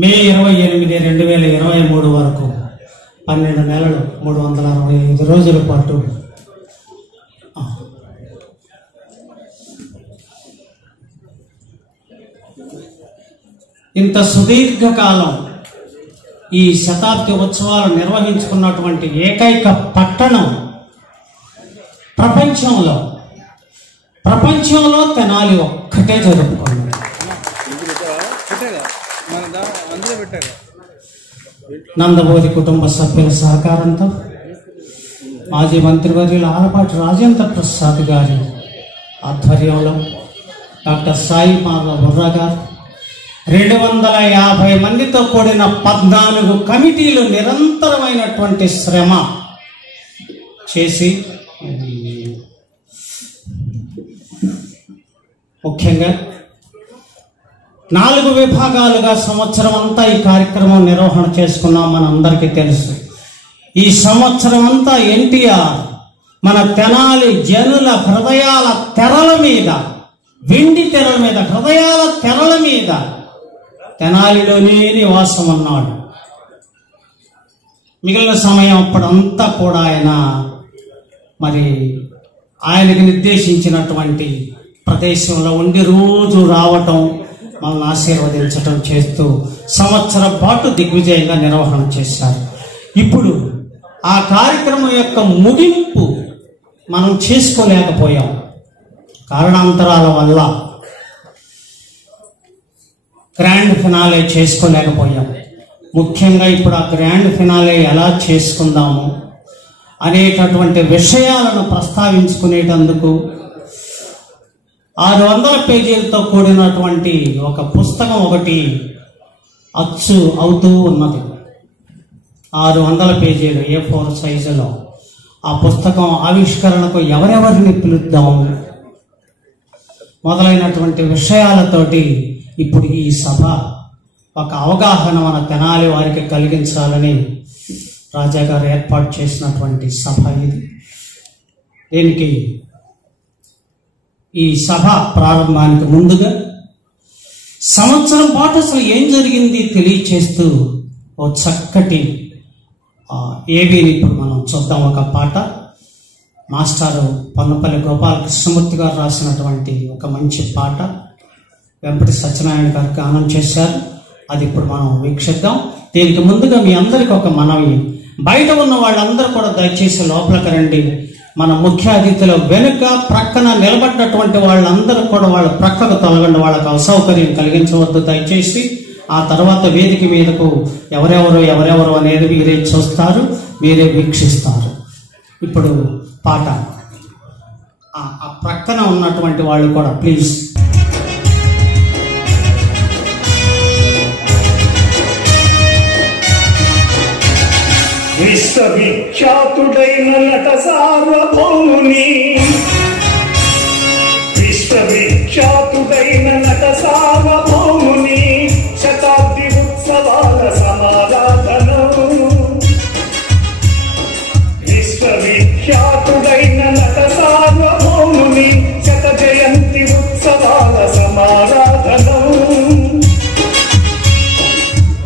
మే 28, 2023 వరకు 12 నెలలు 365 రోజుల పాటు ఇంత సుదీర్ఘకాలం ఈ శతాబ్ది ఉత్సవాలు నిర్వహించుకున్నటువంటి ఏకైక పట్టణం ప్రపంచంలో తెనాలి ఒక్కటే జరుపుకున్నాం. నందబోధి కుటుంబ సభ్యుల సహకారంతో మాజీ మంత్రివర్యులు ఆలపాటి రాజేంద్ర ప్రసాద్ గారి ఆధ్వర్యంలో డాక్టర్ సాయి మాధవ బుర్రా గారు 250 మందితో కూడిన 14 కమిటీలు నిరంతరమైనటువంటి శ్రమ చేసి ముఖ్యంగా 4 విభాగాలుగా సంవత్సరం అంతా ఈ కార్యక్రమం నిర్వహణ చేసుకున్నాం. మనందరికీ తెలుసు. ఈ సంవత్సరం అంతా ఎన్టీఆర్ మన తెనాలి జనుల హృదయాల తెరల మీద, వెండి తెరల మీద, హృదయాల తెరల మీద తెనాలిలోనే నివాసం అన్నాడు. మిగిలిన సమయం అప్పుడంతా కూడా ఆయనకి నిర్దేశించినటువంటి ప్రదేశంలో ఉండి రోజు రావటం, మనల్ని ఆశీర్వదించటం చేస్తూ సంవత్సరం పాటు దిగ్విజయంగా నిర్వహణ చేశారు. ఇప్పుడు ఆ కార్యక్రమం యొక్క ముగింపు మనం చేసుకోలేకపోయాం. కారణాంతరాల వల్ల గ్రాండ్ ఫినాలే చేసుకోలేకపోయాం. ముఖ్యంగా ఇప్పుడు ఆ గ్రాండ్ ఫినాలే ఎలా చేసుకుందాము అనేటటువంటి విషయాలను ప్రస్తావించుకునేటందుకు 600 పేజీలతో కూడినటువంటి ఒక పుస్తకం ఒకటి అచ్చు అవుతూ ఉన్నది. 600 పేజీలు A4 సైజులో ఆ పుస్తకం ఆవిష్కరణకు ఎవరెవరిని పిలుద్దాం మొదలైనటువంటి విషయాలతోటి ఇప్పుడు ఈ సభ ఒక అవగాహన మన తెనాలి వారికి కలిగించాలని రాజా గారు ఏర్పాటు చేసినటువంటి సభ ఇది. దీనికి ఈ సభ ప్రారంభానికి ముందుగా సంవత్సరం పాటు అసలు ఏం జరిగింది తెలియచేస్తూ ఓ చక్కటి ఏబీని ఇప్పుడు మనం చూద్దాం. ఒక పాట మాస్టారు పన్నుపల్లి గోపాలకృష్ణమూర్తి గారు రాసినటువంటి ఒక మంచి పాట వెంపటి సత్యనారాయణ గారు గానం చేశారు. అది ఇప్పుడు మనం వీక్షిద్దాం. దీనికి ముందుగా మీ అందరికి ఒక మనవి, బయట ఉన్న వాళ్ళందరూ కూడా దయచేసి లోపలికి రండి. మన ముఖ్య అతిథుల వెనుక ప్రక్కన నిలబడ్డటువంటి వాళ్ళందరూ కూడా వాళ్ళ ప్రక్కకు తొలగండి. వాళ్ళకు అసౌకర్యం కలిగించవద్దు దయచేసి. ఆ తర్వాత వేదిక మీదకు ఎవరెవరు అనేది మీరే చూస్తారు, మీరే వీక్షిస్తారు. ఇప్పుడు పాట ఆ ప్రక్కన ఉన్నటువంటి వాళ్ళు కూడా ప్లీజ్. విశ్వవిఖ్యాతుడైన నట సార్వభౌముని, విశ్వవిఖ్యాతుడైన నట సార్వభౌముని శతాబ్ది ఉత్సవాల సమారాధనం. విశ్వవిఖ్యాతుడైన నట సార్వభౌముని శత జయంతి ఉత్సవాల సమారాధనం.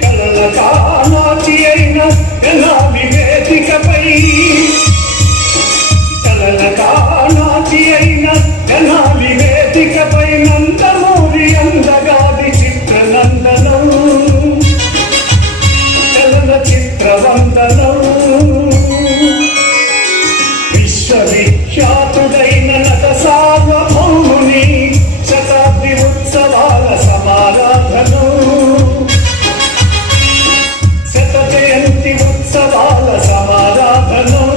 కలల కానాచి అయిన తెనాలి వేదికపై, కలల కానాచి అయిన తెనాలి వేదికపై నందమూరి అందగాది చిత్రనందనం, చలన చిత్రవందనం. విశ్వవిఖ్యాతుడైన నట సార్వభౌముని శతాబ్ది ఉత్సవాల సమారాధనం. శత జయంతి ఉత్సవాల సమారాధనం.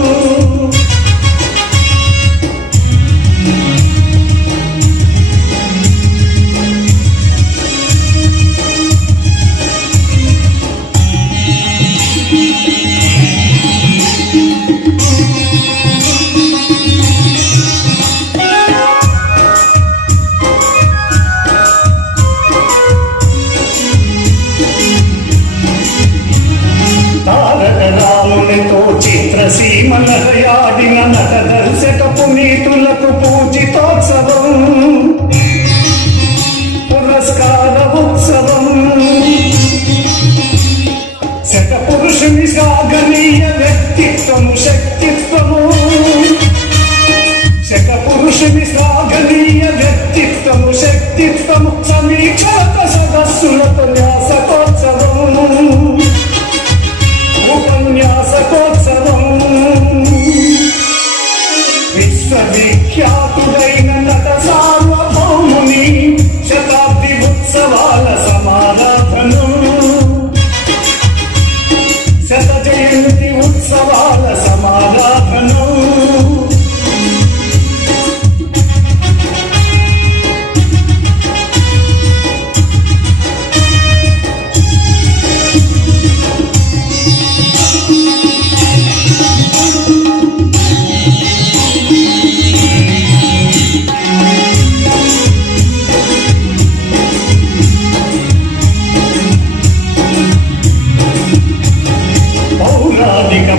చిత్రసీమలయాడిన నట దర్శకపు నీతులకు పూజితోత్సవం. వ్యక్తిత్వము సమీకరణ సదస్సులతో న్యాసకోత్సవం ఉపన్యాసకోత్సవం విశ్వవిఖ్యాతుడైన నట సార్వభౌముని శతాబ్ది ఉత్సవాల సమారాధనం శత జయంతి ఉత్సవాల సమారాధనం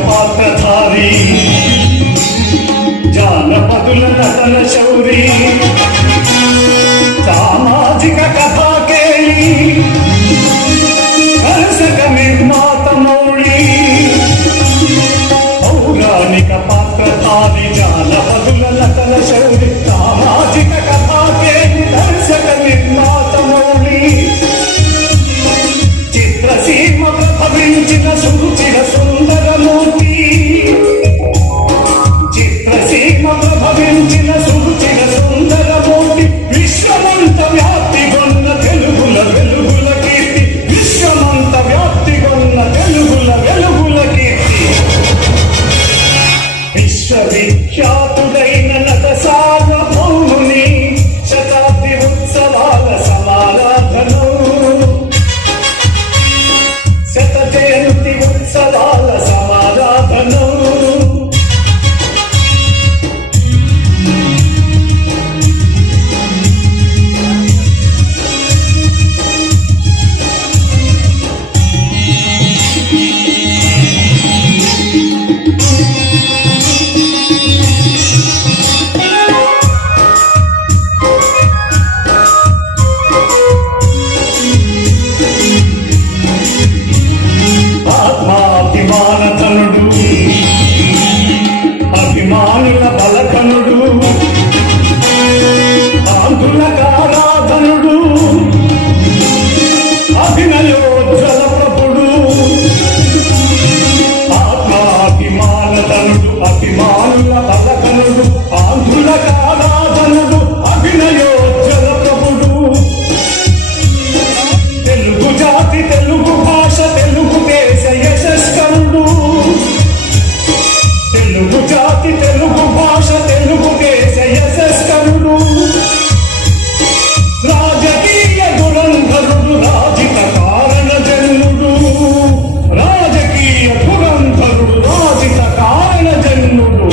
పాత్రధారి జానపదుల నటన శౌరి సామాజిక కథాకేళి దర్శక నిర్మాత మౌళి పౌరాణిక పాత్రధారి జానపదుల నటన శౌరి సామాజిక కథాకేళి దర్శక నిర్మాత మౌళి చిత్రసీమ ప్రభవించిన సురుచిర సుందరమూర్తి చిత్రసీమ ప్రభవించిన సురుచిర సుందరమూర్తి విశ్వమంత వ్యాప్తిగొన్న తెలుగుల వెలుగుల కీర్తి విశ్వమంత వ్యాప్తిగొన్న తెలుగుల వెలుగుల కీర్తి విశ్వవిఖ్యాతుడైన నట సార్వభౌముని శతాబ్ది ఉత్సవాల సమారాధనం శత జయంతి ఉత్సవాల సమారాధనం ఆత్మాభిమానధనుడు అభిమానుల బలధనుడు ఆంధ్రులకారాధనుడు అభినయోజ్వల ప్రభుడు ఆత్మాభిమానధనుడు అభిమానుల బలధనుడు ఆంధ్రులకారాధనుడు అభినయోజ్వల ప్రభుడు తెలుగు జాతి తెలుగు భాష తెలుగు దేశ యశస్కరుడు తెలుగు జాతి తెలుగు భాష తెలుగు దేశ యశస్కరుడు రాజకీయ దురంధరుడు రాజిత కారణ జన్ముడు రాజకీయ దురంధరుడు రాజిత కారణ జన్ముడు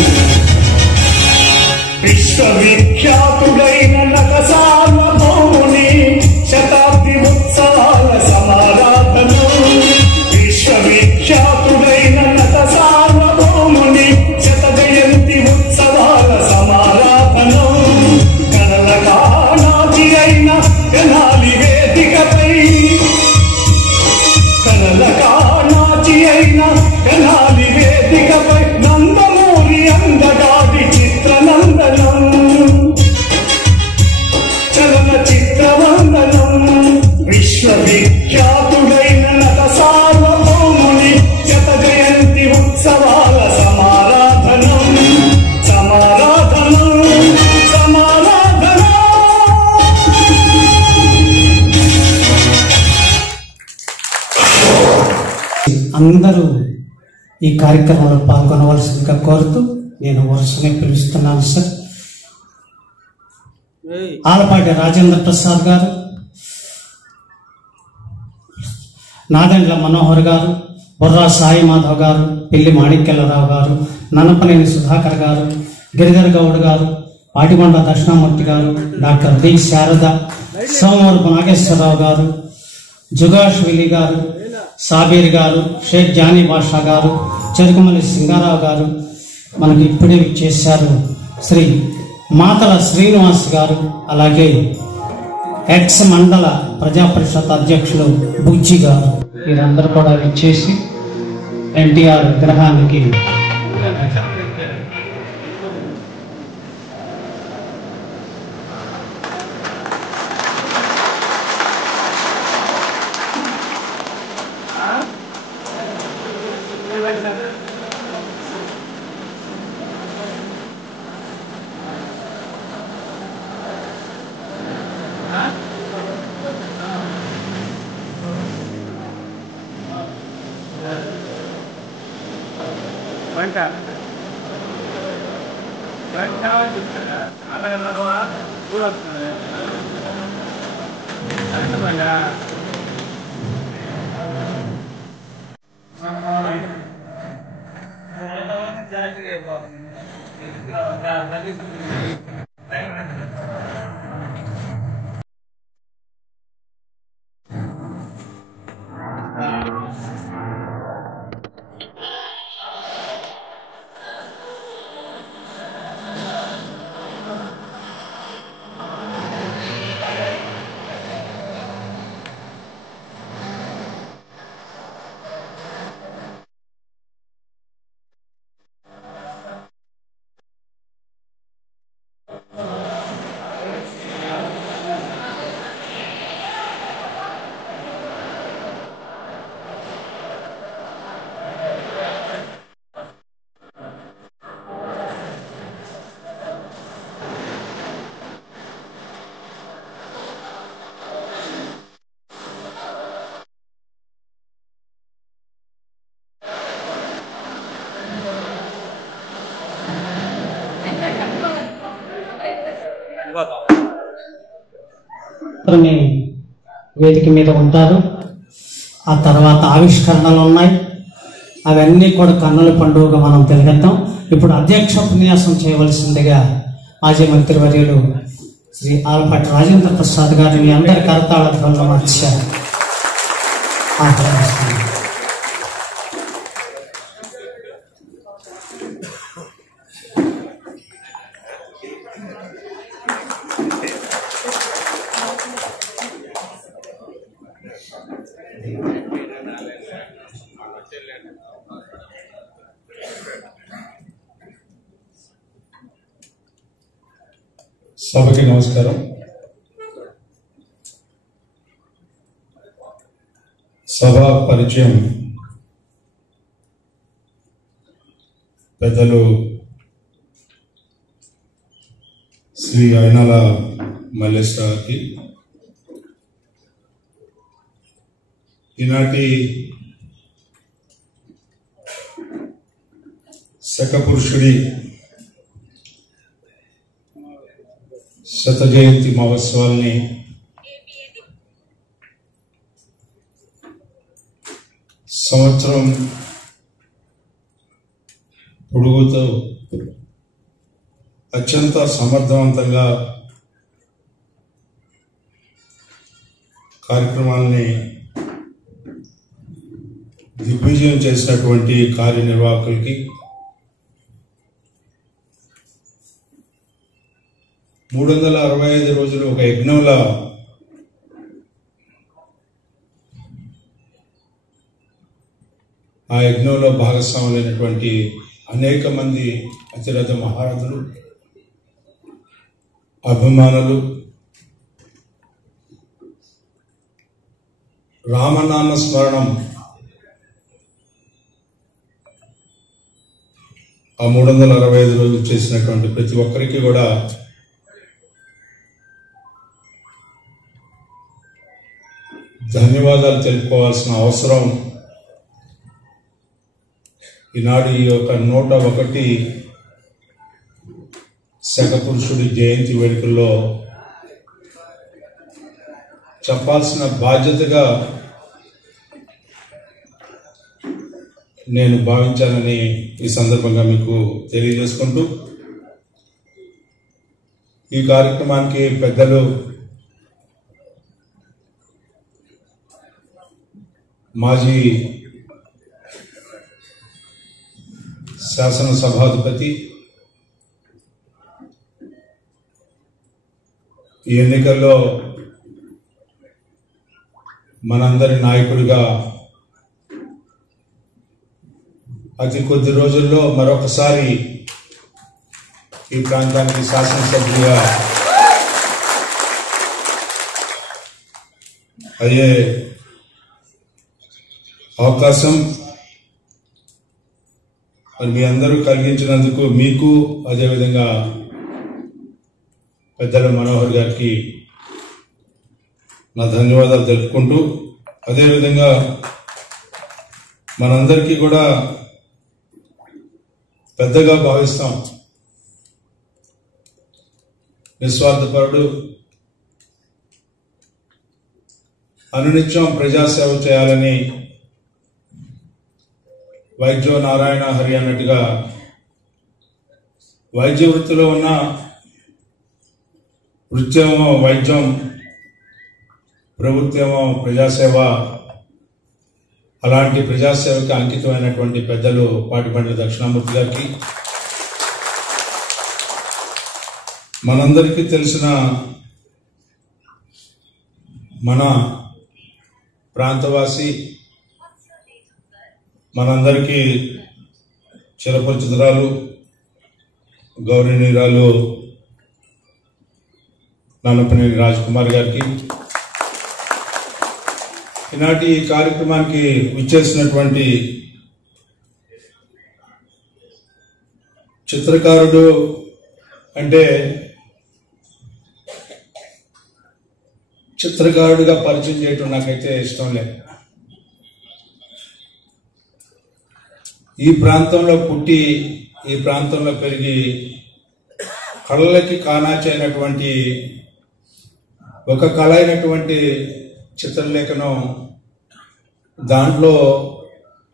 విశ్వవిఖ్యాతుడైన నట సార్వభౌముని శతాబ్ది ఉత్సవాల సమారాధనం విశ్వవిఖ్యాతుడైన నట సార్వభౌముని శత జయంతి ఉత్సవాల సమారాధనం కళల కానాచి అయిన తెనాలి వేదికపై కళల కానాచి అయిన తెనాలి వేదికపై నందమూరి అందగాడి చిత్రనందనం చలన చిత్రవందనం విశ్వవిఖ్యాతుడైన నట సార్వభౌముని శత జయంతి ఉత్సవాల సమారాధనం సమారాధనం సమారాధనం. అందరూ ఈ కార్యక్రమంలో పాల్గొనవలసిందిగా కోరుతూ నేను వరుసనే పిలుస్తున్నాను సార్. ఆలపాటి రాజేంద్ర ప్రసాద్ గారు, నాదెండ్ల మనోహర్ గారు, బొర్రా సాయి మాధవ్ గారు, పిల్లి మాణిక్యాలరావు గారు, నన్నపనేని సుధాకర్ గారు, గిరిధర్ గౌడ్ గారు, పాటికొండ దక్షిణామూర్తి గారు, డాక్టర్ డి శారద, సోమవరపు నాగేశ్వరరావు గారు, జుగాష్ విలి గారు, సాబీర్ గారు, షేక్ జానీ బాషా గారు, చెరుకుమల్లి సింగారావు గారు, మనకి ఇప్పుడే చేశారు శ్రీ మాతల శ్రీనివాస్ గారు, అలాగే ఎక్స్ మండల ప్రజాపరిషత్ అధ్యక్షులు బుజ్జి గారు, వీరందరూ కూడా ఇచ్చేసి ఎన్టీఆర్ విగ్రహానికి గంట వేదిక మీద ఉంటారు. ఆ తర్వాత ఆవిష్కరణలు ఉన్నాయి. అవన్నీ కూడా కన్నుల పండుగగా మనం తిలగద్దాం. ఇప్పుడు అధ్యక్ష ఉపన్యాసం చేయవలసిందిగా మాజీ మంత్రివర్యులు శ్రీ ఆలపాటి రాజేంద్ర ప్రసాద్ గారిని అందరి కరతాళ ధ్వనుల మధ్య ఆహ్వానిస్తున్నాను. సభకి నమస్కారం. సభా పరిచయం పెద్దలు శ్రీ అయినాల మల్లేశ్వరకి, ఈనాటి శకపురుషుడి శత జయంతి మహోత్సవాల్ని సంవత్సరం పొడుగుతో అత్యంత సమర్థవంతంగా కార్యక్రమాల్ని దిగ్విజయం చేసినటువంటి కార్యనిర్వాహకులకి, 365 రోజులు ఒక యజ్ఞంలా ఆ యజ్ఞంలో భాగస్వాములైనటువంటి అనేక మంది అతిరథ మహారథులు, అభిమానులు, రామనామ స్మరణం ఆ 365 రోజులు చేసినటువంటి ప్రతి ఒక్కరికి కూడా ధన్యవాదాలు తెలుపుకోవాల్సిన అవసరం ఈనాడు ఈ యొక్క 101 శకపురుషుడి జయంతి వేడుకల్లో చెప్పాల్సిన బాధ్యతగా నేను భావించానని ఈ సందర్భంగా మీకు తెలియజేసుకుంటూ, ఈ కార్యక్రమానికి పెద్దలు మాజీ శాసనసభాధిపతి, ఈ ఎన్నికల్లో మనందరి నాయకుడిగా అతి కొద్ది రోజుల్లో మరొకసారి ఈ ప్రాంతానికి శాసనసభ్యుడిగా అయ్యే అవకాశం మరి మీ అందరూ కలిగించినందుకు మీకు, అదేవిధంగా పెద్దల మనోహర్ గారికి నా ధన్యవాదాలు తెలుపుకుంటూ, అదేవిధంగా మనందరికీ కూడా పెద్దగా భావిస్తాం. నిస్వార్థపరుడు, అనునిత్యం ప్రజాసేవ చేయాలని వైద్యో నారాయణ హరి అన్నట్టుగా వైద్య వృత్తిలో ఉన్న వృత్తేమో వైద్యం, ప్రభుత్వమో ప్రజాసేవ. అలాంటి ప్రజాసేవకి అంకితమైనటువంటి పెద్దలు పాటిబండ్ల దక్షిణామూర్తి గారికి, మనందరికీ తెలిసిన మన ప్రాంతవాసి, మనందరికీ చిరపరిచితురాలు, గౌరవనీయురాలు నానపనేని రాజ్కుమార్ గారికి, ఈనాటి ఈ కార్యక్రమానికి విచ్చేసినటువంటి చిత్రకారుడు అంటే చిత్రకారుడిగా పరిచయం చేయటం నాకైతే ఇష్టం లేదు. ఈ ప్రాంతంలో పుట్టి ఈ ప్రాంతంలో పెరిగి కళలకి కానాచైనటువంటి ఒక కళ అయినటువంటి చిత్రలేఖనం, దాంట్లో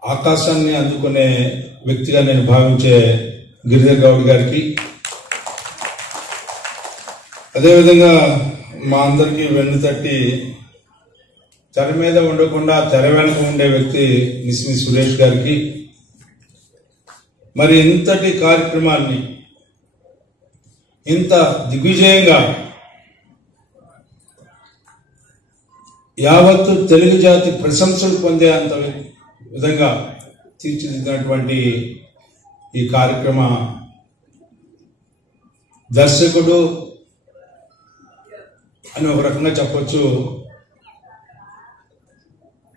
ఆకాశాన్ని అందుకునే వ్యక్తిగా నేను భావించే గిరిధర్ గౌడ్ గారికి, అదేవిధంగా మా అందరికీ వెన్ను తట్టి తెర మీద ఉండకుండా తెర వెనుక ఉండే వ్యక్తి మిస్మి సురేష్ గారికి, మరి ఇంతటి కార్యక్రమాన్ని ఇంత దిగ్విజయంగా యావత్తు తెలుగు జాతి ప్రశంసలు పొందే అంత విధంగా తీర్చిదిద్దినటువంటి ఈ కార్యక్రమ దర్శకుడు అని ఒక రకంగా చెప్పొచ్చు.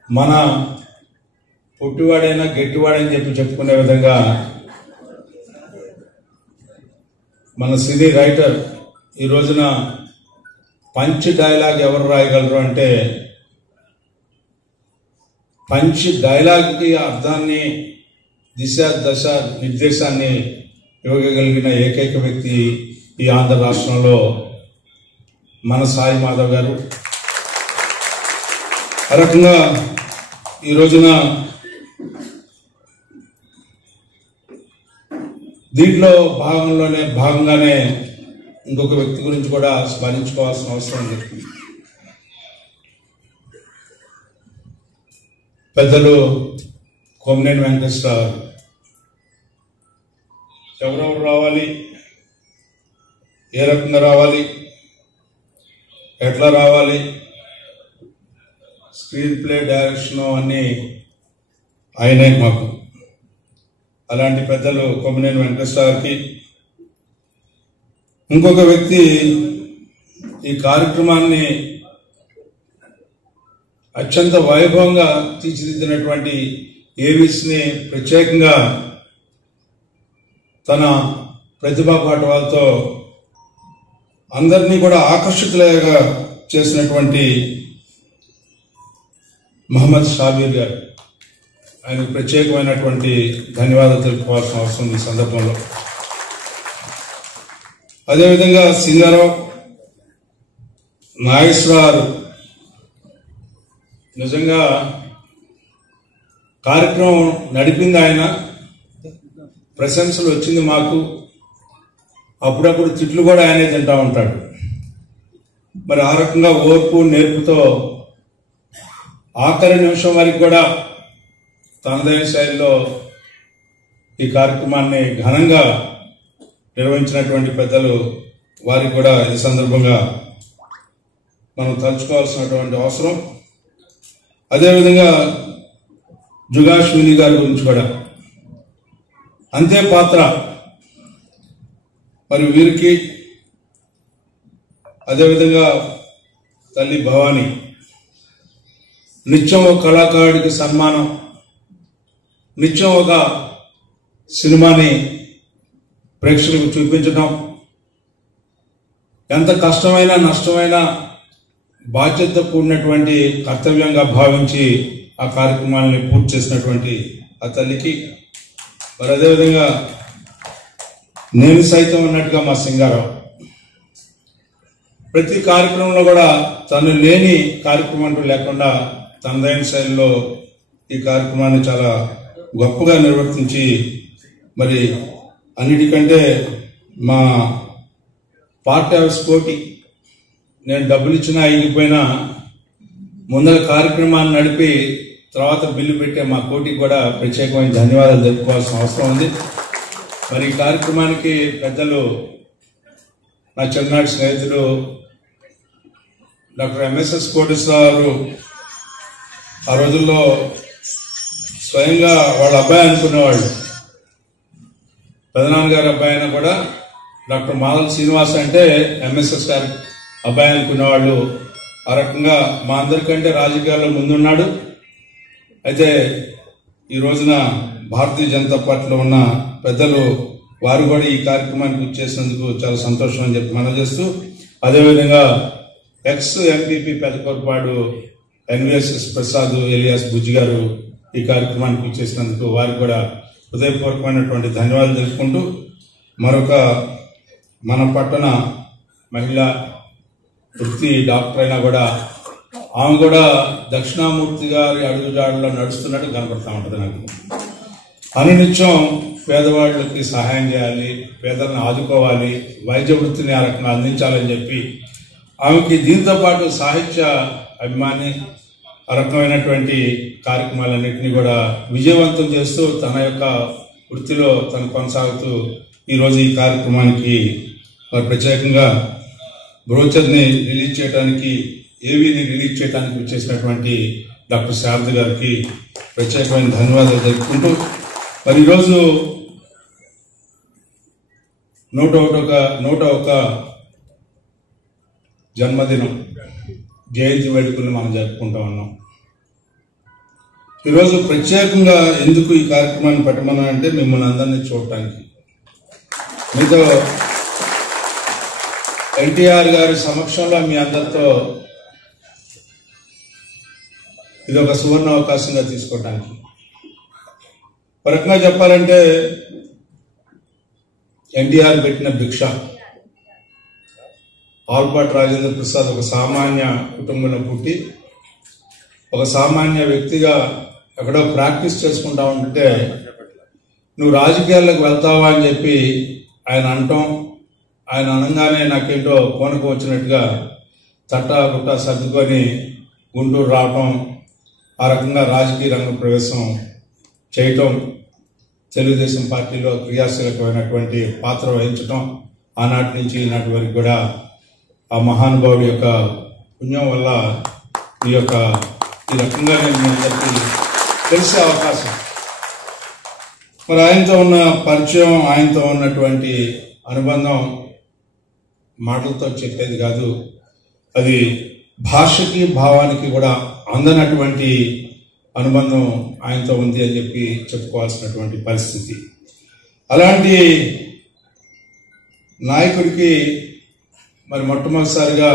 మన పుట్టివాడైనా గట్టివాడని చెప్పుకునే విధంగా మన సినీ రైటర్ ఈ రోజున పంచ్ డైలాగ్ ఎవరు రాయగలరు అంటే, పంచ్ డైలాగ్కి అర్థాన్ని, దిశ దశ నిర్దేశాన్ని ఇవ్వగలిగిన ఏకైక వ్యక్తి ఈ ఆంధ్ర రాష్ట్రంలో మన సాయి మాధవ్ గారు. ఆ రకంగా ఈ రోజున దీంట్లో భాగంగానే ఇంకొక వ్యక్తి గురించి కూడా స్మరించుకోవాల్సిన అవసరం ఉంది. పెద్దలు కొమ్మినేని వెంకటేశ్వరరావు. ఎవరెవరు రావాలి, ఏ రకంగా రావాలి, ఎట్లా రావాలి, స్క్రీన్ ప్లే డైరెక్షన్ అన్నీ ఆయనే మాకు. అలాంటి పెద్దలు కొమ్మినేని వెంకటేశ్వరరావుకి, ఇంకొక వ్యక్తి ఈ కార్యక్రమాన్ని అత్యంత వైభవంగా తీర్చిదిద్దినటువంటి ఏవిస్ని ప్రత్యేకంగా తన ప్రతిభా పాఠవాలతో అందరినీ కూడా ఆకర్షితులుగా చేసినటువంటి మహమ్మద్ షాబీర్ గారు, ఆయనకు ప్రత్యేకమైనటువంటి ధన్యవాదాలు తెలుపుకోవాల్సిన అవసరం ఈ సందర్భంలో. అదేవిధంగా సింగారావు నాగేశ్వరరావు నిజంగా కార్యక్రమం నడిపింది ఆయన, ప్రశంసలు వచ్చింది మాకు. అప్పుడప్పుడు తిట్లు కూడా ఆయనే తింటా ఉంటాడు. మరి ఆ రకంగా ఓర్పు నేర్పుతో ఆఖరి నిమిషం వరకు కూడా తనదైన శైలిలో ఈ కార్యక్రమాన్ని ఘనంగా నిర్వహించినటువంటి పెద్దలు, వారికి కూడా ఈ సందర్భంగా మనం తలుచుకోవాల్సినటువంటి అవసరం. అదేవిధంగా జుగాశ్విని గారి గురించి కూడా అంతే పాత్ర. మరి వీరికి అదేవిధంగా తల్లి భవానీ, నిత్యం ఒక కళాకారుడికి సన్మానం, నిత్యం ఒక సినిమాని ప్రేక్షకులకు చూపించడం, ఎంత కష్టమైన నష్టమైన బాధ్యత కూడినటువంటి కర్తవ్యంగా భావించి ఆ కార్యక్రమాలని పూర్తి చేసినటువంటి ఆ తల్లికి, మరి అదేవిధంగా నేను సైతం అన్నట్టుగా మా సింగారావు ప్రతి కార్యక్రమంలో కూడా తను లేని కార్యక్రమం అంటూ లేకుండా తనదైన శైలిలో ఈ కార్యక్రమాన్ని చాలా గొప్పగా నిర్వర్తించి మరి అన్నిటికంటే మా పార్టీ హౌస్ కోటి నేను డబ్బులు ఇచ్చినా అయిపోయినా ముందర కార్యక్రమాన్ని నడిపి తర్వాత బిల్లు పెట్టే మా కోటికి కూడా ప్రత్యేకమైన ధన్యవాదాలు తెలుపుకోవాల్సిన అవసరం ఉంది. మరి ఈ కార్యక్రమానికి పెద్దలు నా చిన్ననాటి స్నేహితుడు డాక్టర్ ఎంఎస్ఎస్ కోటేశ్వరరావు ఆ రోజుల్లో స్వయంగా వాళ్ళ అబ్బాయి అనుకునేవాళ్ళు. పెదనాన్నగారి అబ్బాయి అయినా కూడా డాక్టర్ మాధవ్ శ్రీనివాస్ అంటే ఎంఎస్ఎస్ గారి అబ్బాయి అనుకునేవాళ్ళు. ఆ రకంగా మా అందరికంటే రాజకీయాల్లో ముందున్నాడు. అయితే ఈ రోజున భారతీయ జనతా పార్టీలో ఉన్న పెద్దలు వారు కూడా ఈ కార్యక్రమానికి వచ్చేసినందుకు చాలా సంతోషం అని చెప్పి మనం చేస్తూ, అదేవిధంగా ex MPP Peddakorapadu NVSS Prasad alias Bujji garu ఈ కార్యక్రమానికి వచ్చేసినందుకు వారికి కూడా హృదయపూర్వకమైనటువంటి ధన్యవాదాలు తెలుపుకుంటూ, మరొక మన పట్టణ మహిళా వృత్తి డాక్టర్ అయినా కూడా ఆమె కూడా దక్షిణామూర్తి గారి అడుగుజాడలో నడుస్తున్నట్టు కనపడతా ఉంటుంది. నాకు అనునిత్యం పేదవాళ్ళకి సహాయం చేయాలి, పేదలను ఆదుకోవాలి, వైద్య వృత్తిని ఆ రకంగా అందించాలని చెప్పి ఆమెకి దీంతో పాటు సాహిత్య అభిమాని ఆ రకమైనటువంటి కార్యక్రమాలన్నింటినీ కూడా విజయవంతం చేస్తూ తన యొక్క వృత్తిలో తను కొనసాగుతూ ఈరోజు ఈ కార్యక్రమానికి ప్రత్యేకంగా బ్రోచర్ని రిలీజ్ చేయడానికి, ఏవీని రిలీజ్ చేయడానికి వచ్చేసినటువంటి డాక్టర్ శారద గారికి ప్రత్యేకమైన ధన్యవాదాలు తెలుపుకుంటూ, మరి ఈరోజు 101 జన్మదినం జయంతి వేడుకలను మనం జరుపుకుంటా ఉన్నాం. ఈరోజు ప్రత్యేకంగా ఎందుకు ఈ కార్యక్రమాన్ని పెట్టమన్నా అంటే మిమ్మల్ని అందరినీ చూడటానికి. మీతో ఎన్టీఆర్ గారి సమక్షంలో మీ అందరితో ఇది ఒక సువర్ణ అవకాశంగా తీసుకోవటానికి. ఒక రకంగా చెప్పాలంటే ఎన్టీఆర్ పెట్టిన భిక్ష. ఆల్పాటి రాజేంద్ర ప్రసాద్ ఒక సామాన్య కుటుంబంలో పుట్టి ఒక సామాన్య వ్యక్తిగా ఎక్కడో ప్రాక్టీస్ చేసుకుంటా ఉంటే నువ్వు రాజకీయాల్లోకి వెళ్తావా అని చెప్పి ఆయన అనటం, ఆయన అనగానే నాకేంటో కోనకు వచ్చినట్టుగా తట్టా గుట్ట సర్దుకొని గుంటూరు రావటం, ఆ రకంగా రాజకీయ రంగ ప్రవేశం చేయటం, తెలుగుదేశం పార్టీలో క్రియాశీలకమైనటువంటి పాత్ర వహించటం, ఆనాటి నుంచి ఈనాటి వరకు కూడా ఆ మహానుభావుడి యొక్క పుణ్యం వల్ల ఈ రకంగా నేను మీ అందరికీ తెలిసే అవకాశం. మరి ఆయనతో ఉన్న పరిచయం, ఆయనతో ఉన్నటువంటి అనుబంధం మాటలతో చెప్పేది కాదు, అది భాషకి భావానికి కూడా అందనటువంటి అనుబంధం ఆయనతో ఉంది అని చెప్పి చెప్పుకోవాల్సినటువంటి పరిస్థితి. అలాంటి నాయకుడికి మరి మొట్టమొదటిసారిగా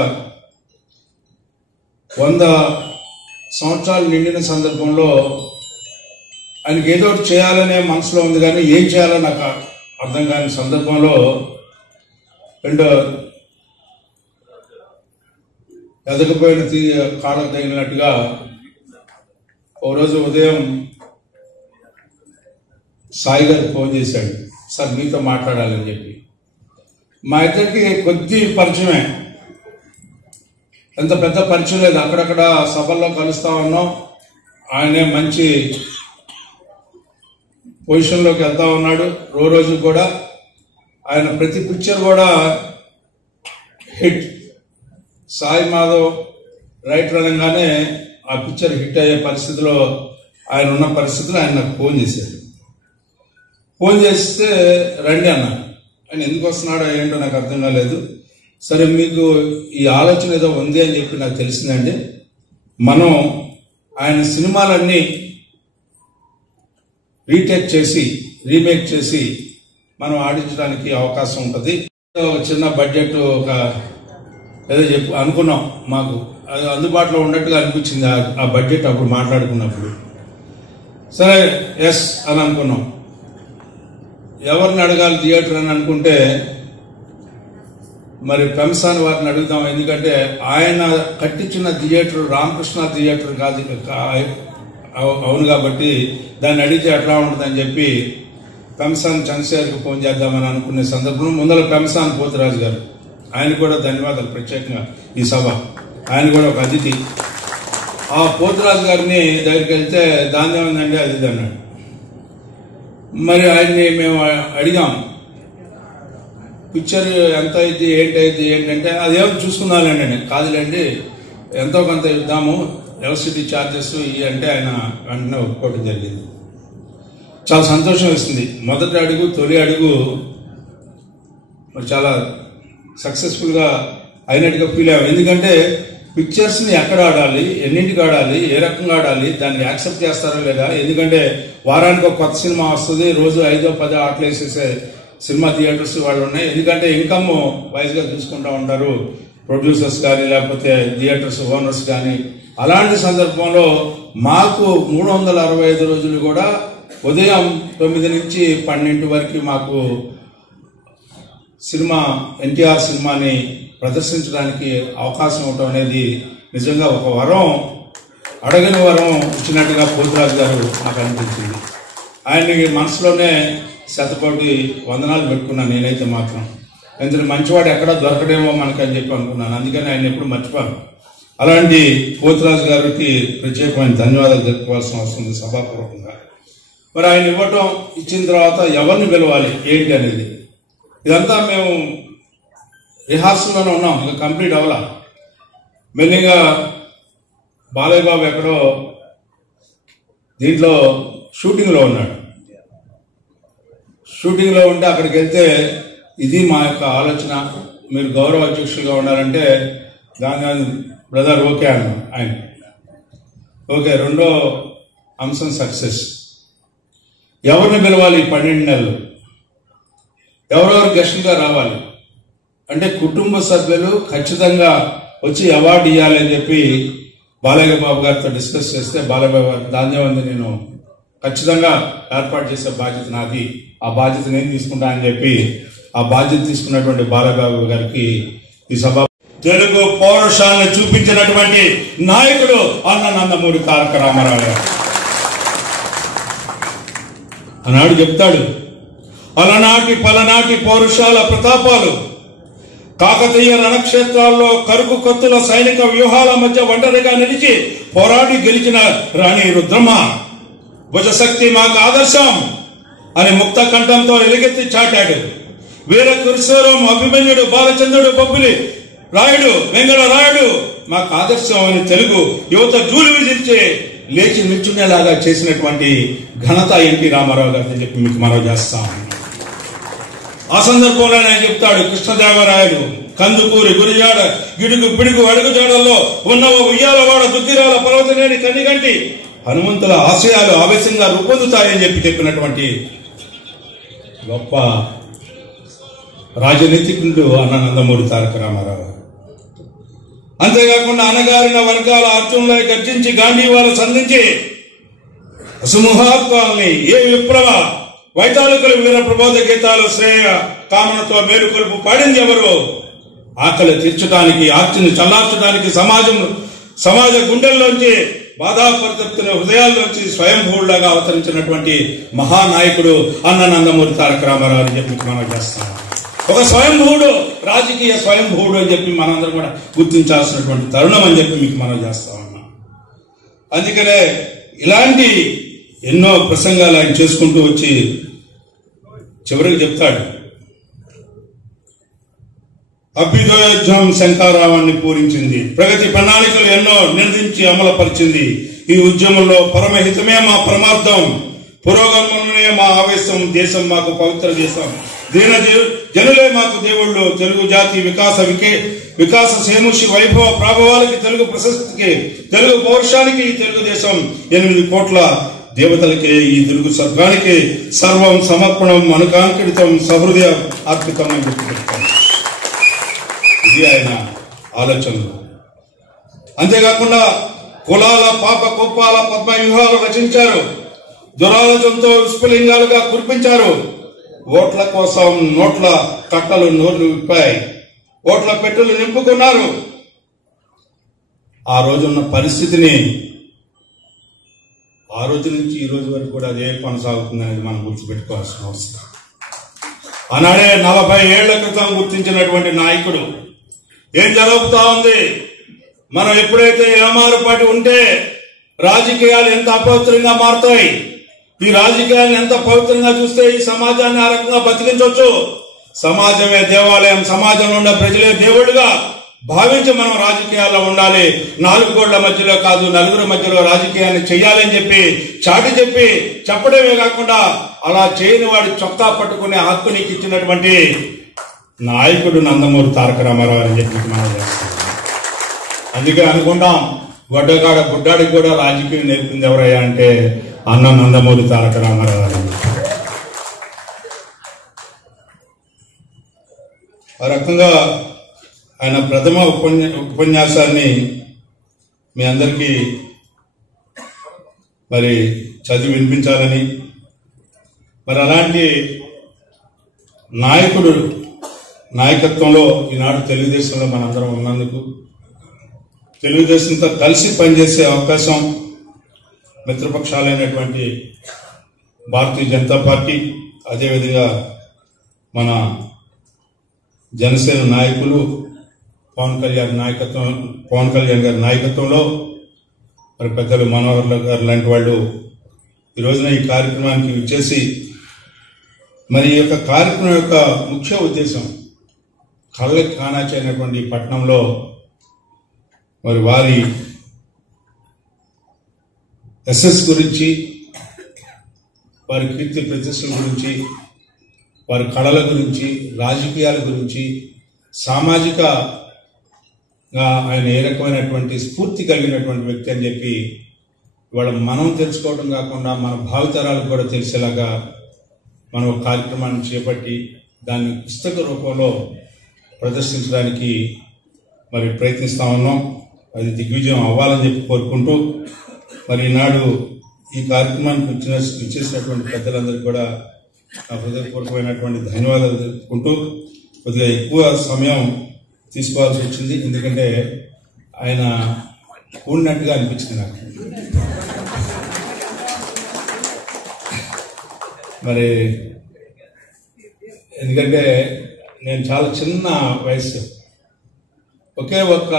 100 సంవత్సరాలు నిండిన సందర్భంలో ఆయనకి ఏదో ఒకటి చేయాలనే మనసులో ఉంది, కానీ ఏం చేయాలో నాకు అర్థం కాని సందర్భంలో ఎదకపోయిన కాళ్ళకు తగిలినట్టుగా ఓ రోజు ఉదయం సాయి గారికి ఫోన్ చేశాడు, సార్ మీతో మాట్లాడాలని చెప్పి. మా ఇద్దరికి కొద్ది పరిచయమే, ఎంత పెద్ద పరిచయం లేదు. అక్కడక్కడ సభల్లో కలుస్తా ఉన్నాం. ఆయనే మంచి పొజిషన్లోకి వెళ్తా ఉన్నాడు. రోజు కూడా ఆయన ప్రతి పిక్చర్ కూడా హిట్. సాయి మాధవ్ రైటర్ అనగానే ఆ పిక్చర్ హిట్ అయ్యే పరిస్థితిలో ఆయన ఉన్న పరిస్థితిలో ఆయన నాకు ఫోన్ చేశాడు. ఫోన్ చేస్తే రండి అన్నాడు. ఆయన ఎందుకు వస్తున్నాడో ఏంటో నాకు అర్థం కాలేదు. సరే మీకు ఈ ఆలోచన ఏదో ఉంది అని చెప్పి నాకు తెలిసిందండి. మనం ఆయన సినిమాలన్నీ రీమేక్ చేసి మనం ఆడించడానికి అవకాశం ఉంటుంది. చిన్న బడ్జెట్ ఏదో అనుకున్నాం, మాకు అది అందుబాటులో ఉన్నట్టుగా అనిపించింది ఆ బడ్జెట్ అప్పుడు మాట్లాడుకున్నప్పుడు. సరే ఎస్ అని అనుకున్నాం. ఎవరిని అడగాలి థియేటర్ అని అనుకుంటే మరి పెంసాని వారిని అడుగుదాం. ఎందుకంటే ఆయన కట్టించిన థియేటర్ రామకృష్ణ థియేటర్ కాదు, అవును కాబట్టి దాన్ని అడిగితే ఎట్లా ఉంటుందని చెప్పి పెంసాని చంద్రశేఖర్కి ఫోన్ చేద్దామని అనుకునే సందర్భంలో ముందర పెంసాని పోతురాజు గారు, ఆయన కూడా ధన్యవాదాలు ప్రత్యేకంగా ఈ సభ, ఆయన కూడా ఒక అతిథి. ఆ పోతురాజు గారిని దగ్గరికి వెళ్తే దాని ఏముందండి అది అన్నాడు. మరి ఆయన్ని మేము అడిగాం, పిక్చర్ ఎంత అయింది ఏంటంటే అదేమో చూసుకున్నానండి. నేను కాదులేండి ఎంతో కొంత ఇద్దాము, ఎలక్ట్రిసిటీ ఛార్జెస్ ఇవి అంటే ఆయన వెంటనే ఒప్పుకోవడం జరిగింది. చాలా సంతోషం వేస్తుంది. మొదటి అడుగు తొలి అడుగు మరి చాలా సక్సెస్ఫుల్గా అయినట్టుగా ఫీల్ అయ్యాం. ఎందుకంటే పిక్చర్స్ని ఎక్కడ ఆడాలి, ఎన్నింటికి ఆడాలి, ఏ రకంగా ఆడాలి, దాన్ని యాక్సెప్ట్ చేస్తారా లేదా. ఎందుకంటే వారానికి ఒక కొత్త సినిమా వస్తుంది, రోజు 5-10 ఆటలు వేసేసే సినిమా థియేటర్స్ వాళ్ళు ఉన్నాయి. ఎందుకంటే ఇన్కమ్ వైజ్గా చూసుకుంటూ ఉంటారు ప్రొడ్యూసర్స్ కానీ లేకపోతే థియేటర్స్ ఓనర్స్ కానీ. అలాంటి సందర్భంలో మాకు 365 రోజులు కూడా ఉదయం 9 నుంచి 12 వరకు మాకు సినిమా ఎన్టీఆర్ సినిమాని ప్రదర్శించడానికి అవకాశం ఇవ్వటం అనేది నిజంగా ఒక వరం, అడగని వరం ఇచ్చినట్టుగా పోతురాజు గారు నాకు అనిపించింది. ఆయన్ని మనసులోనే శతకోటి వందనాలు పెట్టుకున్నాను నేనైతే మాత్రం. ఎందుకంటే మంచివాడు ఎక్కడా దొరకడేమో మనకని చెప్పి అనుకున్నాను. అందుకని ఆయన ఎప్పుడు మర్చిపోను. అలాంటి పోతురాజు గారికి ప్రత్యేకమైన ధన్యవాదాలు తెలుపుకోవాల్సిన అవసరం ఉంది సభాపూర్వకంగా. మరి ఆయన ఇచ్చిన తర్వాత ఎవరిని పిలవాలి ఏంటి అనేది ఇదంతా మేము రిహార్సల్లోనే ఉన్నాం, ఇంకా కంప్లీట్ అవ్వాల. మెల్లిగా బాలయ్య బాబు ఎక్కడో దీంట్లో షూటింగ్లో ఉన్నాడు. షూటింగ్లో ఉంటే అక్కడికి వెళ్తే ఇది మా యొక్క ఆలోచన, మీరు గౌరవ అధ్యక్షులుగా ఉండాలంటే దాని బ్రదర్ ఓకే అన్నాడు ఆయన. ఓకే, రెండో అంశం సక్సెస్. ఎవరిని పిలవాలి 12 నెలలు, ఎవరెవరు గెస్టులుగా రావాలి అంటే కుటుంబ సభ్యులు ఖచ్చితంగా వచ్చి అవార్డు ఇవ్వాలి అని చెప్పి బాలయ్య బాబు గారితో డిస్కస్ చేస్తే బాలయ్య బాబు గారు దాన్యమంది నేను ఖచ్చితంగా ఏర్పాటు చేసే బాధ్యత నాది, ఆ బాధ్యత నేను తీసుకుంటానని చెప్పి ఆ బాధ్యత తీసుకున్నటువంటి బాలయ్య బాబు గారికి ఈ సభ తెలుగు పౌరుషాలను చూపించినటువంటి నాయకుడు అన్న నందమూరి తారక రామారావు గారు. ఆనాడు చెప్తాడు, అలనాటి పలనాటి పౌరుషాల ప్రతాపాలు కాకతీయ రణక్షేత్రాల్లో కరుకు కత్తుల సైనిక వ్యూహాల మధ్య ఒంటరిగా నిలిచి పోరాడి గెలిచిన రాణి రుద్రమ్మ భుజశక్తి మాకు ఆదర్శం అని ముక్త కంఠంతో ఎలుగెత్తి చాటాడు. వీర కురుసూరం అభిమన్యుడు బాలచంద్రుడు బొబ్బులి రాయుడు వెంగళ రాయుడు మాకు ఆదర్శం అని తెలుగు యువత జూలు విధించే లేచి నిల్చునేలాగా చేసినటువంటి ఘనత ఎన్టీ రామారావు గారిని చెప్పి మీకు మనవి చేస్తాం. ఆ సందర్భంలో ఆయన చెప్తాడు, కృష్ణదేవరాయలు కందుకూరి గురిజాడ గిడుగు పిడుగు అడుగుజాడల్లో ఉన్నవ ఉయ్యాలవాడ దుగ్గిరాల పర్వతనేని కన్నిగంటి హనుమంతుల ఆశయాలు ఆవేశంగా రూపొందుతాయని చెప్పినటువంటి గొప్ప రాజనీతికుడు అన్న నందమూరి తారక రామారావు. అంతేకాకుండా అణగారిన వర్గాల అర్జునులై గర్జించి గాంధీవాల సంధించి సుముహాత్వాల్ని ఏ విప్లవ వైతాళికులు వీర ప్రబోధ గీతాలు శ్రేయ కామనతో మేలుకొలుపు పాడింది ఎవరు? ఆకలి తీర్చడానికి, ఆర్తిని చల్లార్చడానికి సమాజ గుండెల్లోంచి బాధాపరితప్తున్న హృదయాల్లోంచి స్వయంభూవులాగా అవతరించినటువంటి మహానాయకుడు అన్న నందమూరి తారక రామారావు అని చెప్పి మనం చేస్తాం. ఒక స్వయంభూవుడు, రాజకీయ స్వయంభూవుడు అని చెప్పి మనందరం కూడా గుర్తించాల్సినటువంటి తరుణం అని చెప్పి మీకు మనం చేస్తా ఉన్నాం. అందుకనే ఇలాంటి ఎన్నో ప్రసంగాలు ఆయన చేసుకుంటూ వచ్చి చివరికి చెప్తాడు, అభ్యుదయోద్యమం శంకరరావాన్ని పూరించింది, ప్రగతి ప్రణాళికలు ఎన్నో నిర్మించి అమలుపరిచింది. ఈ ఉద్యమంలో పరమహితమే మా పరమార్థం, పురోగమనమే మా ఆవేశం, దేశం మాకు పవిత్ర దేశం, దీన జనులే మాకు దేవుళ్ళు, తెలుగు జాతి వికాస సేముషి వైభవ ప్రాభవాలకి, తెలుగు ప్రశస్తికి, తెలుగు పౌరుషానికి తెలుగుదేశం 8 కోట్ల దేవతలకే, ఈ తెలుగు స్వర్గానికి సర్వం సమర్పణం అనుకాంకితం సహృదయ అర్పితం అని చెప్తాను. ఇది ఆయన ఆలోచనలు. అంతేకాకుండా కులాల పాప కుప్పాల పద్మ వ్యూహాలు రచించారు, దురాలోచనతో విస్ఫులింగాలుగా కురిపించారు. ఓట్ల కోసం నోట్ల కట్టలు నోర్లు విప్పాయి, ఓట్ల పెట్టెలు నింపుకున్నారు. ఆ రోజున్న పరిస్థితిని ఆ రోజు నుంచి ఈ రోజు వరకు కూడా అదే కొనసాగుతుంది అనేది మనం గుర్తుపెట్టుకోవాల్సిన అవసరం. ఆనాడే 40 ఏళ్ల క్రితం గుర్తించినటువంటి నాయకుడు ఏం జరుగుతా ఉంది, మనం ఎప్పుడైతే ఏమారుపాటి ఉంటే రాజకీయాలు ఎంత అపవిత్రంగా మారుతాయి, ఈ రాజకీయాలను ఎంత పవిత్రంగా చూస్తే ఈ సమాజాన్ని ఆ రకంగా బతికించవచ్చు. సమాజమే దేవాలయం, సమాజంలో ఉన్న ప్రజలే దేవుడుగా భావించి మనం రాజకీయాల్లో ఉండాలి. 4 గోళ్ల మధ్యలో కాదు, నలుగురు మధ్యలో రాజకీయాన్ని చెయ్యాలని చెప్పి చాటి చెప్పి చెప్పడమే కాకుండా అలా చేయని వాడి చొక్కా పట్టుకునే హక్కు నీకు ఇచ్చినటువంటి నాయకుడు నందమూరి తారక రామారావు అని చెప్పి మనం చేస్తాం. అందుకే అనుకుంటాం, గొడ్డకాడ గుడ్డాడికి కూడా రాజకీయం నేర్పింది ఎవరయ్యా అంటే అన్న నందమూరి తారక రామారావు అని. ఆ రకంగా ఆయన ప్రథమ ఉపన్యాసాన్ని మీ అందరికీ మరి చదివి వినిపించాలని, మరి అలాంటి నాయకుడు నాయకత్వంలో ఈనాడు తెలుగుదేశంలో మనందరం ఉన్నందుకు, తెలుగుదేశంతో కలిసి పనిచేసే అవకాశం మిత్రపక్షాలైనటువంటి భారతీయ జనతా పార్టీ, అదేవిధంగా మన జనసేన నాయకులు పవన్ కళ్యాణ్ గారి నాయకత్వంలో మరి పెద్దలు మనోహర్ గారు లాంటి వాళ్ళు ఈ రోజున ఈ కార్యక్రమానికి విచ్చేసి, మరి ఈ యొక్క కార్యక్రమం యొక్క ముఖ్య ఉద్దేశం కళ్ళకి కానాచైనటువంటి ఈ పట్టణంలో మరి వారి ఎస్ఎస్ గురించి, వారి కీర్తి ప్రతిష్టల గురించి, వారి కళల గురించి, రాజకీయాల గురించి, సామాజికంగా ఆయన ఏ రకమైనటువంటి స్ఫూర్తి కలిగినటువంటి వ్యక్తి అని చెప్పి ఇవాళ మనం తెలుసుకోవడం కాకుండా మన భావితరాలకు కూడా తెలిసేలాగా మనం ఒక కార్యక్రమాన్ని చేపట్టి దాన్ని పుస్తక రూపంలో ప్రదర్శించడానికి మరి ప్రయత్నిస్తా ఉన్నాం. అది దిగ్విజయం అవ్వాలని చెప్పి కోరుకుంటూ, మరి ఈనాడు ఈ కార్యక్రమానికి ఇచ్చేసినటువంటి పెద్దలందరికీ కూడా నా హృదయపూర్వకమైనటువంటి ధన్యవాదాలు తెలుపుకుంటూ, కొద్దిగా ఎక్కువ సమయం తీసుకోవాల్సి వచ్చింది, ఎందుకంటే ఆయన కూడినట్టుగా అనిపించింది నాకు. మరి ఎందుకంటే నేను చాలా చిన్న వయసు, ఒకే ఒక్క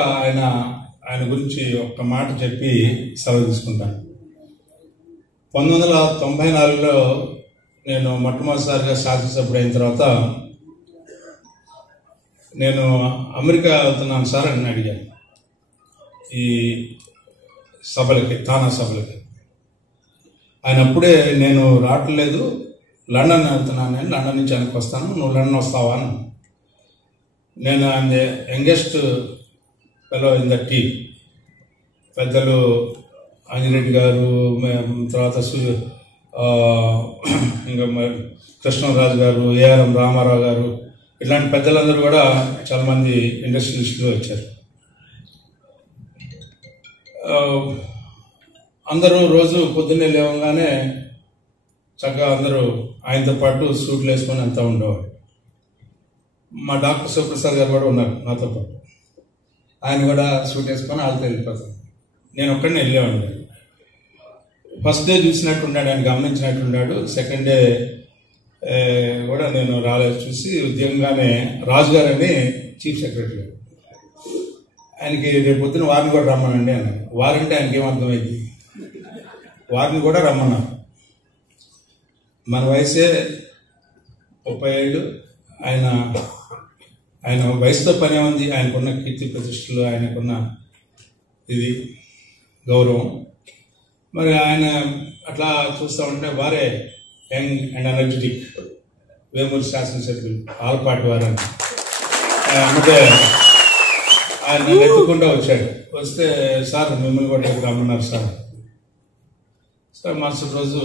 ఆయన గురించి ఒక్క మాట చెప్పి సెలవు తీసుకుంటాను. 1994లో నేను మొట్టమొదటిసారిగా శాసనసభ్యుడు అయిన తర్వాత నేను అమెరికా వెళ్తున్నాను సార్ అని అడిగాను. ఈ సభలకి, తానా సభలకి. ఆయన అప్పుడే నేను రావట్లేదు, లండన్ వెళ్తున్నాను, నేను లండన్ నుంచి వెనక్కి వస్తాను, నువ్వు లండన్ వస్తావా అని. నేను ఆయన youngest fellow in the team. పెద్దలు ఆంజనేయుడు గారు, తర్వాత ఇంకా కృష్ణరాజు గారు, ఏఆర్ఎం రామారావు గారు, ఇట్లాంటి పెద్దలందరూ కూడా చాలామంది ఇండస్ట్రియలిస్టులు వచ్చారు. అందరూ రోజు పొద్దున్నే లేవగానే చక్కగా అందరూ ఆయనతో పాటు సూట్లు వేసుకొని అంతా ఉండేవాడు. మా డాక్టర్ శివప్రసాద్ గారు కూడా ఉన్నారు నాతో పాటు. ఆయన కూడా సూట్ వేసుకొని వాళ్ళతో వెళ్ళిపోతాను. నేను ఒక్కడిని వెళ్ళేవాడిని. ఫస్ట్ డే చూసినట్టున్నాడు, ఆయన గమనించినట్టున్నాడు. సెకండ్ డే కూడా నేను రాలేదు, చూసి ఉద్యోగంగానే రాజుగారు అని చీఫ్ సెక్రటరీ, ఆయనకి రేపు పొద్దున వారిని కూడా రమ్మనండి అన్నారు. వారంటే ఆయనకి ఏమర్థమైంది, వారిని కూడా రమ్మన్నారు. మన వయసే 37. ఆయన వయసుతో పనే ఉంది. ఆయనకున్న కీర్తి ప్రతిష్టలు, ఆయనకున్న ఇది గౌరవం. మరి ఆయన అట్లా చూస్తూ ఉంటే వారే యంగ్ అండ్ ఎనర్జెటిక్ వేమూరు శాసనసభ్యులు ఆలపాటి వారని అంటే ఆయన నన్ను ఎత్తుకుంటూ వచ్చాడు. వస్తే సార్ మిమ్మల్ని కూడా రమ్మన్నారు సార్. మరుసటి రోజు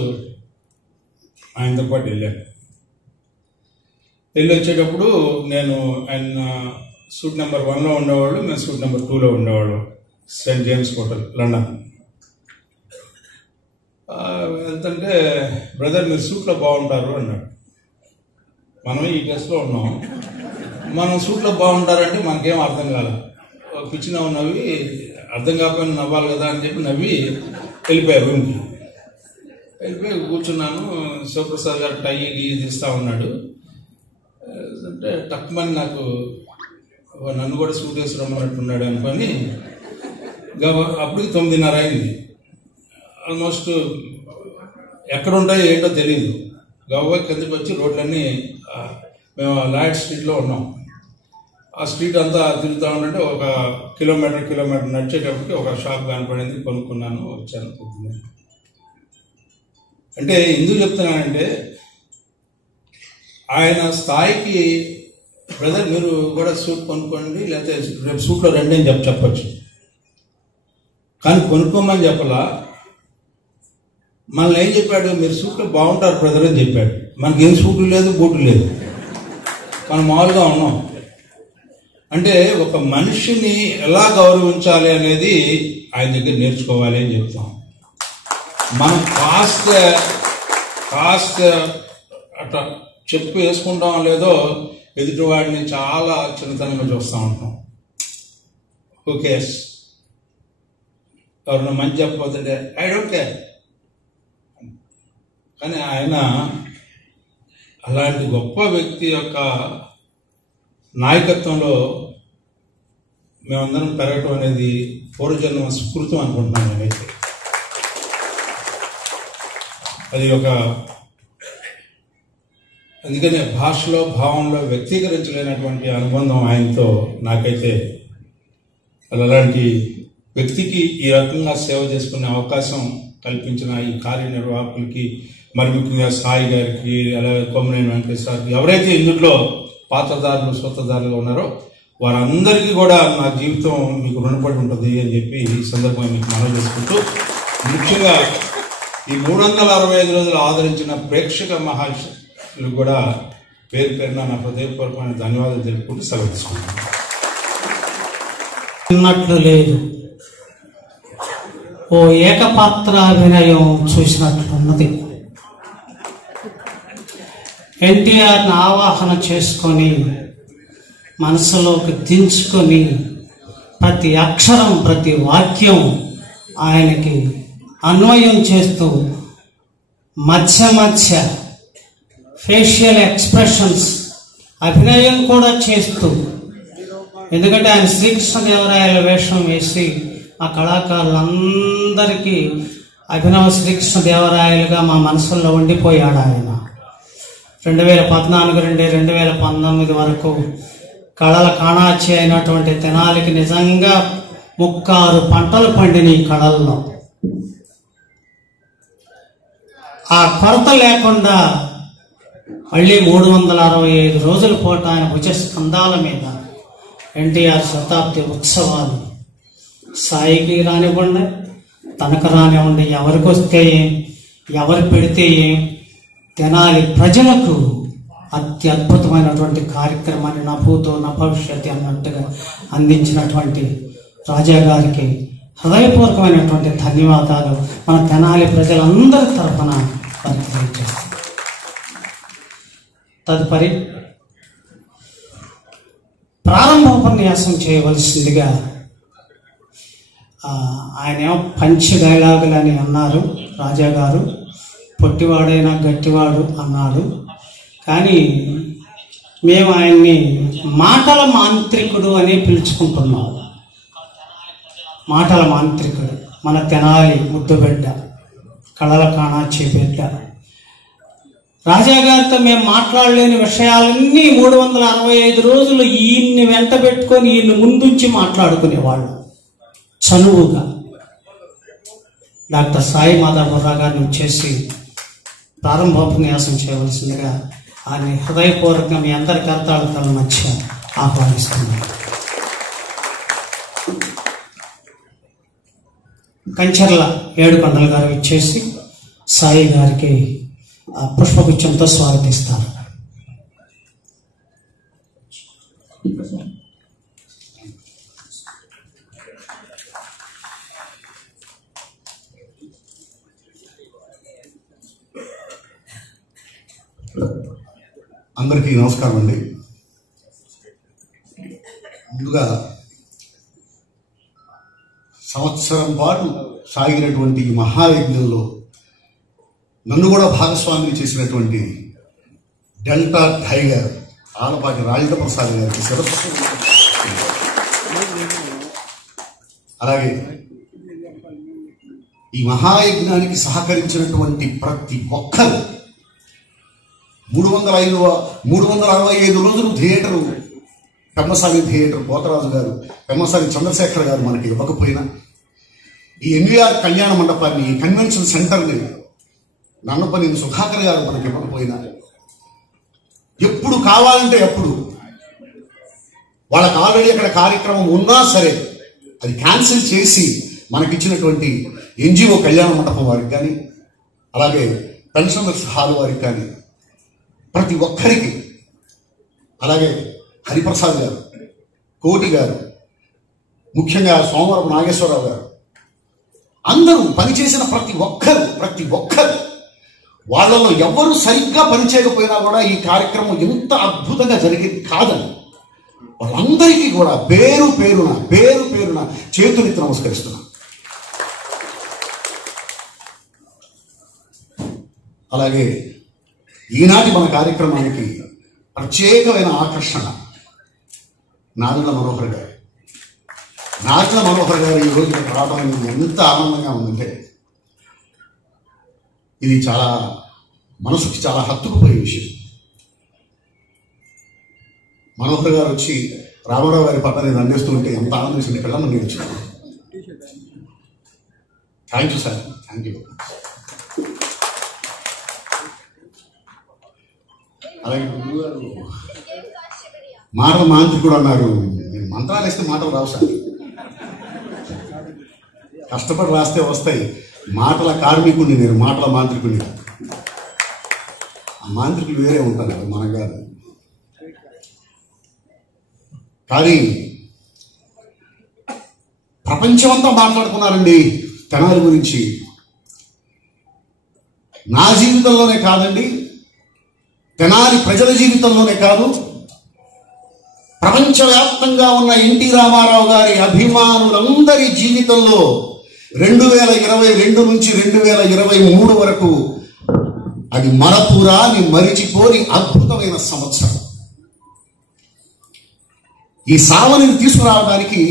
ఆయనతో పాటు వెళ్ళాను. వెళ్ళి వచ్చేటప్పుడు నేను ఆయన సూట్ నెంబర్ 1లో ఉండేవాళ్ళు, మేము సూట్ నెంబర్ 2లో ఉండేవాళ్ళం, సెయింట్ జేమ్స్ హోటల్ లండన్. వెళ్తుంటే బ్రదర్ మీరు సూట్లో బాగుంటారు అన్నాడు. మనమే ఈ డ్రెస్లో ఉన్నాం, మనం సూట్లో బాగుంటారంటే మనకేం అర్థం కాదు. పిచ్చి నవ్వు నవ్వి అర్థం కాకపోయినా నవ్వాలి కదా అని చెప్పి నవ్వి వెళ్ళిపోయారు రూమ్కి. వెళ్ళిపోయి కూర్చున్నాను. శివప్రసాద్ గారు టై తీస్తూ ఉన్నాడు. అంటే తక్కువని నాకు నన్ను కూడా సూట్ వేసి రమ్మన్నట్టున్నాడు అనుకొని అప్పటికి 9:30 అయింది. ఆల్మోస్ట్ ఎక్కడ ఉంటాయో ఏంటో తెలియదు. గవ్వ కిందకి వచ్చి రోడ్లన్నీ మేము లాయడ్ స్ట్రీట్లో ఉన్నాం. ఆ స్ట్రీట్ అంతా తిరుగుతూ ఉంటే ఒక కిలోమీటర్ నడిచేటప్పటికి ఒక షాప్ కనపడింది, కొనుక్కున్నాను, వచ్చాను పొద్దున్నే. అంటే ఎందుకు చెప్తున్నానంటే ఆయన స్థాయికి బ్రదర్ మీరు కూడా సూట్ కొనుక్కోండి, లేకపోతే రేపు సూట్లో రండి అని చెప్పచ్చు. కానీ కొనుక్కోమని చెప్పలా. మనల్ని ఏం చెప్పాడు, మీరు సూట్లో బాగుంటారు బ్రదర్ అని చెప్పాడు. మనకేం సూట్లు లేదు, బూట్లు లేదు, మనం మామూలుగా ఉన్నాం. అంటే ఒక మనిషిని ఎలా గౌరవించాలి అనేది ఆయన దగ్గర నేర్చుకోవాలి అని చెప్తాం. మనం కాస్త అట్లా చెప్పు వేసుకుంటాం లేదో ఎదుటివాడిని చాలా చిన్నతనంగా చూస్తూ ఉంటాం. ఓకే ఎవరన్నా మంచి చెప్పబోతుంటే ఐ డోంట్ కేర్. కానీ ఆయన అలాంటి గొప్ప వ్యక్తి యొక్క నాయకత్వంలో మేమందరం పెరగటం అనేది పూర్వజన్మ స్ఫూర్తం అనుకుంటున్నాను నేనైతే. అది అందుకనే భాషలో భావంలో వ్యక్తీకరించలేనటువంటి అనుబంధం ఆయనతో నాకైతే. అలాంటి వ్యక్తికి ఈ రకంగా సేవ చేసుకునే అవకాశం కల్పించిన ఈ కార్యనిర్వాహకులకి, మరి ముఖ్యంగా సాయి గారికి, అలాగే కొమ్మనేని వెంకటేశ్వరకి, ఎవరైతే ఇందులో పాత్రదారులు సూత్రధారులుగా ఉన్నారో వారందరికీ కూడా నా జీవితం మీకు రుణపడి ఉంటుంది అని చెప్పి ఈ సందర్భంగా మీకు మనవి చేసుకుంటూ, ముఖ్యంగా ఈ 365 రోజులు ఆదరించిన ప్రేక్షక మహాశయులు కూడా పేరు పేరున నా హృదయపూర్వకమైన ధన్యవాదాలు తెలుపుకుంటూ సెలవు తీసుకుంటున్నట్లు లేదు, ఓ ఏకపాత్రాభినయం చూసినట్లున్నది. ఎన్టీఆర్ని ఆవాహన చేసుకొని మనసులోకి దించుకొని ప్రతి అక్షరం ప్రతి వాక్యం ఆయనకి అన్వయం చేస్తూ మధ్య ఫేషియల్ ఎక్స్ప్రెషన్స్ అభినయం కూడా చేస్తూ, ఎందుకంటే ఆయన శ్రీకృష్ణదేవరాయల వేషం వేసి ఆ కళాకారులందరికీ అభినవ శ్రీకృష్ణదేవరాయలుగా మా మనసుల్లో ఉండిపోయాడు ఆయన. 2014 నుండి 2019 వరకు కళల కాణాచి అయినటువంటి తెనాలికి నిజంగా 36 పంటలు పండిన ఈ కళల్లో ఆ కొరత లేకుండా మళ్ళీ 365 రోజుల పాటు ఆయన భుజ స్కంధాల మీద ఎన్టీఆర్ శతాబ్ది ఉత్సవాలు సాయికి రానివ్వండి, తనకు రానివ్వండి, ఎవరికి వస్తే ఏం, ఎవరు పెడితే ఏం, తెనాలి ప్రజలకు అత్యద్భుతమైనటువంటి కార్యక్రమాన్ని నా భూతో నా భవిష్యత్తు అన్నట్టుగా అందించినటువంటి రాజా గారికి హృదయపూర్వకమైనటువంటి ధన్యవాదాలు మన తెనాలి ప్రజలందరి తరఫున వారికి తెలియజేస్తాం. తదుపరి ప్రారంభోపన్యాసం చేయవలసిందిగా ఆయన ఏమో పంచ్ డైలాగులు అని అన్నారు రాజా గారు, పొట్టివాడైనా గట్టివాడు అన్నాడు. కానీ మేము ఆయన్ని మాటల మాంత్రికుడు అని పిలుచుకుంటున్నాం. మాటల మాంత్రికుడు, మన తెనాలి ముద్దుబిడ్డ, కళల కాణాచి బిడ్డ. రాజా గారితో మేము మాట్లాడలేని విషయాలన్నీ 365 రోజులు ఈయన్ని వెంట పెట్టుకొని ఈయన్ని ముందుంచి మాట్లాడుకునేవాళ్ళు చనువుగా. డాక్టర్ సాయి మాధవరావు గారిని వచ్చేసి ప్రారంభోపన్యాసం చేయవలసిందిగా ఆయన హృదయపూర్వకంగా మీ అందరి కర్తాళతల మధ్య ఆహ్వానిస్తున్నాను. కంచర్ల ఏడుకొండల గారు ఇచ్చేసి సాయి గారికి పుష్పగుచ్చంతో స్వాగతిస్తారు. అందరికీ నమస్కారం అండి. ముందుగా సంవత్సరం పాటు సాగినటువంటి ఈ మహాయజ్ఞంలో నన్ను కూడా భాగస్వామిని చేసినటువంటి డెల్టా టైగర్ ఆలపాటి రాజేంద్ర ప్రసాద్ గారికి శిరస్సు, అలాగే ఈ మహాయజ్ఞానికి సహకరించినటువంటి ప్రతి ఒక్కరు 365 రోజులు థియేటరు, పెమ్మసాని థియేటర్ పోతరాజు గారు, పెమ్మసాని చంద్రశేఖర్ గారు మనకి ఇవ్వకపోయినా, ఈ ఎన్వీఆర్ కళ్యాణ మండపాన్ని, ఈ కన్వెన్షన్ సెంటర్ని నన్నపల్లి సుధాకర్ గారు మనకి ఇవ్వకపోయినా, ఎప్పుడు కావాలంటే అప్పుడు వాళ్ళకి ఆల్రెడీ అక్కడ కార్యక్రమం ఉన్నా సరే అది క్యాన్సిల్ చేసి మనకిచ్చినటువంటి ఎన్జిఓ కళ్యాణ మండపం వారికి కానీ, అలాగే పెన్షనర్స్ హాల్ వారికి కానీ, ప్రతి ఒక్కరికి, అలాగే హరిప్రసాద్ గారు, కోటి గారు, ముఖ్యంగా సోమవరపు నాగేశ్వరరావు గారు, అందరూ పనిచేసిన ప్రతి ఒక్కరు వాళ్ళలో ఎవరు సరిగ్గా పనిచేయకపోయినా కూడా ఈ కార్యక్రమం ఎంత అద్భుతంగా జరిగేది కాదని వాళ్ళందరికీ కూడా పేరు పేరున చేతులెత్తి నమస్కరిస్తున్నాను. అలాగే ఈనాటి మన కార్యక్రమానికి ప్రత్యేకమైన ఆకర్షణ నాదెండ్ల మనోహర్ గారు. నాదెండ్ల మనోహర్ గారు ఈరోజు ఇక్కడ రావడం అనేది ఎంత ఆనందంగా ఉందంటే, ఇది చాలా మనసుకి చాలా హత్తుకుపోయే విషయం. మనోహర్ గారు వచ్చి రామారావు గారి పట్టాన్ని అందిస్తూ ఉంటే ఎంత ఆనందం వేసింది, కళ్ళ నేను వచ్చాను. Thank you sir, thank you. అలాగే మాటల మాంత్రికుడు అన్నారు. నేను మంత్రాలు వేస్తే మాటలు రావు సార్, కష్టపడి రాస్తే వస్తాయి. మాటల కార్మికుడిని నేను, మాటల మాంత్రికుడిని. ఆ మాంత్రికులు వేరే ఉంటారు కదా, మన కాదు. కానీ ప్రపంచమంతా మాట్లాడుకున్నారండి తెనాలి గురించి. నా జీవితంలోనే కాదండి, తెనాలి ప్రజల జీవితంలోనే కాదు, ప్రపంచవ్యాప్తంగా ఉన్న ఎన్టీ రామారావు గారి అభిమానులందరి జీవితంలో 2022 నుంచి 2023 వరకు అది మరపురాని, మరిచిపోని అద్భుతమైన సంవత్సరం. ఈ సావనిని తీసుకురావడానికి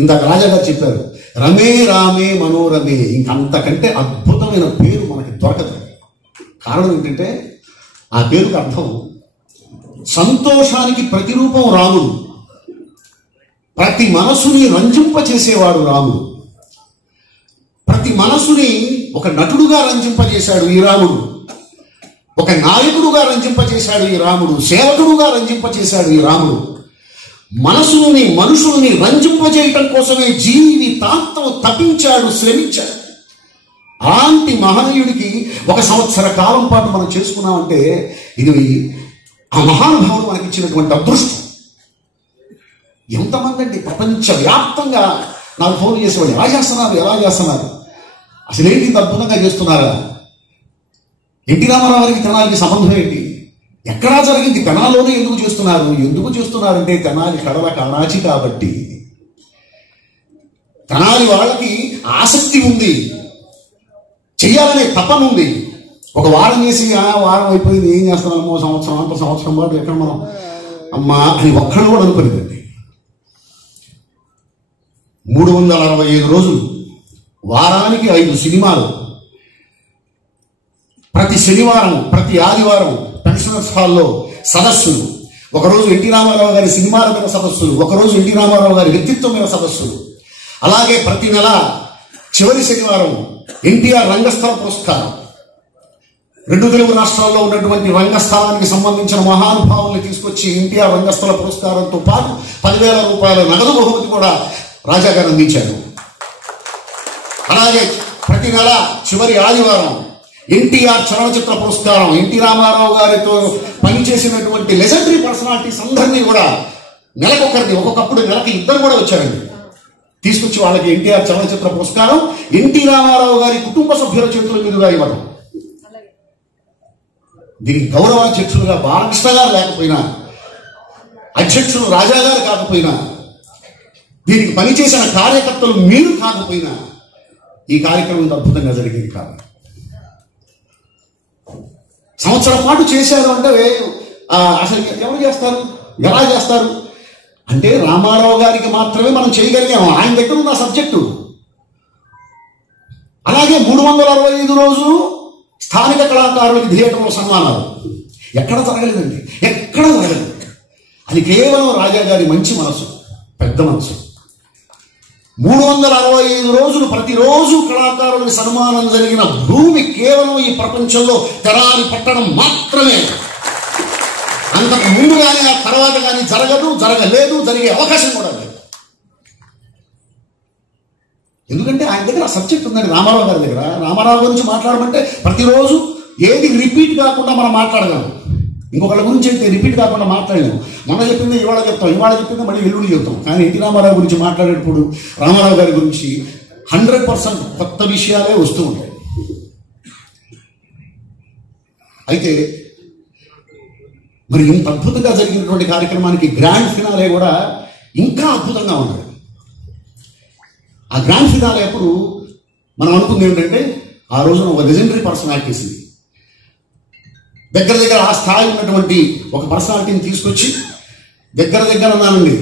ఇందాక రాజా గారు చెప్పారు, రమే రామే మనోరమే. ఇంకంతకంటే అద్భుతమైన పేరు మనకి దొరకదు. కారణం ఏంటంటే ఆ పేరుకి అర్థం సంతోషానికి ప్రతిరూపం రాముడు, ప్రతి మనసుని రంజింపచేసేవాడు రాముడు, ప్రతి మనసుని ఒక నటుడుగా రంజింపజేశాడు ఈ రాముడు, ఒక నాయకుడుగా రంజింపజేశాడు ఈ రాముడు, సేవకుడుగా రంజింపజేశాడు ఈ రాముడు. మనుషుల్ని రంజింపజేయటం కోసమే జీవితాంతం తపించాడు, శ్రమించాడు. అలాంటి మహనీయుడికి 1 సంవత్సర కాలం పాటు మనం చేసుకున్నామంటే ఇది ఆ మహానుభావుడు మనకి ఇచ్చినటువంటి అదృష్టం. ఎంతమంది అండి ప్రపంచవ్యాప్తంగా నాకు ఫోన్ చేసేవాళ్ళు, ఎలా చేస్తున్నారు, అసలు ఏంటి ఇంత అద్భుతంగా చేస్తున్నారా? ఎన్టీ రామారావు గారికి తెనాలికి సంబంధం ఏంటి? ఎక్కడా జరిగింది? తెనాల్లోనే ఎందుకు చేస్తున్నారంటే తెనాలి కడల కాణాచి కాబట్టి. తెనాలి వాళ్ళకి ఆసక్తి ఉంది, చెయ్యాలనే తపన ఉంది. ఒక వారం చేసి వారం అయిపోయింది, ఏం చేస్తున్నామో, సంవత్సరం పాటు ఎక్కడ మనం అమ్మా అని ఒక్కళ్ళు కూడా అనుకోలేదండి. 365 రోజులు, వారానికి 5 సినిమాలు, ప్రతి శనివారం, ప్రతి ఆదివారం పెన్షనర్స్ హాల్లో సదస్సులు, ఒకరోజు ఎన్టీ రామారావు గారి సినిమాల మీద సదస్సులు, ఒకరోజు ఎన్టీ రామారావు గారి వ్యక్తిత్వం మీద సదస్సులు. అలాగే ప్రతి నెల చివరి శనివారం ఎన్టీఆర్ రంగస్థల పురస్కారం. 2 తెలుగు రాష్ట్రాల్లో ఉన్నటువంటి రంగస్థలానికి సంబంధించిన మహానుభావుల్ని తీసుకొచ్చి ఎన్టీఆర్ రంగస్థల పురస్కారంతో పాటు 10,000 రూపాయల నగదు బహుమతి కూడా రాజా గారు అందించారు. అలాగే ప్రతి నెల చివరి ఆదివారం ఎన్టీఆర్ చలనచిత్ర పురస్కారం. ఎన్టీ రామారావు గారితో పనిచేసినటువంటి లెజెండరీ పర్సనాలిటీస్ అందరినీ కూడా నెలకొకరిని, ఒక్కొక్కప్పుడు నెలకి 2 కూడా వచ్చారండి, తీసుకొచ్చి వాళ్ళకి ఎన్టీఆర్ చలనచిత్ర పురస్కారం ఎన్టీ రామారావు గారి కుటుంబ సభ్యుల చేతుల మీదుగా ఇవ్వడం. దీనికి గౌరవాధ్యక్షులుగా బాలకృష్ణ గారు లేకపోయినా, అధ్యక్షులు రాజా గారు కాకపోయినా, దీనికి పనిచేసిన కార్యకర్తలు మీరు కాకపోయినా ఈ కార్యక్రమం అద్భుతంగా జరిగేది కాదు. సంవత్సరం పాటు చేశారు అంటే అసలు ఎవరు చేస్తారు, ఎలా చేస్తారు అంటే రామారావు గారికి మాత్రమే మనం చేయగలిగాము. ఆయన దగ్గర ఉన్న సబ్జెక్టు. అలాగే 365 రోజులు స్థానిక కళాకారులకి థియేటర్లో సన్మానాలు ఎక్కడ జరగలేదండి, ఎక్కడ జరగలేదు. అది కేవలం రాజా గారి మంచి మనసు, పెద్ద మనసు. 365 రోజులు ప్రతిరోజు కళాకారులకి సన్మానం జరిగిన భూమి కేవలం ఈ ప్రపంచంలో తెరాలి పట్టడం మాత్రమే. అంతకు ముందు కానీ ఆ తర్వాత కానీ జరగదు, జరగలేదు, జరిగే అవకాశం కూడా లేదు. ఎందుకంటే ఆయన దగ్గర ఆ సబ్జెక్ట్ ఉందండి. రామారావు గారి దగ్గర రామారావు గురించి మాట్లాడమంటే ప్రతిరోజు ఏది రిపీట్ కాకుండా మనం మాట్లాడగలం. ఇంకొకళ్ళ గురించి అయితే రిపీట్ కాకుండా మాట్లాడలేము. మొన్న చెప్పింది ఇవాళ చెప్తాం, ఇవాళ చెప్పింది మళ్ళీ ఎల్లుండి చెప్తాం. కానీ ఎన్టీ రామారావు గురించి మాట్లాడేటప్పుడు రామారావు గారి గురించి 100% కొత్త విషయాలే వస్తూ ఉంటాయి. అయితే మరి ఇంత అద్భుతంగా జరిగినటువంటి కార్యక్రమానికి గ్రాండ్ ఫినాలే కూడా ఇంకా అద్భుతంగా ఉన్నది. ఆ గ్రాండ్ ఫినాలే అప్పుడు మనం అనుకుంది ఏంటంటే ఆ రోజున ఒక లెజెండరీ పర్సనాలిటీస్ దగ్గర దగ్గర ఆ స్థాయి ఉన్నటువంటి ఒక పర్సనాలిటీని తీసుకొచ్చి దగ్గర అన్నానండి.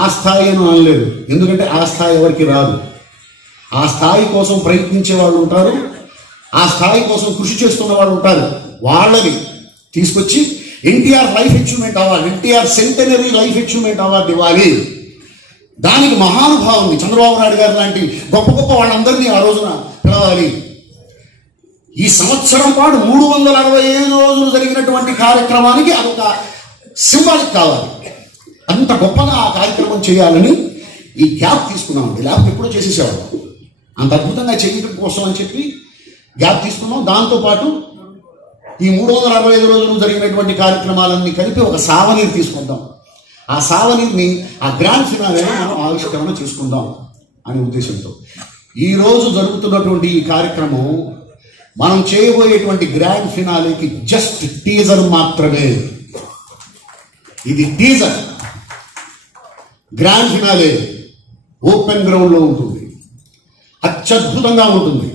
ఆ స్థాయి అని అనలేదు, ఎందుకంటే ఆ స్థాయి ఎవరికి రాదు. ఆ స్థాయి కోసం ప్రయత్నించే వాళ్ళు ఉంటారు, ఆ స్థాయి కోసం కృషి చేస్తున్న వాళ్ళు ఉంటారు. వాళ్ళని తీసుకొచ్చి NTR life achievement award, NTR centenary life achievement award ఇవ్వాలి. దానికి మహానుభావుని చంద్రబాబు నాయుడు గారు లాంటి గొప్ప గొప్ప వాళ్ళందరినీ ఆ రోజున పిలవాలి. ఈ సంవత్సరం పాటు 365 రోజులు జరిగినటువంటి కార్యక్రమానికి అదొక సింబాలిక్ కావాలి. అంత గొప్పగా ఆ కార్యక్రమం చేయాలని ఈ గ్యాప్ తీసుకున్నామండి. లేకపోతే ఎప్పుడో చేసేసేవాళ్ళం. అంత అద్భుతంగా చేయడం కోసం అని చెప్పి గ్యాప్ తీసుకున్నాం. దాంతోపాటు ఈ 365 రోజులు జరిగినటువంటి కార్యక్రమాలన్నీ కలిపి ఒక సావనీరు తీసుకుందాం. ఆ సావనీర్ని ఆ గ్రాండ్ ఫినాలేలో మనం ఆవిష్కరణ చేసుకుందాం అనే ఉద్దేశంతో ఈరోజు జరుగుతున్నటువంటి ఈ కార్యక్రమం మనం చేయబోయేటువంటి గ్రాండ్ ఫినాలేకి జస్ట్ టీజర్ మాత్రమే. ఇది teaser. Grand finale open ground లో ఉంటుంది, అత్యద్భుతంగా ఉంటుంది.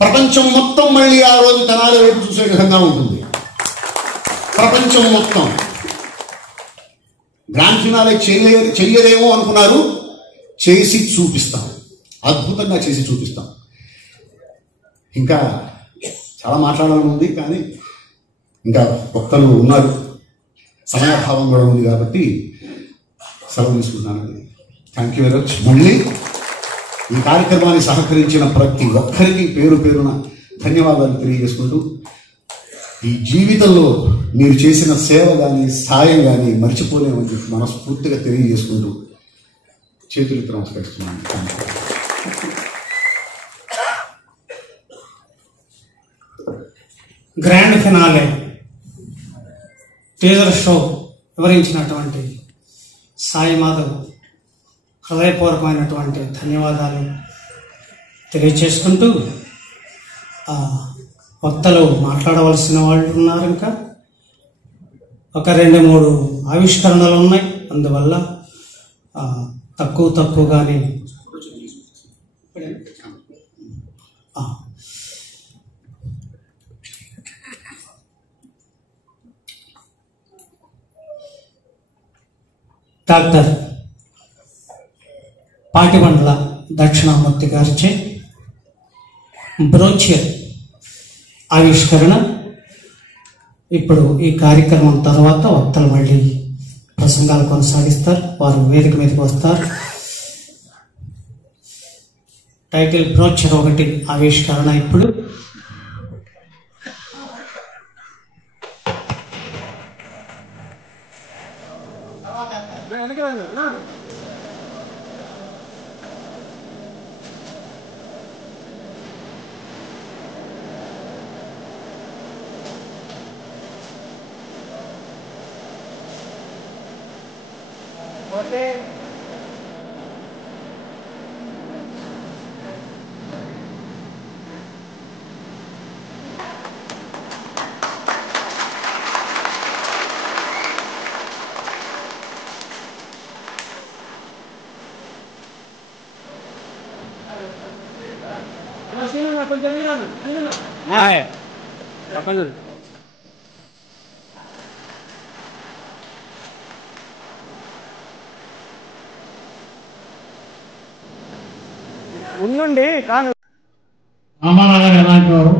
ప్రపంచం మొత్తం మళ్ళీ ఆ రోజు తెనాలి వైపు చూసే విధంగా ఉంటుంది. ప్రపంచం మొత్తం. గ్రాండ్ ఫినాలే చెయ్యలేమో అనుకున్నారు, చేసి చూపిస్తాం. అద్భుతంగా చేసి చూపిస్తాం. ఇంకా చాలా మాట్లాడాలని ఉంది, కానీ ఇంకా భక్తులు ఉన్నారు, సమయాభావం కూడా ఉంది కాబట్టి సెలవు తీసుకుంటున్నానండి. Thank you very much. మళ్ళీ ఈ కార్యక్రమాన్ని సహకరించిన ప్రతి ఒక్కరికి పేరు పేరున ధన్యవాదాలు తెలియజేసుకుంటూ, ఈ జీవితంలో మీరు చేసిన సేవ కానీ సాయం కానీ మర్చిపోలేమని చెప్పి మనస్ఫూర్తిగా తెలియజేసుకుంటూ చేతులెత్తి నమస్కరిస్తున్నాను. గ్రాండ్ ఫినాలే టీజర్ షో వివరించినటువంటి సాయి మాధవ్ హృదయపూర్వకమైనటువంటి ధన్యవాదాలు తెలియచేసుకుంటూ, వక్తలు మాట్లాడవలసిన వాళ్ళు ఉన్నారు. ఇంకా ఒక 2-3 ఆవిష్కరణలు ఉన్నాయి. అందువల్ల తక్కువగానే డాక్టర్ పాటిబండ్ల దక్షిణామూర్తి గారిచే బ్రోచర్ ఆవిష్కరణ. ఇప్పుడు ఈ కార్యక్రమం తర్వాత వక్తలు మళ్ళీ ప్రసంగాలు కొనసాగిస్తారు. వారు వేదిక మీదకి వస్తారు. టైటిల్ బ్రోచర్ 1 ఆవిష్కరణ ఇప్పుడు. ఉందండి కానీ రామారావు ఎలాంటి వారు,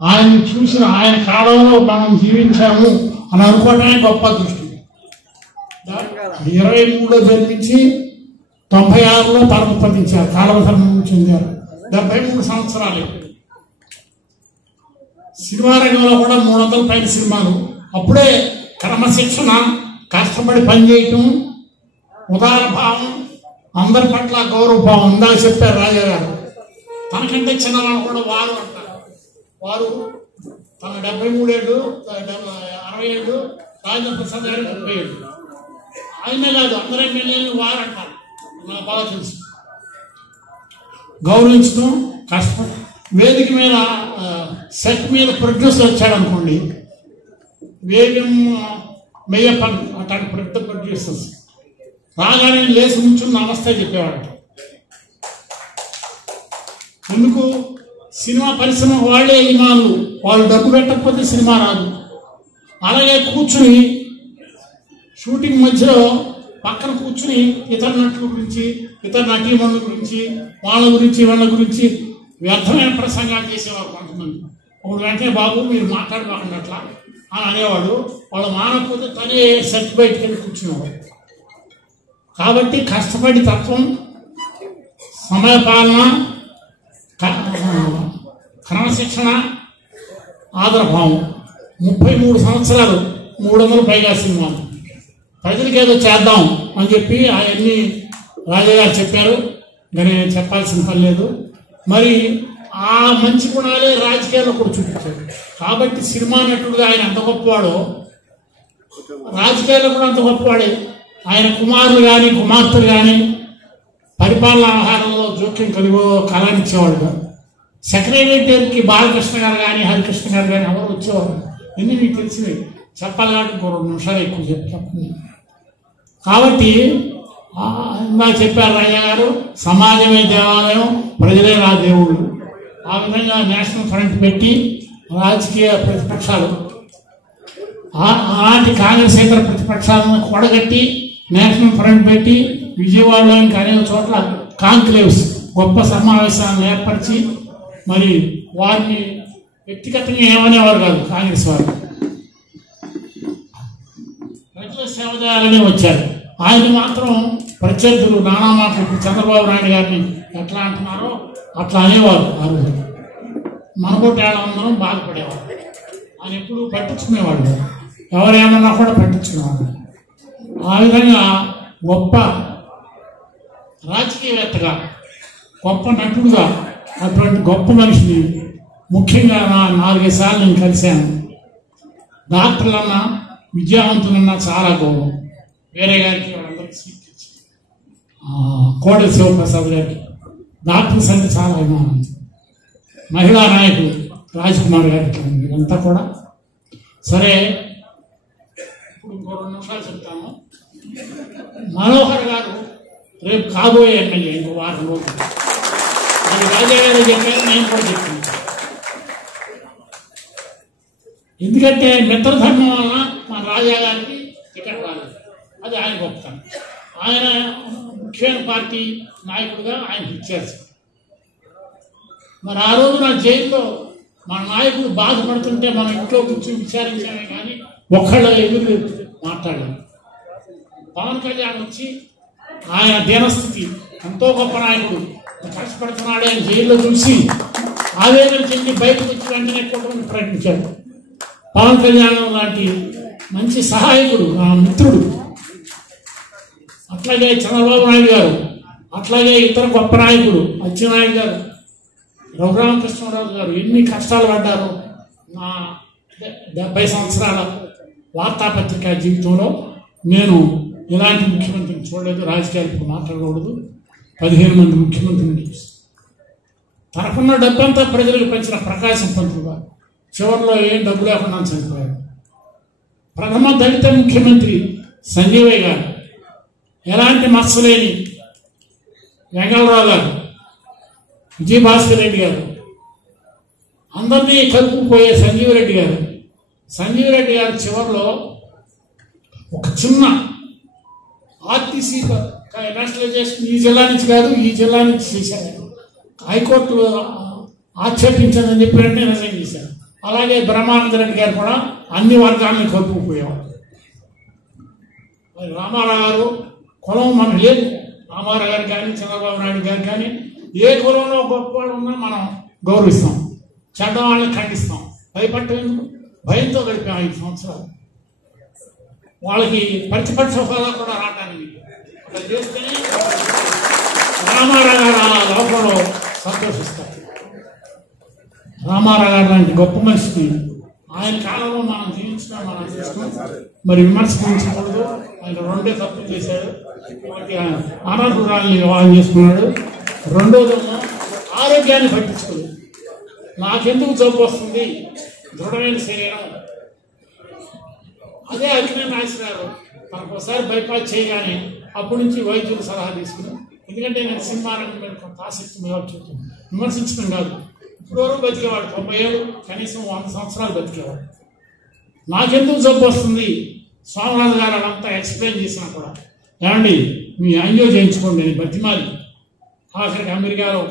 ఆయన చూసిన ఆయన కాలంలో మనం జీవించాము అని అనుకోవడమే గొప్ప దృష్టి. 23లో జన్మించి 96లో పరమపదించారు, కాలవధర్మం చెందారు. 73 సంవత్సరాలు. సినిమా రంగంలో కూడా 300 పైన సినిమాలు. అప్పుడే క్రమశిక్షణ, కష్టపడి పనిచేయటం, ఉదార భావం, అందరి పట్ల గౌరవభావం. ఇందాక చెప్పారు రాజా గారు, తనకంటే చిన్నవాళ్ళు కూడా వారు అంటారు. వారు తన 73 ఏళ్ళు, 60 ఏళ్ళు, రాజేంద్ర ప్రసాద్ గారు 30 ఏళ్ళు. ఆయనే కాదు, అందరూ ఎమ్మెల్యేలు వారు అంటారు. నాకు బాగా తెలుసు. గౌరవించడం, కష్టపడి వేదిక మీద సెట్ మీద ప్రొడ్యూసర్ వచ్చాడు అనుకోండి, వేగం మెయ్యప్పన్ అట్లాంటి పెద్ద ప్రొడ్యూసర్స్ రాగానే లేచి నుంచుని నమస్తే చెప్పేవాడు. ఎందుకు? సినిమా పరిశ్రమ వాళ్ళే యజమానులు, వాళ్ళు డబ్బు పెట్టకపోతే సినిమా రాదు. అలాగే కూర్చుని షూటింగ్ మధ్యలో పక్కన కూర్చుని ఇతర నటుల గురించి, ఇతర నటీమణుల గురించి, వాళ్ళ గురించి వాళ్ళ గురించి వ్యర్థమైన ప్రసంగాలు చేసేవారు కొంతమంది. అప్పుడు వెంటనే బాబు మీరు మాట్లాడబాకండి అట్లా అని అనేవాడు. వాళ్ళు మానకపోతే తనే సెట్ బయటికి వెళ్ళి కూర్చునేవాడు. కాబట్టి కష్టపడి తత్వం, సమయపాలన, క్రమశిక్షణ, ఆదరభావం. 33 సంవత్సరాలు, 300 పైగా సినిమాలు. ప్రజలకి ఏదో చేద్దాం అని చెప్పి అవన్నీ రాజా గారు చెప్పారు. ఇంకా నేను చెప్పాల్సిన పని లేదు. మరి ఆ మంచి గుణాలే రాజకీయాల్లో కూడా చూపించాడు. కాబట్టి సినిమా నటుడుగా ఆయన ఎంత గొప్పవాడో, రాజకీయాల్లో కూడా అంత గొప్పవాడే. ఆయన కుమారులు కానీ కుమార్తెలు కానీ పరిపాలనా వ్యవహారంలో జోక్యం కలిగో కళానిచ్చేవాడు. సెక్రటేరియట్కి బాలకృష్ణ గారు కానీ హరికృష్ణ గారు కానీ ఎవరు వచ్చేవారు. ఎన్ని మీకు తెలిసినవి చెప్పాలి కాబట్టి 2 నిమిషాలు ఎక్కువ చెప్పండి. కాబట్టి ఇందాక చెప్పారు రాజా గారు, సమాజమే దేవాలయం, ప్రజలే నా దేవుళ్ళు. ఆ విధంగా నేషనల్ ఫ్రంట్ పెట్టి రాజకీయ ప్రతిపక్షాలు, అలాంటి కాంగ్రెస్ ఇతర ప్రతిపక్షాలను కూడగట్టి నేషనల్ ఫ్రంట్ పెట్టి విజయవాడలో ఇంకా అనేక చోట్ల కాంక్లేవ్స్, గొప్ప సమావేశాలను ఏర్పరిచి మరి వారిని వ్యక్తిగతంగా ఏమనేవారు కాదు కాంగ్రెస్ వారు, ప్రజల సేవ చేయాలని వచ్చారు. ఆయన మాత్రం ప్రత్యర్థులు నానా మాటలు చంద్రబాబు నాయుడు గారిని ఎట్లా అంటున్నారో అట్లా అనేవారు. ఆ రోజు మనబోటేళ్ళందరం బాధపడేవారు. ఆయన ఎప్పుడు పట్టించుకునేవాడు, ఎవరేమన్నా కూడా పట్టించుకునేవాడు. ఆ విధంగా గొప్ప రాజకీయవేత్తగా, గొప్ప నటుడుగా, అటువంటి గొప్ప మనిషిని ముఖ్యంగా 4-5 సార్లు నేను కలిశాను. డాక్టర్లన్నా, విద్యావంతులన్నా చాలా గౌరవం. వేరే గారికి వాళ్ళందరికీ సీట్ ఇచ్చి, కోడెల శివప్రసాద్ గారికి డాక్టర్స్ అంటే చాలా అభిమానం. మహిళా నాయకులు రాజ్కుమార్ గారికి ఇదంతా కూడా. సరే, ఇప్పుడు ఇంకో 2 నిమిషాలు చెప్తాను. మనోహర్ గారు రేపు కాబోయే ఎమ్మెల్యే, ఇంకో 1 వారం రోజులు. అది రాజా గారు చెప్పారు, నేను కూడా చెప్పాను. ఎందుకంటే మిత్రధర్మం వలన మన రాజా గారికి టికెట్ రాలేదు. అది ఆయన గొప్పతనం. ఆయన ముఖ్యమైన పార్టీ నాయకుడిగా ఆయనకి ఇచ్చారు. మరి ఆ రోజు నా జైల్లో మన నాయకుడు బాధపడుతుంటే మనం ఇంట్లో కూర్చొని విచారించామే కానీ ఒక్కళ్ళ ఎదురు మాట్లాడాలి. పవన్ కళ్యాణ్ వచ్చి ఆయన దీనస్థితి, ఎంతో గొప్ప నాయకుడు, కష్టపడుతున్నాడు ఆయన జైల్లో చూసి ఆవేదన చెంది బయటకు వచ్చి వెంటనే కూటమిని ప్రకటించాడు. పవన్ కళ్యాణ్ లాంటి మంచి సహాయకుడు, నా మిత్రుడు. అట్లాగే చంద్రబాబు నాయుడు గారు, అట్లాగే ఇతర గొప్ప నాయకుడు అచ్చెన్నాయుడు గారు, రఘురామకృష్ణరాజు గారు ఎన్ని కష్టాలు పడ్డారు. నా 70 సంవత్సరాల వార్తాపత్రికా జీవితంలో నేను ఇలాంటి ముఖ్యమంత్రిని చూడలేదు. రాజకీయాలు ఇప్పుడు మాట్లాడకూడదు. 15 మంది ముఖ్యమంత్రిని చూసి తనకున్న డబ్బంతా ప్రజలకు పంచిన ప్రకాశం పంతులు గారు చివరిలో ఏం డబ్బు లేకుండా చనిపోయారు. ప్రథమ దళిత ముఖ్యమంత్రి సంజీవయ్య గారు, ఎలాంటి మత్సలేని వెంగళరావు గారు, విజయభాస్కర్ రెడ్డి గారు, అందరినీ కలుపుకుపోయే సంజీవ్ రెడ్డి గారు చివరిలో ఒక చిన్న ఆర్టీసీ నేషనలైజేషన్ ఈ జిల్లా నుంచి కాదు, ఈ జిల్లా నుంచి చేశారు. హైకోర్టు ఆక్షేపించాలని చెప్పి వెంటనే రిజైన్ చేశారు. అలాగే బ్రహ్మానంద రెడ్డి గారు కూడా అన్ని వర్గాలను కలుపుకుపోయేవారు. రామారావు గారు కులం మనకు లేదు. రామారావు గారు కానీ చంద్రబాబు నాయుడు గారు కానీ ఏ కులంలో గొప్పవాళ్ళు ఉన్నా మనం గౌరవిస్తాం, చెడ్డ వాళ్ళని ఖండిస్తాం. భయపడేందుకు? భయంతో గడిపాం 5 సంవత్సరాలు. వాళ్ళకి ప్రతిపక్ష హోదా కూడా రావటానికి అట్లా చేస్తేనే రామారావు గారు ఆ లోపంలో సంతోషిస్తారు. రామారావు గారు లాంటి గొప్ప మనిషిని ఆయన కాలంలో మనం జీవించడం మనం చూస్తాం. మరి విమర్శించకూడదు. ఆయన 2 తప్పులు చేశాడు. ఒకటి అనాథురాల్ని వివాహం చేసుకున్నాడు, రెండోదేమో ఆరోగ్యాన్ని పట్టించుకోలేదు. నాకెందుకు జబ్బు వస్తుంది, దృఢమైన శరీరం. అదే అఖిలేని నాగేశ్వరరావు తనకు ఒకసారి బైపాస్ చేయగానే అప్పటి నుంచి వైద్యులు సలహా తీసుకున్నాం. ఎందుకంటే నేను సినిమా రంగం మీద కొంత ఆసక్తి విమర్శించడం కాదు. ఇప్పటివరకు బతికేవాడు 90 ఏళ్ళు, కనీసం 100 సంవత్సరాలు బతికేవాడు. నాకెందుకు జబ్బు వస్తుంది, సోమనాథ్ గారు అదంతా ఎక్స్ప్లెయిన్ చేసినా కూడా ఏమండి మీ యాంజియో చేయించుకోండి అని బతిమాలి. ఆఖరికి అమెరికాలో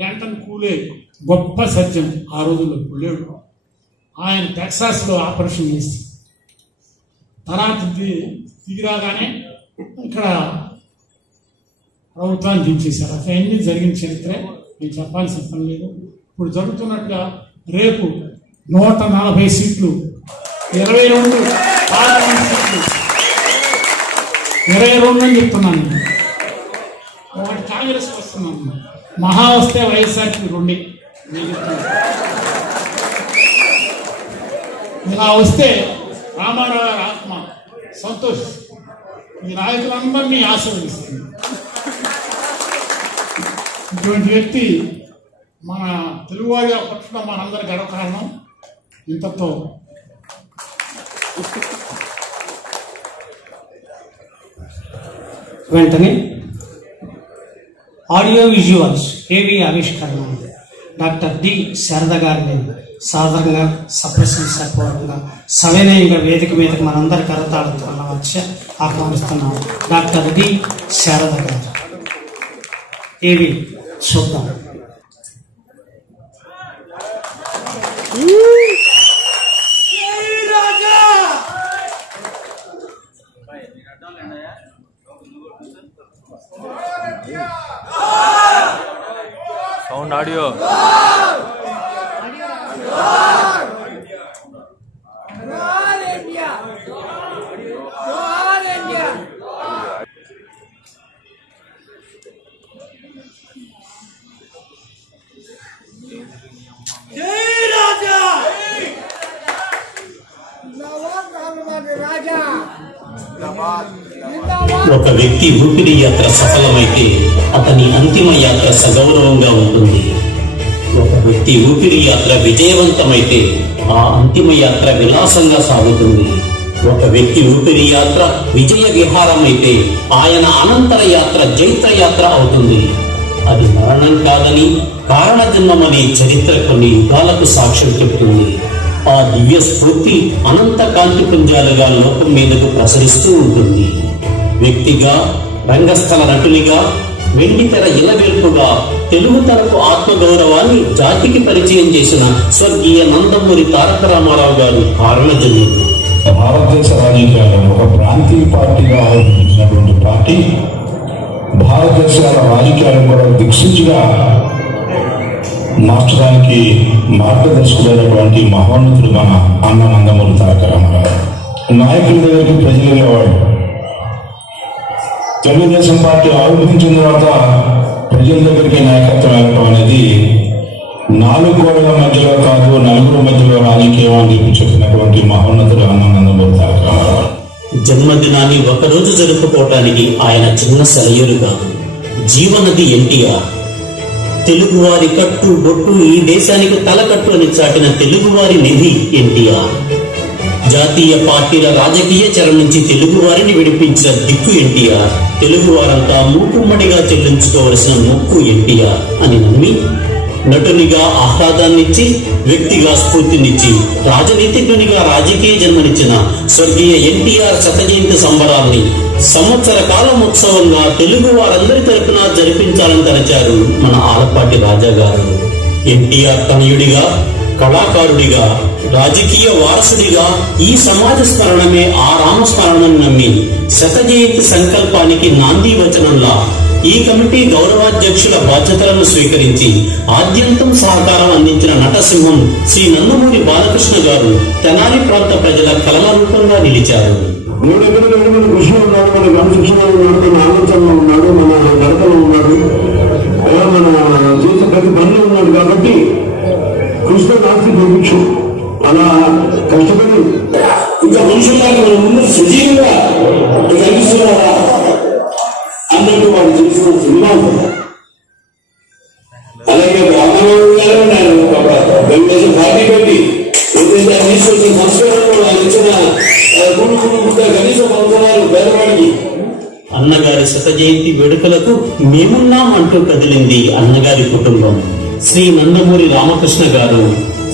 డంటన్ కూలే గొప్ప సర్జన్, ఆ రోజుల్లో లేడు, ఆయన టెక్సాస్లో ఆపరేషన్ చేసి తర్వాత దిగిరాగానే ఇక్కడ ప్రభుత్వాన్ని దించేశారు. అట్లా ఎన్ని జరిగిన చరిత్రే నేను చెప్పాల్సిన పని లేదు. ఇప్పుడు జరుగుతున్నట్టుగా రేపు 140 సీట్లు, 22 పార్లమెంట్ సీట్లు, 22 అని చెప్తున్నాను. ఒకటి కాంగ్రెస్ వస్తున్నాను, మహా వస్తే వైఎస్ఆర్కి 2. ఇలా వస్తే రామారావు గారి ఆత్మ సంతోషిస్తుంది. ఈ నాయకులందరినీ ఆశీర్వదిస్తుంది. ఇటువంటి వ్యక్తి మన తెలుగువాడి పక్షంలో మనందరి గర్వకారణం. ఇంతతో వెంటనే ఆడియో విజువల్స్ ఏవి ఆవిష్కరణ డాక్టర్ డి శారద గారిని సాధారణంగా సప్రశంసపూర్వకంగా సవినయంగా వేదిక మీదకి మనందరి కరతాడుతున్న వచ్చి ఆహ్వానిస్తున్నాం. డాక్టర్ డి శారద గారు ఏవి చూద్దాం. సౌండ్ ఆడియో ఒక వ్యక్తి ఊపిరి యాత్ర సఫలమైతే అతని అంతిమ యాత్ర సగౌరవంగా ఉంటుంది. ఒక వ్యక్తి ఊపిరి యాత్ర విజయవంతమైతే ఆ అంతిమ యాత్ర విలాసంగా సాగుతుంది. ఒక వ్యక్తి ఊపిరి యాత్ర విజయ విహారం అయితే ఆయన అనంతర యాత్ర జైత్ర యాత్ర అవుతుంది. అది మరణం కాదని కారణ జన్మమనే చరిత్ర కొన్ని యుగాలకు సాక్ష్యం చెబుతుంది. ఆ దివ్య స్ఫూర్తి అనంత కాంతి పుంజాలుగా లోకం మీదకు ప్రసరిస్తూ ఉంటుంది. వ్యక్తిగా, రంగస్థల నటునిగా, వెండితెర ఇలవేల్పుగా తెలుగు తరపు ఆత్మగౌరవాన్ని జాతికి పరిచయం చేసిన స్వర్గీయ నందమూరి తారక రామారావు గారు కారణజన్ముడు. భారతదేశ రాజకీయాల్లో ఒక ప్రాంతీయ పార్టీగా ఆలోచించినటువంటి పార్టీ భారతదేశ రాజకీయాలను కూడా దిక్సూచిగా మార్చడానికి మార్గదర్శకులైనటువంటి మహోన్నతుడు మన అన్న నందమూరి తారక రామారావు. నాయకుల దగ్గరికి ప్రజలు వెళ్ళేవాడు. తెలుగుదేశం పార్టీ ఆవిర్భవించిన తర్వాత ప్రజల దగ్గరికి నాయకత్వం వెళ్ళటం అనేది 4 గోడల మధ్యలో కాదు, 4 మధ్యలో రాజకీయం అని చెప్పి చెప్పినటువంటి మహోన్నతుడు అన్న నందమూరి తారక రామారావు. జన్మదినాన్ని ఒకరోజు జరుపుకోవటానికి ఆయన చిన్న సెలయేరు కాదు, జీవనది ఎన్టీఆర్. తెలుగువారి కట్టు బొట్టు ఈ దేశానికి తలకట్టు అని చాటిన తెలుగువారి నిధి ఎన్టీఆర్. జాతీయ పార్టీల రాజకీయ చెర నుంచి తెలుగువారిని విడిపించిన దిక్కు ఎన్టీఆర్. తెలుగువారంతా మూకుమ్మడిగా చెల్లించుకోవలసిన మొక్కు ఎన్టీఆర్ అని నమ్మి నటునిగా ఆహ్లాదాన్నిచ్చి, వ్యక్తిగా స్ఫూర్తినిచ్చి, రాజనీతిజ్ఞునిగా రాజకీయ జన్మనిచ్చిన స్వర్గీయ ఎన్టీఆర్ శత జయంతి సంబరాల్ని సంవత్సర కాలం ఉత్సవంగా తెలుగు వారందరి తరపున జరిపించాలని తలచారు మన ఆలపాటి రాజా గారు. ఎన్టీఆర్ తనయుడిగా, కళాకారుడిగా, రాజకీయ వారసుడిగా ఈ సమాజ స్మరణమే ఆ రామస్మరణను నమ్మి శత జయంతి సంకల్పానికి నాంది వచనంలా ఈ కమిటీ గౌరవాధ్యక్షుల బాధ్యతలను స్వీకరించి ఆద్యంతం సహకారం అందించిన నటసింహం శ్రీ నందమూరి బాలకృష్ణ గారు తెనాలి ప్రాంత ప్రజల కలల రూపంగా నిలిచారు. కృష్ణ ఉన్నాడు, మన క్రమశిక్షణలో ఉన్నాడు, మన ఆలోచనలో ఉన్నాడు, మన నడకలో ఉన్నాడు, మన చేసే ప్రతి పనిలో ఉన్నాడు. కాబట్టి కృష్ణ నాస్తి చూపించు అలా కష్టపడి ఇంకా మనుషులాగా మన ముందు సజీవంగా కనిపిస్తున్నారా అన్నట్టు వాళ్ళు చేసిన సినిమా. అలాగే రామారావు గారు వెంకటేశ్వర పార్టీ పెట్టి తీసుకొచ్చిన సంస్కారంలో ఆయన ఇచ్చిన కనీసం సంవత్సరాలు పేదవాడికి. అన్నగారి శత జయంతి వేడుకలకు మేమున్నాం అంటూ కదిలింది అన్నగారి కుటుంబం. శ్రీ నందమూరి రామకృష్ణ గారు,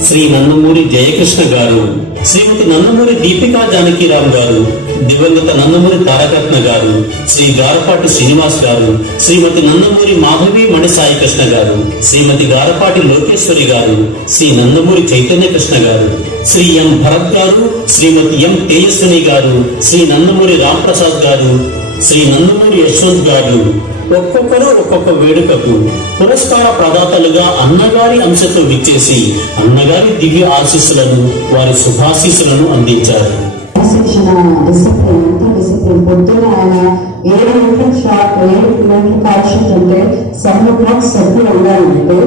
శ్రీ నందమూరి జయకృష్ణ గారు, శ్రీమతి నందమూరి దీపికా జానకీరామ్ గారు, దివంగత నందమూరి తారకరత్న గారు, శ్రీ గారపాటి శ్రీనివాస్ గారు, శ్రీమతి నందమూరి మాధవి మణిసాయి కృష్ణ గారు, శ్రీమతి గారపాటి లోకేశ్వరి గారు, శ్రీ నందమూరి చైతన్య కృష్ణ గారు, శ్రీ ఎం భరత్ గారు, శ్రీమతి ఎం తేజస్విని గారు, శ్రీ నందమూరి రాంప్రసాద్ గారు, శ్రీ నందమూరి యశ్వంత్ గారు ఒక్కొక్కరు ఒక్కొక్క వేడుకకు పురస్కార ప్రదాతలుగా అన్నగారి అంశతో విచ్చేసి అన్నగారి దివ్య ఆశీస్సులను, వారి శుభాశీస్సులను అందించారు. పొద్దున ఆయన 7 గంటల షార్ట్ 7 కిలోమీటర్ కాల్షీట్ అంటే 7 o'clock సర్కిల్ ఉండాలంటే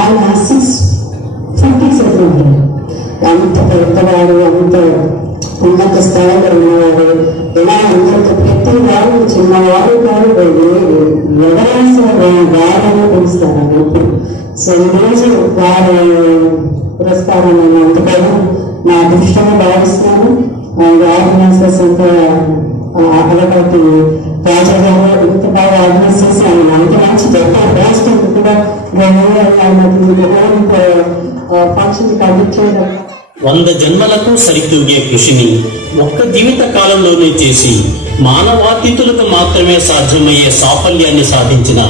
ఆయన 6:50 సర్కిల్ ఉంటాడు. అంత పెద్దవాడు, అంత ఉన్నత స్థాయిలో ఉన్నవాడు. ఎలా అందరితో ప్రతి వాడు చిన్నవాడు కాదు, ఎవరైనా సరే వాడని పిలుస్తారండి ఇప్పుడు. సో ఈరోజు వారి పురస్కారం నేను అందుకోవడం నా అదృష్టంగా భావిస్తున్నాను. ఆర్గనైజర్స్ అంతా అలవాటి రాజా గారు ఇంత బాగా ఆర్గనైజ్ చేసి ఆయన అంత మంచి చెప్పారు. రాష్ట్రం కూడా ఫంక్షన్ కండక్ట్ చేయడం 100 జన్మలకు సరితూగే కృషిని ఒక్క జీవిత కాలంలోనే చేసి మానవాతీతులకు మాత్రమే సాధ్యమయ్యే సాఫల్యాన్ని సాధించిన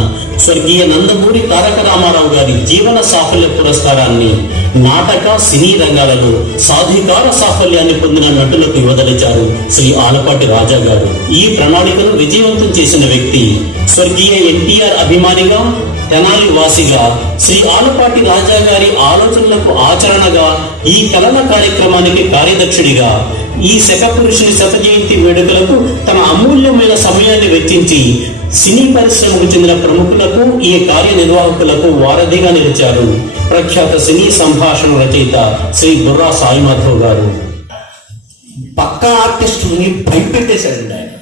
స్వర్గీయ నందమూరి తారక రామారావు గారి జీవన సాఫల్య పురస్కారాన్ని నాటక, సినీ రంగాలలో సాధికార సాఫల్యాన్ని పొందిన నటులకు ఇవ్వదలిచారు శ్రీ ఆలపాటి రాజా గారు. ఈ ప్రణాళికను విజయవంతం చేసిన వ్యక్తి స్వర్గీయ ఎన్టీఆర్ అభిమానిగా, తెనాలి వాసిగా శ్రీ ఆలపాటి రాజా గారి ఆలోచనలకు ఆచరణగా, ఈ కళల కార్యక్రమానికి కార్యదక్షుడిగా, ఈ శక పురుషుని శత జయంతి వేడుకలకు తన అమూల్యమైన సమయాన్ని వెచ్చించి సినీ పరిశ్రమకు చెందిన ప్రముఖులకు, ఈ కార్యనిర్వాహకులకు వారధిగా నిలిచారు ప్రఖ్యాత సినీ సంభాషణ రచయిత శ్రీ బుర్రా సాయిమాధవ్ గారు. పక్కా ఆర్టిస్టుని భయపెట్టేశారండి ఆయన.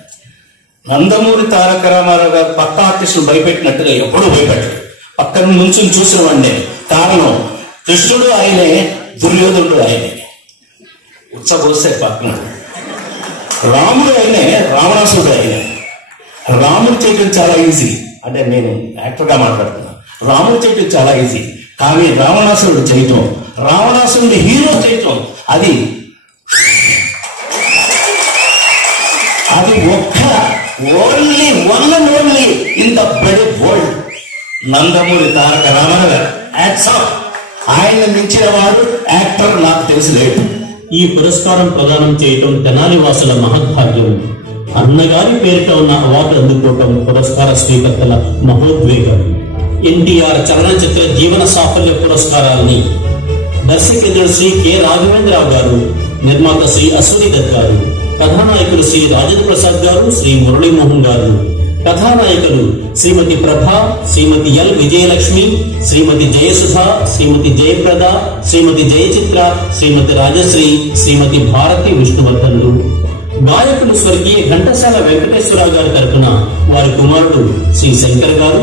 నందమూరి తారక రామారావు గారు పక్క ఆర్టిస్టులు భయపెట్టినట్టుగా ఎప్పుడూ భయపెట్టారు. పక్కన నుంచి చూసిన వాడినే. కారణం కృష్ణుడు ఆయనే, దుర్యోధనుడు ఆయనే, ఉత్సవోత్సవ పక్కన. రాముడు ఆయనే, రావణాసుడు ఆయనే. రాముడు చేయటం చాలా ఈజీ, అంటే నేను యాక్టర్గా మాట్లాడుతున్నా. రాముడు చేయటం చాలా ఈజీ, కానీ రావణాసురుడు చేయటం, రావణాసురుడిని హీరో చేయటం, అది ఒక్క only one and only in the బెడ్ వరల్డ్ నందమూరి తారక రామారావు గారు. ఆయన మించిన వాడు యాక్టర్ నాకు తెలిసిలేడు. ఈ పురస్కారం ప్రదానం చేయటం తెనాలి వాసుల మహద్భాగ్యం. అన్నగారి పేరిట ఉన్న అవార్డు అందుకోవటం పురస్కార స్వీకర్తల మహోద్వేగం. ఎన్టీఆర్ చలనచిత్ర జీవన సాఫల్య పురస్కారాన్ని దర్శకుడు శ్రీ కె రాఘవేంద్రరావు గారు, నిర్మాత శ్రీ అశ్వని దత్ గారు, కథానాయకులు శ్రీ రాజేంద్ర ప్రసాద్ గారు, శ్రీ మురళీమోహన్ గారు, కథానాయకులు శ్రీమతి ప్రభ, శ్రీమతి ఎల్ విజయలక్ష్మి, శ్రీమతి జయసుధ, శ్రీమతి జయప్రద, శ్రీమతి జయచిత్ర, శ్రీమతి రాజశ్రీ, శ్రీమతి భారతి విష్ణువర్ధనులు. గాయకులు స్వర్గీయ ఘంటసాల వెంకటేశ్వరరావు గారి తరఫున వారి కుమారుడు శ్రీ శంకర్ గారు,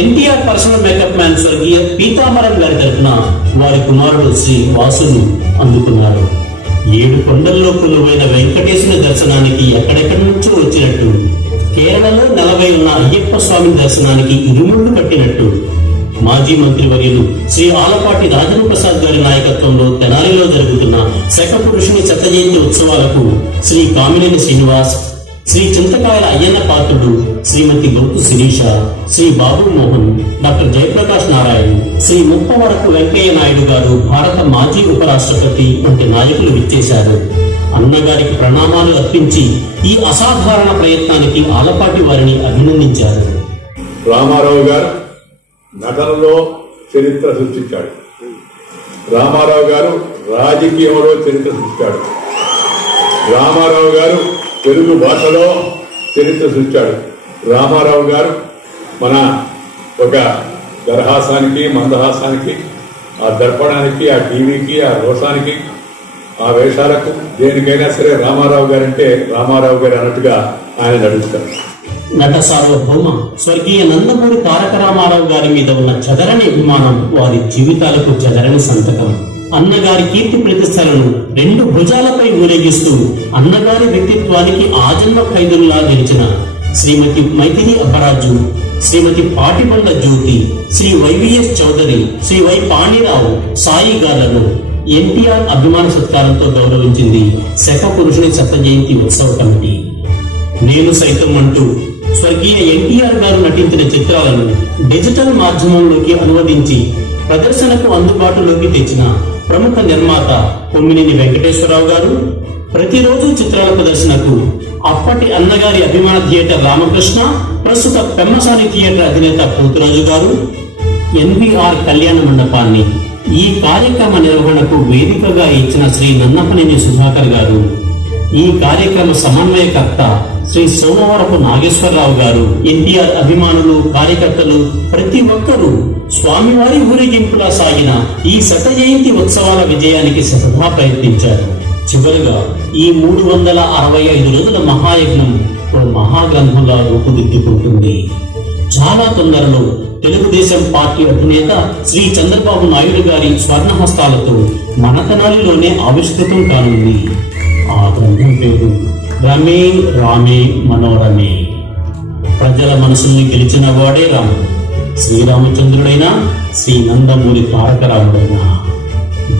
ఎన్టీఆర్ పర్సనల్ మేకప్ మ్యాన్ స్వర్గీయ పీతాంబరం గారి తరఫున వారి కుమారుడు శ్రీ వాసును అందుకున్నారు. 7 కొండల్లో కొలువైన వెంకటేశ్వరుని దర్శనానికి ఎక్కడెక్కడి నుంచో వచ్చినట్టు, కేరళలో 40 ఉన్న అయ్యప్ప స్వామి దర్శనానికి ఇరుముళ్ళు కట్టినట్టు, మాజీ మంత్రివర్యులు శ్రీ ఆలపాటి రాజేంద్ర ప్రసాద్ గారి నాయకత్వంలో తెనాలిలో జరుగుతున్న శక పురుషుని శత జయంతి ఉత్సవాలకు శ్రీ కామినేని శ్రీనివాస్, శ్రీ చింతకాయల అయ్యన్న పాత్రుడు, శ్రీమతి గౌతు శిరీష, శ్రీ బాబు మోహన్, డాక్టర్ జయప్రకాష్ నారాయణ్, శ్రీ ముప్పవరపు వెంకయ్య నాయుడు గారు, భారత మాజీ ఉపరాష్ట్రపతి వంటి నాయకులు విచ్చేశారు. అన్నగారికి ప్రణామాలు అర్పించి ఈ అసాధారణ ప్రయత్నానికి ఆలపాటి వారిని అభినందించారు. రామారావు గారు నటనలో చరిత్ర సృష్టించాడు. రామారావు గారు రాజకీయంలో చరిత్ర సృష్టించాడు. రామారావు గారు తెలుగు భాషలో చరిత్ర సృష్టించాడు. రామారావు గారు మన ఒక దరహాసానికి, మందహాసానికి, ఆ దర్పణానికి, ఆ టీవీకి, ఆ రోషానికి, ఆ వేషాలకు, దేనికైనా సరే రామారావు గారంటే రామారావు గారు అన్నట్టుగా ఆయన నడుస్తారు. నట సార్వభౌమ స్వర్గీయ నందమూరి తారక రామారావు గారి మీద ఉన్న చెదరని అభిమానం వారి జీవితాలకు చెదరని సంతకం. అన్నగారి కీర్తి ప్రతిష్టలను రెండు భుజాలపై ఊరేగిస్తూ అన్నగారి వ్యక్తిత్వానికి ఆజన్మ ఖైదుల్లా నిలిచిన శ్రీమతి మైథిలి అపరాజు, శ్రీమతి పాటిబండ జ్యోతి, శ్రీ వైవిఎస్ చౌదరి, శ్రీ వై పాణిరావు, సాయి గార్లను ఎన్టీఆర్ అభిమాన సత్కారంతో గౌరవించింది శక పురుషుని శత జయంతి ఉత్సవ కమిటీ. నేను సైతం అంటూ స్వర్గీయ ఎన్టీఆర్ గారు నటించిన చిత్రాలను డిజిటల్ మాధ్యమంలోకి అనువదించి ప్రదర్శనకు అందుబాటులోకి తెచ్చిన ప్రముఖ నిర్మాత కొమ్మినేని వెంకటేశ్వరరావు గారు, ప్రతిరోజు చిత్రాల ప్రదర్శనకు అప్పటి అన్నగారి అభిమాన థియేటర్ రామకృష్ణ, ప్రస్తుత పెమ్మసాని థియేటర్ అధినేత పోతురాజు గారు, ఎన్వీఆర్ కళ్యాణ మండపాన్ని ఈ కార్యక్రమ నిర్వహణకు వేదికగా ఇచ్చిన శ్రీ నన్నపనేని సుధాకర్ గారు, ఈ కార్యక్రమ సమన్వయకర్త శ్రీ సోమవరపు నాగేశ్వరరావు గారు, ఎన్టీఆర్ అభిమానులు, కార్యకర్తలు ప్రతి ఒక్కరూ స్వామివారి ఊరేగింపులా సాగిన ఈ శత జయంతి ఉత్సవాల విజయానికి శతధా ప్రయత్నించారు. చివరిగా ఈ 365 రోజుల మహాయజ్ఞం ఓ మహాగ్రంథంలా రూపుదిద్దుకుంటుంది. చాలా తొందరలో తెలుగుదేశం పార్టీ అధినేత శ్రీ చంద్రబాబు నాయుడు గారి స్వర్ణహస్తాలతో మన తెనాలిలోనే ఆవిష్కృతం కానుంది. ఆ గ్రంథం పేరు రమే రామే మనోరమే. ప్రజల మనసుల్ని గెలిచిన వాడే రాముడు. శ్రీరామచంద్రుడైనా, శ్రీ నందమూరి తారక రాముడైనా.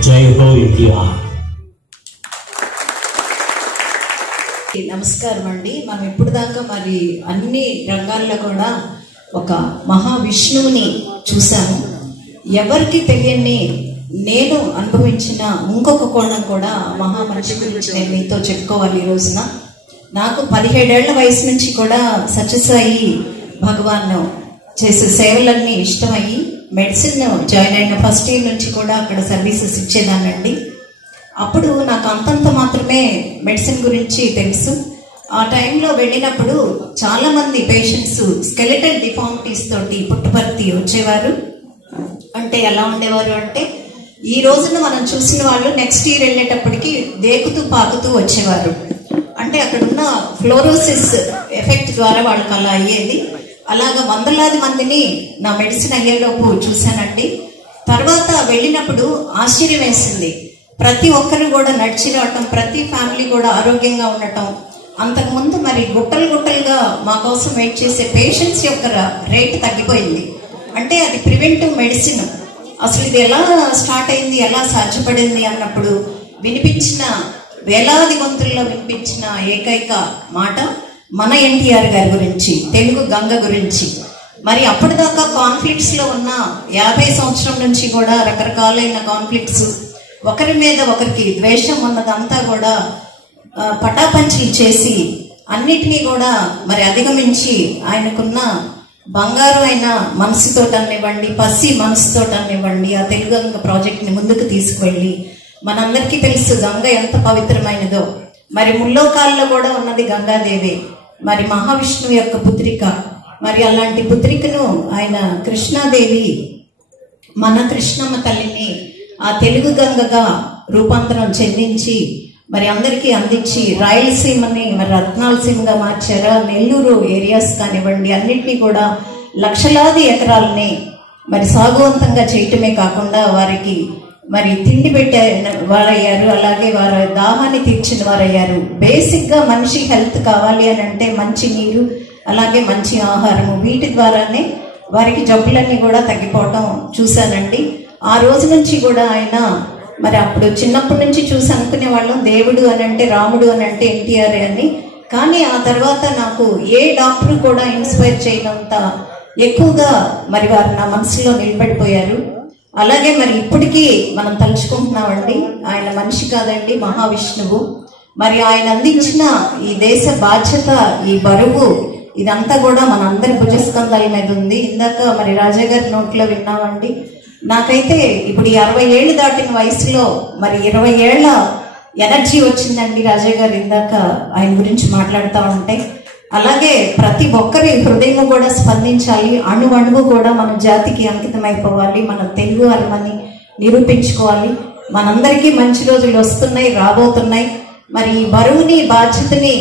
జై హో ఎన్టీఆర్. నమస్కారం అండి. మనం ఇప్పుడు దాకా మరి అన్ని రంగాల్లో కూడా ఒక మహావిష్ణువుని చూశాము. ఎవరికి తెలియని నేను అనుభవించిన ఇంకొక కోణం కూడా మహామనిషి గురించి నేను మీతో చెప్పుకోవాలి. ఈ రోజున నాకు 17 ఏళ్ల వయసు నుంచి కూడా సత్యసాయి భగవాన్ చేసే సేవలన్నీ ఇష్టమయ్యి మెడిసిన్ జాయిన్ అయిన ఫస్ట్ ఇయర్ నుంచి కూడా అక్కడ సర్వీసెస్ ఇచ్చేదానండి. అప్పుడు నాకు అంతంత మాత్రమే మెడిసిన్ గురించి తెలుసు. ఆ టైంలో వెళ్ళినప్పుడు చాలా మంది పేషెంట్స్ స్కెలిటల్ డిఫార్మిటీస్ తోటి పుట్టుపర్తి వచ్చేవారు. అంటే ఎలా ఉండేవారు అంటే, ఈ రోజున మనం చూసిన వాళ్ళు నెక్స్ట్ ఇయర్ వెళ్ళేటప్పటికి దేకుతూ పాకుతూ వచ్చేవారు. అంటే అక్కడ ఉన్న ఫ్లోరోసిస్ ఎఫెక్ట్ ద్వారా వాళ్ళకి అలా అయ్యేది. అలాగా వందలాది మందిని నా మెడిసిన్ అయ్యేలోపు చూశానండి. తర్వాత వెళ్ళినప్పుడు ఆశ్చర్యం వేసింది. ప్రతి ఒక్కరు కూడా నడిచి రావటం, ప్రతి ఫ్యామిలీ కూడా ఆరోగ్యంగా ఉండటం. అంతకుముందు మరి గుట్టలు గుట్టలుగా మా కోసం వెయిట్ చేసే పేషెంట్స్ యొక్క రేట్ తగ్గిపోయింది. అంటే అది ప్రివెంటివ్ మెడిసిన్. అసలు ఇది ఎలా స్టార్ట్ అయింది, ఎలా సాధ్యపడింది అన్నప్పుడు వినిపించిన వేలాది గొంతుల్లో వినిపించిన ఏకైక మాట మన ఎన్టీఆర్ గారి గురించి, తెలుగు గంగ గురించి. మరి అప్పటిదాకా కాన్ఫ్లిక్ట్స్ లో ఉన్న 50 సంవత్సరం నుంచి కూడా రకరకాలైన కాన్ఫ్లిక్ట్స్, ఒకరి మీద ఒకరికి ద్వేషం ఉన్నదంతా కూడా పటాపంచలు చేసి అన్నిటినీ కూడా మరి అధిగమించి ఆయనకున్న బంగారు అయిన మనసుతో అనివ్వండి, పసి మనసుతో అనివ్వండి, ఆ తెలుగు గంగ ప్రాజెక్ట్ని ముందుకు తీసుకువెళ్ళి, మనందరికీ తెలుసు గంగ ఎంత పవిత్రమైనదో. మరి ముల్లోకాల్లో కూడా ఉన్నది గంగాదేవి, మరి మహావిష్ణువు యొక్క పుత్రిక. మరి అలాంటి పుత్రికను ఆయన కృష్ణాదేవి, మన కృష్ణమ్మ తల్లిని ఆ తెలుగు గంగగా రూపాంతరం చెందించి మరి అందరికీ అందించి రాయలసీమని మరి రత్నాలసీమగా మార్చారా. నెల్లూరు ఏరియాస్ కానివ్వండి, అన్నిటినీ కూడా లక్షలాది ఎకరాలని మరి సాగువంతంగా చేయటమే కాకుండా వారికి మరి తిండి పెట్టే వారయ్యారు. అలాగే వారి దాహాన్ని తీర్చిన వారయ్యారు. బేసిక్గా మనిషి హెల్త్ కావాలి అని అంటే మంచి నీరు, అలాగే మంచి ఆహారము, వీటి ద్వారానే వారికి జబ్బులన్నీ కూడా తగ్గిపోవటం చూశానండి. ఆ రోజు నుంచి కూడా ఆయన మరి అప్పుడు చిన్నప్పటి నుంచి చూసి అనుకునే వాళ్ళం దేవుడు అని అంటే రాముడు అని అంటే ఎన్టీఆర్ అని. కానీ ఆ తర్వాత నాకు ఏ డాక్టర్ కూడా ఇన్స్పైర్ చేయనంత ఎక్కువగా మరి వారు నా మనసులో నిలబడిపోయారు. అలాగే మరి ఇప్పటికీ మనం తలుచుకుంటున్నామండి, ఆయన మనిషి కాదండి, మహావిష్ణువు. మరి ఆయన అందించిన ఈ దేశ బాధ్యత, ఈ బరువు, ఇదంతా కూడా మన అందరి భుజస్కంధాల మీద ఉంది. ఇందాక మరి రాజా గారి నోట్లో విన్నామండి. నాకైతే ఇప్పుడు 60 ఏళ్ళు దాటిన వయసులో మరి 20 ఏళ్ల ఎనర్జీ వచ్చిందండి రాజా గారు ఇందాక ఆయన గురించి మాట్లాడుతూ ఉంటే. అలాగే ప్రతి ఒక్కరి హృదయం కూడా స్పందించాలి, అణువణువు కూడా మన జాతికి అంకితమైపోవాలి, మన తెలుగు వాళ్ళని నిరూపించుకోవాలి. మనందరికీ మంచి రోజులు వస్తున్నాయి, రాబోతున్నాయి. మరి ఈ బరువుని బాధ్యతని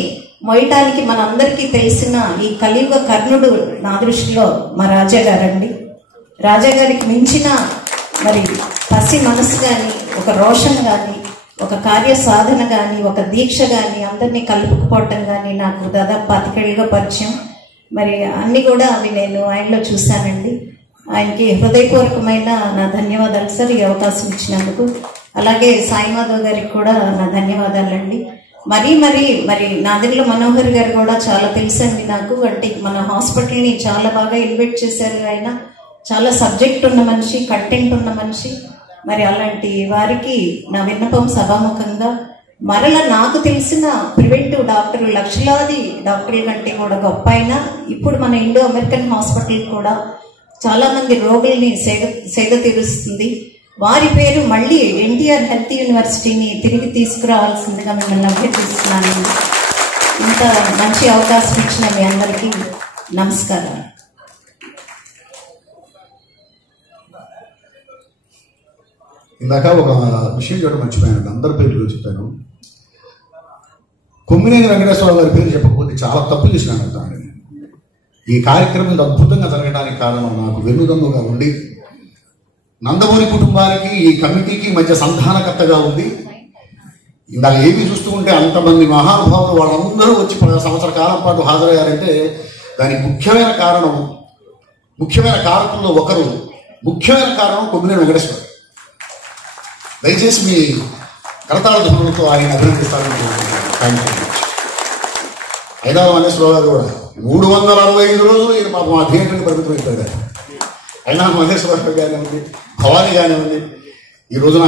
మోయటానికి మనందరికీ తెలిసిన ఈ కలియుగ కర్ణుడు నా దృష్టిలో మా రాజా గారండి. రాజా గారికి మించిన మరి పసి మనసు కానీ, ఒక రోషన్ కానీ, ఒక కార్య సాధన కానీ, ఒక దీక్ష కానీ, అందరినీ కలుపుకుపోవటం కానీ నాకు దాదాపు 25 ఏళ్ళుగా పరిచయం. మరి అన్ని కూడా అవి నేను ఆయనలో చూశానండి. ఆయనకి హృదయపూర్వకమైన నా ధన్యవాదాలు సార్ ఈ అవకాశం ఇచ్చినందుకు. అలాగే సాయి మాధవ్ గారికి కూడా నా ధన్యవాదాలండి. మరి నాదెండ్ల మనోహర్ గారు కూడా చాలా తెలుసండి నాకు. అంటే మన హాస్పిటల్ని చాలా బాగా ఇన్వైట్ చేశారు ఆయన. చాలా సబ్జెక్ట్ ఉన్న మనిషి, కంటెంట్ ఉన్న మనిషి. మరి అలాంటి వారికి నా విన్నపం సభాముఖంగా, మరలా నాకు తెలిసిన ప్రివెంటివ్ డాక్టర్లు లక్షలాది డాక్టర్ల కంటే కూడా గొప్ప అయినా ఇప్పుడు మన ఇండో అమెరికన్ హాస్పిటల్ కూడా చాలా మంది రోగుల్ని సేద తీరుస్తుంది. వారి పేరు మళ్ళీ ఎన్టీఆర్ హెల్త్ యూనివర్సిటీని తిరిగి తీసుకురావాల్సిందిగా మిమ్మల్ని అభ్యర్థిస్తున్నాను. ఇంత మంచి అవకాశం ఇచ్చిన మీ అందరికీ నమస్కారం. ఇందాక ఒక విషయం చూడడం మర్చిపోయాను, అందరి పేర్లు చెప్పాను. కొమ్మినేని వెంకటేశ్వరరావు గారి పేరు చెప్పకపోతే చాలా తప్పు చేసినాను అంటాను. ఈ కార్యక్రమం ఇంత అద్భుతంగా జరగడానికి కారణం నాకు వెన్నుదన్నుగా ఉండి, నందమూరి కుటుంబానికి ఈ కమిటీకి మధ్య సంధానకర్తగా ఉంది. ఇందాక ఏమి చూస్తూ ఉంటే అంతమంది మహానుభావులు వాళ్ళందరూ వచ్చి 10 సంవత్సరాల కాలం పాటు హాజరయ్యారంటే దానికి ముఖ్యమైన కారకుల్లో ఒకరు, ముఖ్యమైన కారణం కొమ్మినేని వెంకటేశ్వర. దయచేసి మీ కరతాళ ధ్వనులతో ఆయన అభినందిస్తారని ఐదావ మహేశ్వరరావు గారు కూడా 365 రోజులు ఈయన పాపం ఆ థియేటర్ని పరిమితం అయిపోయారు. అయినా మహేశ్వరరావు కానివ్వండి, భవానీ కానివ్వండి, ఈ రోజున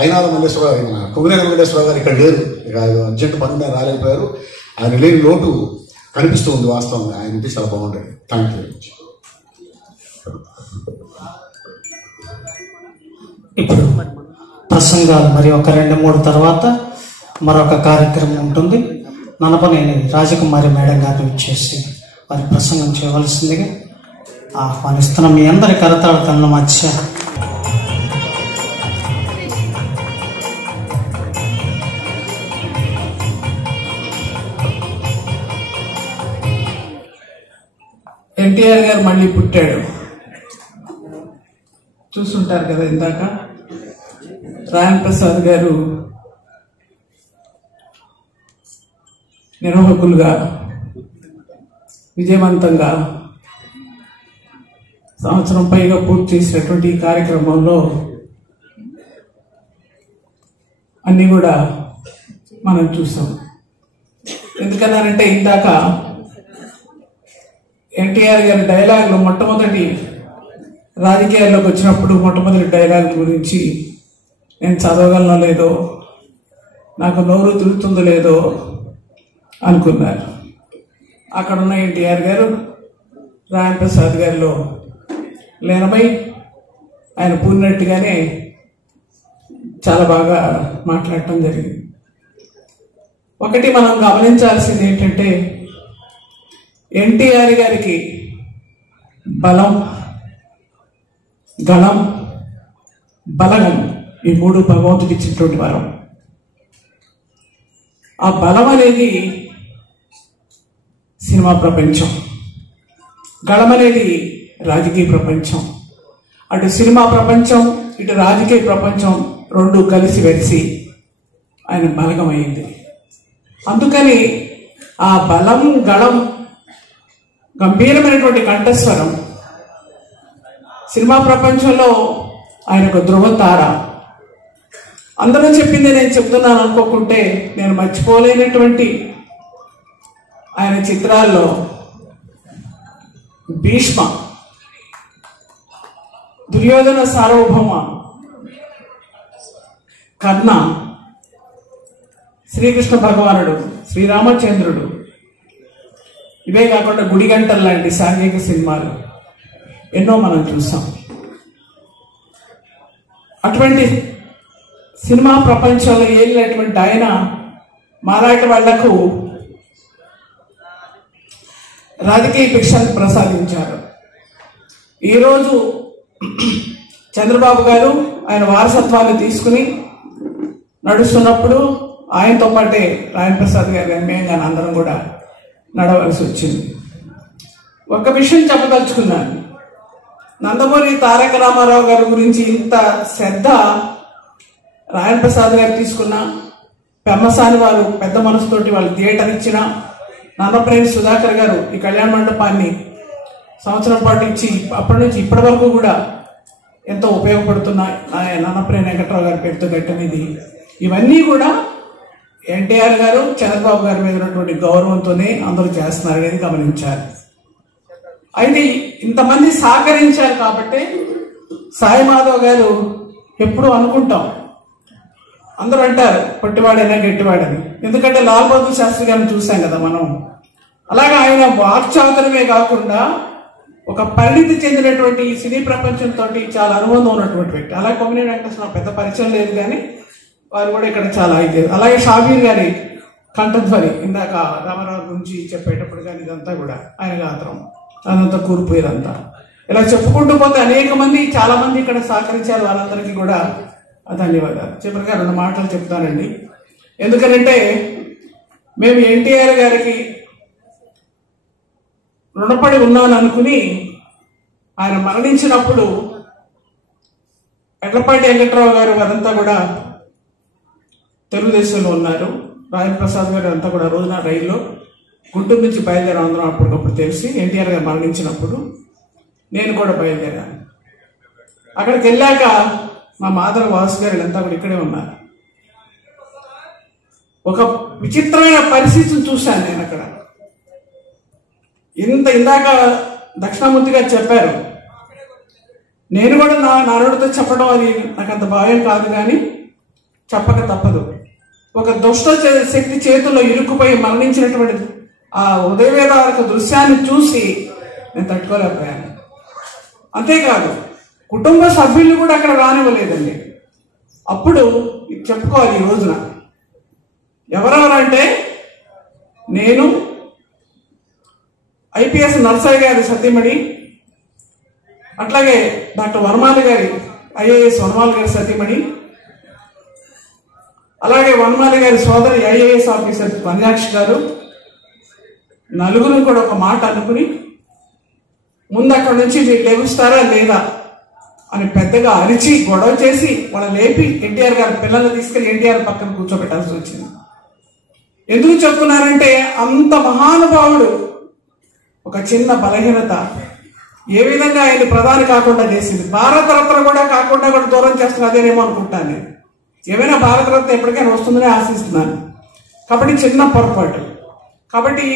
అయినాల మహేశ్వరరావు, కొమ్మినేని వెంకటేశ్వరరావు గారు ఇక్కడ లేరు, ఇక అర్జెంట్ పనులు రాలేకపోయారు. ఆయన లేని లోటు కనిపిస్తూ ఉంది వాస్తవంగా. ఆయన ఉంటే చాలా బాగుంటుంది. Thank you very much. ఇప్పుడు ప్రసంగాలు మరి ఒక 2-3 తర్వాత మరొక కార్యక్రమం ఉంటుంది. ననపనేని రాజకుమారి మేడం గారిని ఇచ్చేసి వారి ప్రసంగం చేయవలసిందిగా ఆహ్వానిస్తున్న మీ అందరి కరతాళతల మధ్య ఎన్టీఆర్ గారు మళ్ళీ పుట్టాడు. చూస్తుంటారు కదా, ఇందాక రాయన్ ప్రసాద్ గారు నిర్వాహకులుగా విజయవంతంగా సంవత్సరం పైగా పూర్తి చేసినటువంటి ఈ కార్యక్రమంలో అన్నీ కూడా మనం చూసాం. ఎందుకన్నారంటే ఇందాక ఎన్టీఆర్ గారి డైలాగులు మొట్టమొదటి రాజకీయాల్లోకి వచ్చినప్పుడు మొట్టమొదటి డైలాగుల గురించి నేను చదవగలనో లేదో, నాకు నోరు తిరుగుతుందో లేదో అనుకున్నారు. అక్కడున్న ఎన్టీఆర్ గారు రాయన్ ప్రసాద్ గారిలో లీనమై ఆయన పూర్ణట్టుగానే చాలా బాగా మాట్లాడటం జరిగింది. ఒకటి మనం గమనించాల్సింది ఏంటంటే ఎన్టీఆర్ గారికి బలం, గళం, బలగం ఈ 3 భగవంతుడికి ఇచ్చినటువంటి వరం. ఆ బలం అనేది సినిమా ప్రపంచం, గళం అనేది రాజకీయ ప్రపంచం. అటు సినిమా ప్రపంచం, ఇటు రాజకీయ ప్రపంచం రెండు కలిసి వెలిసి ఆయన బలగమైంది. అందుకని ఆ బలం, గళం, గంభీరమైనటువంటి కంఠస్వరం సినిమా ప్రపంచంలో ఆయన ఒక ధృవతార. అందరూ చెప్పింది నేను చెప్తున్నాను అనుకోకుంటే నేను మర్చిపోలేనటువంటి ఆయన చిత్రాల్లో భీష్మ, దుర్యోధన సార్వభౌమ, కర్ణ, శ్రీకృష్ణ భగవానుడు, శ్రీరామచంద్రుడు, ఇవే కాకుండా గుడిగంటలు లాంటి సాంఘిక సినిమాలు ఎన్నో మనం చూసాం. అటువంటి సినిమా ప్రపంచంలో ఏలినటువంటి ఆయన మాలాంటి వాళ్లకు రాజకీయ భిక్షను ప్రసాదించారు. ఈరోజు చంద్రబాబు గారు ఆయన వారసత్వాన్ని తీసుకుని నడుస్తున్నప్పుడు ఆయనతో పాటే రాజేంద్ర ప్రసాద్ గారి ఎంఏగా అందరం కూడా నడవలసి వచ్చింది. ఒక విషయం చెప్పదలుచుకున్నాను. నందమూరి తారక రామారావు గారి గురించి ఇంత శ్రద్ధ రాజేంద్ర ప్రసాద్ గారు తీసుకున్న, పెమ్మసాని వారు పెద్ద మనసుతోటి వాళ్ళు థియేటర్ ఇచ్చిన, నందప్రేమి సుధాకర్ గారు ఈ కళ్యాణ మండపాన్ని సంవత్సరం పాటు ఇచ్చి అప్పటి నుంచి ఇప్పటి వరకు కూడా ఎంతో ఉపయోగపడుతున్నాయి. నందప్రేమి వెంకట్రావు గారి పేరుతో కట్టినది. ఇవన్నీ కూడా ఎన్టీఆర్ గారు చంద్రబాబు గారి మీద ఉన్నటువంటి గౌరవంతోనే అందరూ చేస్తున్నారు అనేది గమనించారు. అయితే ఇంతమంది సహకరించారు కాబట్టి సాయి మాధవ్ గారు ఎప్పుడు అనుకుంటాం, అందరూ అంటారు పొట్టివాడైనా గట్టివాడని. ఎందుకంటే లాల్ బహదూర్ శాస్త్రి గారిని చూసాం కదా మనం. అలాగే ఆయన వాక్చాతుర్యమే కాకుండా ఒక పరిణితి చెందినటువంటి సినీ ప్రపంచంతో చాలా అనుబంధం ఉన్నటువంటి వ్యక్తి. అలాగే కొమ్మినేని వెంకటేశ్వర పెద్ద పరిచయం లేదు కానీ వారు కూడా ఇక్కడ చాలా అయితే. అలాగే షాబీర్ గారి కంఠధ్వని ఇందాక రామారావు గురించి చెప్పేటప్పుడు కానీ ఇదంతా కూడా ఆయన గాత్రం, అదంతా కూర్పు, ఇదంతా ఇలా చెప్పుకుంటూ పోతే అనేక మంది చాలా మంది ఇక్కడ సహకరించారు. వాళ్ళందరికీ కూడా ధన్యవాదాలు. చివరిగా 2 మాటలు చెప్తానండి. ఎందుకనంటే మేము ఎన్టీఆర్ గారికి రుణపడి ఉన్నాను అనుకుని ఆయన మరణించినప్పుడు ఎడ్లపాటి వెంకట్రావు గారు అదంతా కూడా తెలుగుదేశంలో ఉన్నారు. రాజేంద్ర ప్రసాద్ గారు అంతా కూడా రోజున రైల్లో గుంటూరు నుంచి బయలుదేరాం అందరం. అప్పటికప్పుడు తెలిసి ఎన్టీఆర్ గారు మరణించినప్పుడు నేను కూడా బయలుదేరాను. అక్కడికి వెళ్ళాక మా మాధవ వాసు గారు అంతా కూడా ఇక్కడే ఉన్నారు. ఒక విచిత్రమైన పరిస్థితిని చూశాను నేను అక్కడ. ఇందాక దక్షిణామూర్తి గారు చెప్పారు, నేను కూడా నా నోటితో చెప్పడం అది నాకు అంత భావ్యం కాదు కానీ చెప్పక తప్పదు. ఒక దుష్ట శక్తి చేతుల్లో ఇరుక్కుపోయి మరణించినటువంటి ఆ ఉదయవేదాలకు దృశ్యాన్ని చూసి నేను తట్టుకోలేకపోయాను. అంతేకాదు కుటుంబ సభ్యులు కూడా అక్కడ రానివ్వలేదండి. అప్పుడు చెప్పుకోవాలి ఈ రోజున ఎవరెవరంటే నేను, ఐపీఎస్ నర్సయ్య గారి సతీమణి, అట్లాగే డాక్టర్ వనమాలి గారి ఐఏఎస్ వనమాలి గారి సతీమణి, అలాగే వనమాలి గారి సోదరి ఐఏఎస్ ఆఫీసర్ వనజాక్షి గారు, నలుగురు కూడా ఒక మాట అనుకుని ముందు అక్కడ నుంచి మీరు లేగుస్తారా లేదా అని పెద్దగా అరిచి గొడవ చేసి వాళ్ళని లేపి ఎన్టీఆర్ గారి పిల్లల్ని తీసుకెళ్లి ఎన్టీఆర్ పక్కన కూర్చోబెట్టాల్సి వచ్చింది. ఎందుకు చెప్తున్నారంటే అంత మహానుభావుడు ఒక చిన్న బలహీనత ఏ విధంగా ఆయన ప్రధాని కాకుండా చేసింది. భారతరత్న కూడా కాకుండా కూడా దూరం చేస్తున్నా అదేనేమో అనుకుంటాను నేను. ఏమైనా భారతరత్న ఎప్పటికైనా వస్తుందని ఆశిస్తున్నాను. కాబట్టి చిన్న పొరపాటు. కాబట్టి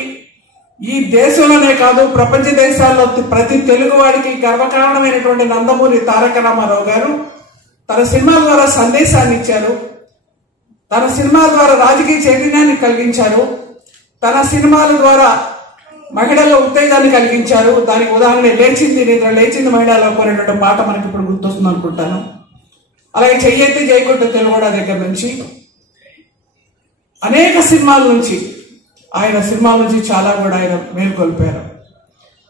ఈ దేశంలోనే కాదు ప్రపంచ దేశాల్లో ప్రతి తెలుగు వాడికి గర్వకారణమైనటువంటి నందమూరి తారక రామారావు గారు తన సినిమాల ద్వారా సందేశాన్ని ఇచ్చారు. తన సినిమాల ద్వారా రాజకీయ చైతన్యాన్ని కలిగించారు. తన సినిమాల ద్వారా మహిళల్లో ఉత్తేజాన్ని కలిగించారు. దానికి ఉదాహరణ లేచింది నిద్ర లేచింది మహిళల్లో కోరేటువంటి పాట మనకి ఇప్పుడు గుర్తొస్తుంది అనుకుంటాను. అలాగే చెయ్యెత్తి జయకొట్టు తెలుగుడ దగ్గర నుంచి అనేక సినిమాల నుంచి ఆయన సినిమాల నుంచి చాలా కూడా ఆయన మేల్కొల్పారు.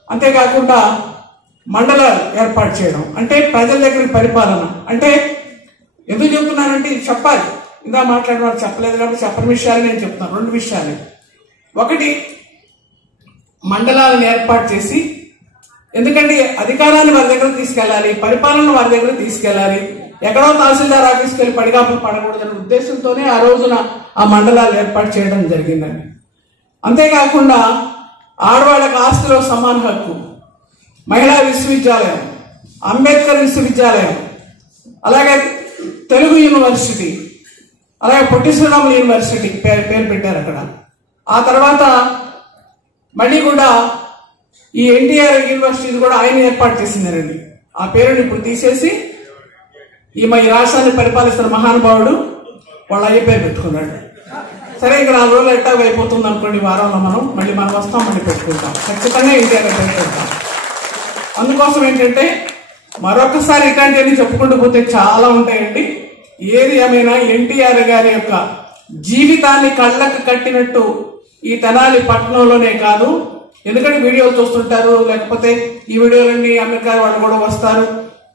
అంతేకాకుండా మండలాలు ఏర్పాటు చేయడం అంటే ప్రజల దగ్గర పరిపాలన అంటే ఎందుకు చెప్తున్నానంటే చెప్పాలి. ఇందా మాట్లాడిన వారు చెప్పలేదు కాబట్టి చెప్పని విషయాలు నేను చెప్తాను. 2 విషయాలు. ఒకటి, మండలాలను ఏర్పాటు చేసి, ఎందుకంటే అధికారాన్ని వారి దగ్గర తీసుకెళ్ళాలి, పరిపాలన వారి దగ్గర తీసుకెళ్ళాలి. ఎక్కడో తహసీల్దార్ ఆఫీస్కి వెళ్ళి పడిగాపులు పడకూడదనే ఉద్దేశంతోనే ఆ రోజున ఆ మండలాలు ఏర్పాటు చేయడం జరిగిందని. అంతేకాకుండా ఆడవాళ్ళకు ఆస్తిలో సమాన హక్కు, మహిళా విశ్వవిద్యాలయం, అంబేద్కర్ విశ్వవిద్యాలయం, అలాగే తెలుగు యూనివర్సిటీ, అలాగే పొట్టి శ్రీరాములు యూనివర్సిటీ పేరు పెట్టారు అక్కడ. ఆ తర్వాత మళ్ళీ కూడా ఈ ఎన్టీఆర్ యూనివర్సిటీ కూడా ఆయన ఏర్పాటు చేసిందారండి. ఆ పేరుని ఇప్పుడు తీసేసి ఈ రాష్ట్రాన్ని పరిపాలిస్తున్న మహానుభావుడు వాళ్ళ అయ్య పేరు పెట్టుకున్నాడు. సరే, ఇక 4 రోజులు ఎట్టాగా అయిపోతుంది అనుకోండి, వారంలో మళ్ళీ మనం వస్తాం, మళ్ళీ పెట్టుకుంటాం. ఖచ్చితంగా ఎన్టీఆర్ పేరు పెడతాం. అందుకోసం ఏంటంటే మరొకసారి ఇట్లాంటివన్నీ చెప్పుకుంటూ పోతే చాలా ఉంటాయండి. ఏది ఏమైనా ఎన్టీఆర్ గారి యొక్క జీవితాన్ని కళ్ళకు కట్టినట్టు ఈ తెనాలి పట్టణంలోనే కాదు, ఎందుకంటే వీడియోలు చూస్తుంటారు, లేకపోతే ఈ వీడియోలన్నీ అమెరికా వాళ్ళు కూడా వస్తారు.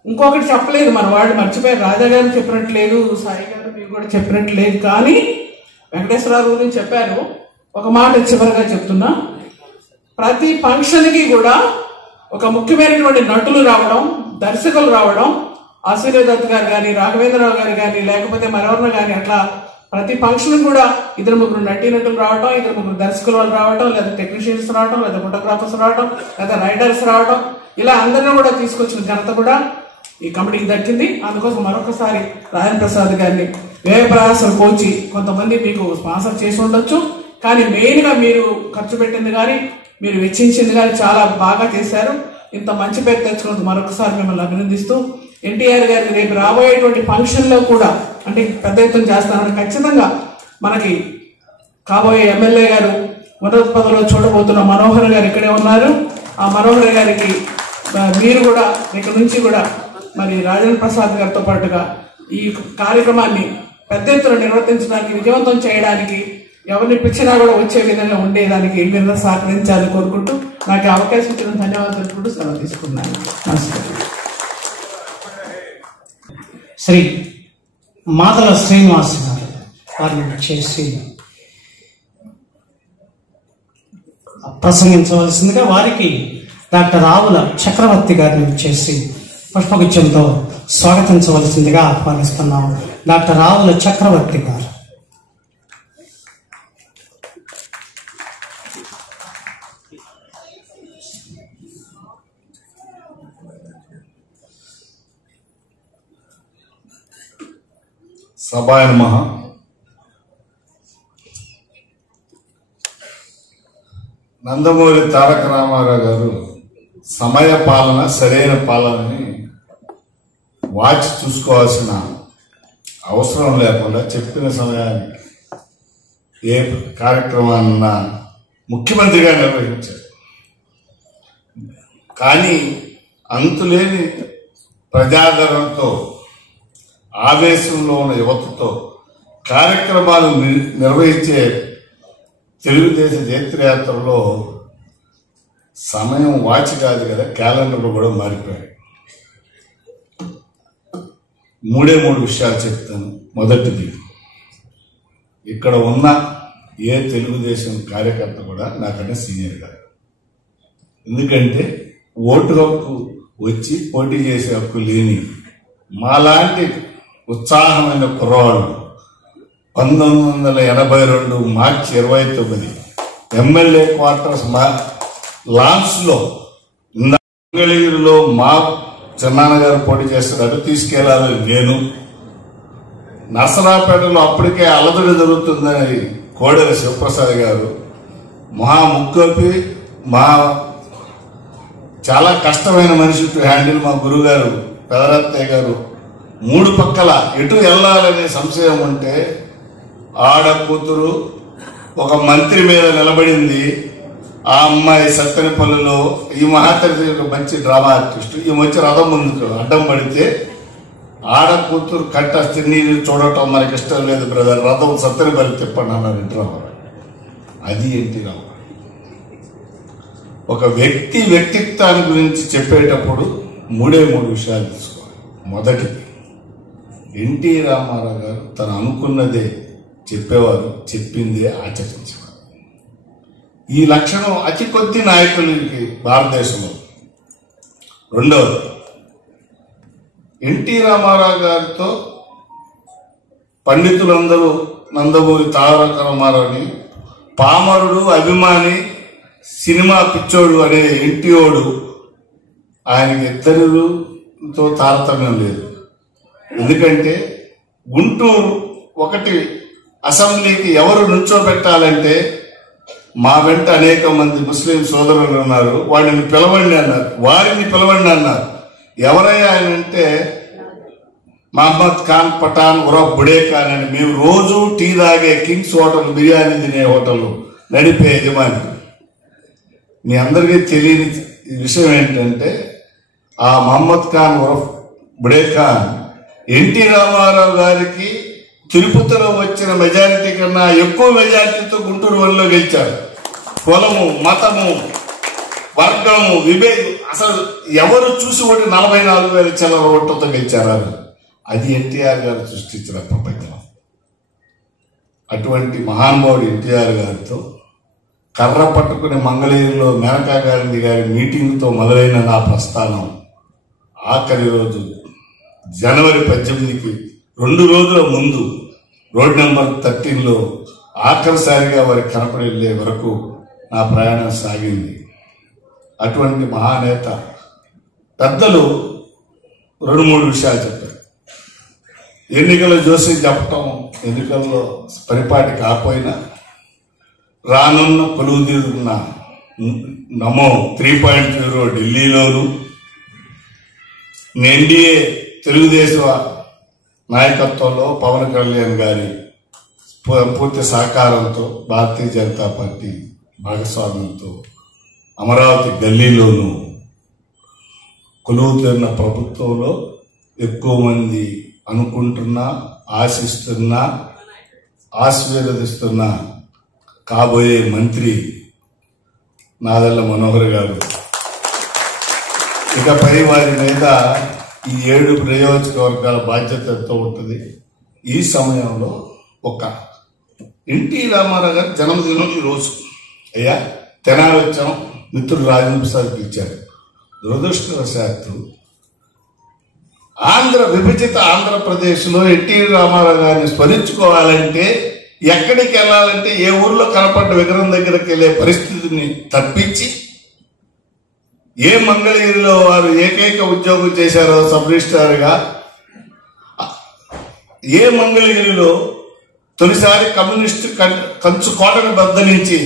ఇంకొకటి చెప్పలేదు, మన వాళ్ళు మర్చిపోయారు, రాజా గారు చెప్పినట్లేదు, సాయి గారు మీరు కూడా చెప్పినట్లేదు, కానీ వెంకటేశ్వరరావు గురించి చెప్పారు. ఒక మాట చివరిగా చెప్తున్నా, ప్రతి ఫంక్షన్కి కూడా ఒక ముఖ్యమైనటువంటి నటులు రావడం, దర్శకులు రావడం, ఆశీర్వాద్ గారు కానీ, రాఘవేంద్రరావు గారు కానీ, లేకపోతే మరెవరిన కానీ, అట్లా ప్రతి ఫంక్షన్ కూడా 2-3 నటీనటులు రావడం, 2-3 దర్శకులు వాళ్ళు రావడం, లేదా టెక్నీషియన్స్ రావడం, లేదా ఫోటోగ్రాఫర్స్ రావడం, లేదా రైడర్స్ రావడం, ఇలా అందరినీ కూడా తీసుకొచ్చిన ఘనత కూడా ఈ కమిటీకి దక్కింది. అందుకోసం మరొకసారి రాజేంద్ర ప్రసాద్ గారిని వ్యయ ప్రయాసాలు కోచి కొంతమంది మీకు స్పాన్సర్ చేసి ఉండొచ్చు, కానీ మెయిన్గా మీరు ఖర్చు పెట్టింది కానీ మీరు వెచ్చించింది కానీ చాలా బాగా చేశారు. ఇంత మంచి పేరు తెచ్చుకున్నందుకు మరొకసారి మిమ్మల్ని అభినందిస్తూ, ఎన్టీఆర్ గారి రేపు రాబోయేటువంటి ఫంక్షన్లో కూడా అంటే పెద్ద ఎత్తున చేస్తానని ఖచ్చితంగా మనకి కాబోయే ఎమ్మెల్యే గారు ఉన్నత పదవిలో చూడబోతున్న మనోహర్ గారు ఇక్కడే ఉన్నారు. ఆ మనోహర్ గారికి మీరు కూడా ఇక్కడ నుంచి కూడా మరి రాజేంద్ర ప్రసాద్ గారితో పాటుగా ఈ కార్యక్రమాన్ని పెద్ద ఎత్తున నిర్వర్తించడానికి, విజయవంతం చేయడానికి, ఎవరిని పిచ్చినా కూడా వచ్చే విధంగా ఉండేదానికి మీరు సహకరించాలని కోరుకుంటూ నాకు అవకాశం ఇచ్చిన ధన్యవాదాలు తెలుపుకుంటూ సెలవు తీసుకున్నాను. నమస్కారం. శ్రీ మాదల శ్రీనివాస్ గారు వారిని చేసి ప్రసంగించవలసిందిగా వారికి డాక్టర్ రావుల చక్రవర్తి గారిని చేసి పుష్పగుచ్చంతో స్వాగతించవలసిందిగా ఆహ్వానిస్తున్నాం. డాక్టర్ రావుల చక్రవర్తి గారు. సభాయ నమః. నందమూరి తారక రామారావు గారు సమయ పాలన సరైన పాలనని వాచ్ చూసుకోవాల్సిన అవసరం లేకుండా చెప్పిన సమయానికి ఏ కార్యక్రమాన్న ముఖ్యమంత్రిగా నిర్వహించారు. కానీ అంతులేని ప్రజాదరణతో, ఆవేశంలో ఉన్న యువతతో కార్యక్రమాలు నిర్వహించే తెలుగుదేశం జైత్రయాత్రలో సమయం వాచ్ కాదు కదా, క్యాలెండర్లు కూడా మారిపోయాయి. 3 విషయాలు చెప్తాను. మొదటిది, ఇక్కడ ఉన్న ఏ తెలుగుదేశం కార్యకర్త కూడా నాకన్నా సీనియర్ కాదు. ఎందుకంటే ఓటు హక్కు వచ్చి పోటీ చేసే హక్కు లేని మాలాంటి ఉత్సాహమైన కుర్రవాళ్ళు 1982 మార్చి 29 ఎమ్మెల్యే క్వార్టర్స్ లాన్స్లో మంగళగిరిలో మా చిన్నాన్న గారు పోటీ చేస్తారు, అటు తీసుకెళ్లాలని నేను. నర్సరాపేటలో అప్పటికే అలజడి జరుగుతుందని కోడెల శివప్రసాద్ గారు ముక్కోపి చాలా కష్టమైన మనిషి టు హ్యాండిల్ మా గురువు గారు పెదరత్తయ్య గారు 3 పక్కల ఎటు వెళ్ళాలనే సంశయం ఉంటే ఆడ కూతురు ఒక మంత్రి మీద నిలబడింది. ఆ అమ్మాయి సత్తెనపల్లిలో ఈ మహాతల్లి మంచి డ్రామా ఆర్టిస్ట్, ఈ వచ్చి రథం ముందుకు అడ్డం పడితే ఆడ కూతురు కట్ట నీరు చూడటం మనకి ఇష్టం లేదు బ్రదర్, రథం సత్తెనపల్లి తిప్పండి అన్నారు డ్రామా. అది ఎన్టీ రామారావు. ఒక వ్యక్తిత్వాన్ని గురించి చెప్పేటప్పుడు 3 విషయాలు తీసుకోవాలి. మొదటిది, ఎన్టీ రామారావు గారు తను అనుకున్నదే చెప్పేవారు, చెప్పిందే ఆచరించేవారు. ఈ లక్షణం అతి కొద్ది నాయకులకి భారతదేశంలో. రెండవది, ఎన్టీ రామారావు గారితో పండితులందరూ నందమూరి తారక రామారావుని పామరుడు, అభిమాని, సినిమా పిచ్చోడు అనే ఎన్టీఓడు ఆయనకి తో తారతమ్యం లేదు. ఎందుకంటే గుంటూరు ఒకటి అసెంబ్లీకి ఎవరు నుంచోబెట్టాలంటే మా వెంట అనేక మంది ముస్లిం సోదరులు ఉన్నారు, వాడిని పిలవండి అన్నారు, వారిని పిలవండి అన్నారు. ఎవరయ్యా ఆయన అంటే మహమ్మద్ ఖాన్ పఠాన్ ఉరఫ్ బుడే ఖాన్ అని. మేము రోజు టీ తాగే కింగ్స్ హోటల్, బిర్యానీ తినే హోటల్ నడిపే యజమాని. మీ అందరికీ తెలియని విషయం ఏంటంటే ఆ మహమ్మద్ ఖాన్ ఉరఫ్ బుడే ఖాన్ ఎన్టీ రామారావు గారికి తిరుపతిలో వచ్చిన మెజారిటీ కన్నా ఎక్కువ మెజారిటీతో గుంటూరు వన్లో గెలిచారు. కులము, మతము, వర్గము అసలు ఎవరు చూసి ఒకటి 44,000 చిల్లర ఓట్లతో గెలిచారు. అది ఎన్టీఆర్ గారు సృష్టించిన ప్రపంచం. అటువంటి మహానుభావుడు ఎన్టీఆర్ గారితో కర్ర పట్టుకుని మంగళగిరిలో మేనకా గాంధీ గారి మీటింగ్తో మొదలైన నా ప్రస్థానం ఆఖరి రోజు జనవరి 18కి 2 రోజుల ముందు రోడ్ నెంబర్ 13లో ఆఖరిసారిగా వారి కనపడి వెళ్లే వరకు నా ప్రయాణం సాగింది. అటువంటి మహానేత పెద్దలు 2-3 విషయాలు చెప్పారు. ఎన్నికల జోసి చెప్పటం ఎన్నికల్లో పరిపాటి కాకపోయినా రానున్న కొలువుదీరున్న నమో 3.0 ఢిల్లీలోను ఎన్డీఏ తెలుగుదేశం నాయకత్వంలో పవన్ కళ్యాణ్ గారి పూర్తి సహకారంతో భారతీయ జనతా పార్టీ భాగస్వామ్యంతో అమరావతి గల్లీలోనూ కొలువు తీరిన ప్రభుత్వంలో ఎక్కువ మంది అనుకుంటున్నా, ఆశిస్తున్నా, ఆశీర్వదిస్తున్న కాబోయే మంత్రి నాదెళ్ల మనోహర్ గారు. ఇకపై వారి మీద ఈ 7 నియోజకవర్గాల బాధ్యత ఎంతో ఉంటుంది. ఈ సమయంలో ఒక ఎన్టీ రామారావు గారి జన్మదినం ఈరోజు. అయ్యా తెనాలి వచ్చాం, మిత్రుడు రాజేంద్ర ప్రసాద్ పిలిచారు. దురదృష్టవశాత్తు విభజిత ఆంధ్రప్రదేశ్లో ఎన్టీ రామారావు గారిని స్మరించుకోవాలంటే ఎక్కడికి వెళ్ళాలంటే ఏ ఊర్లో కనపడ్డ విగ్రహం దగ్గరికి వెళ్ళే పరిస్థితిని తప్పించి ఏ మంగళగిరిలో వారు ఏకైక ఉద్యోగం చేశారో సబ్ రిజిస్ట్రార్గా, ఏ మంగళగిరిలో తొలిసారి కమ్యూనిస్టు కంచు కోటను బద్దలించి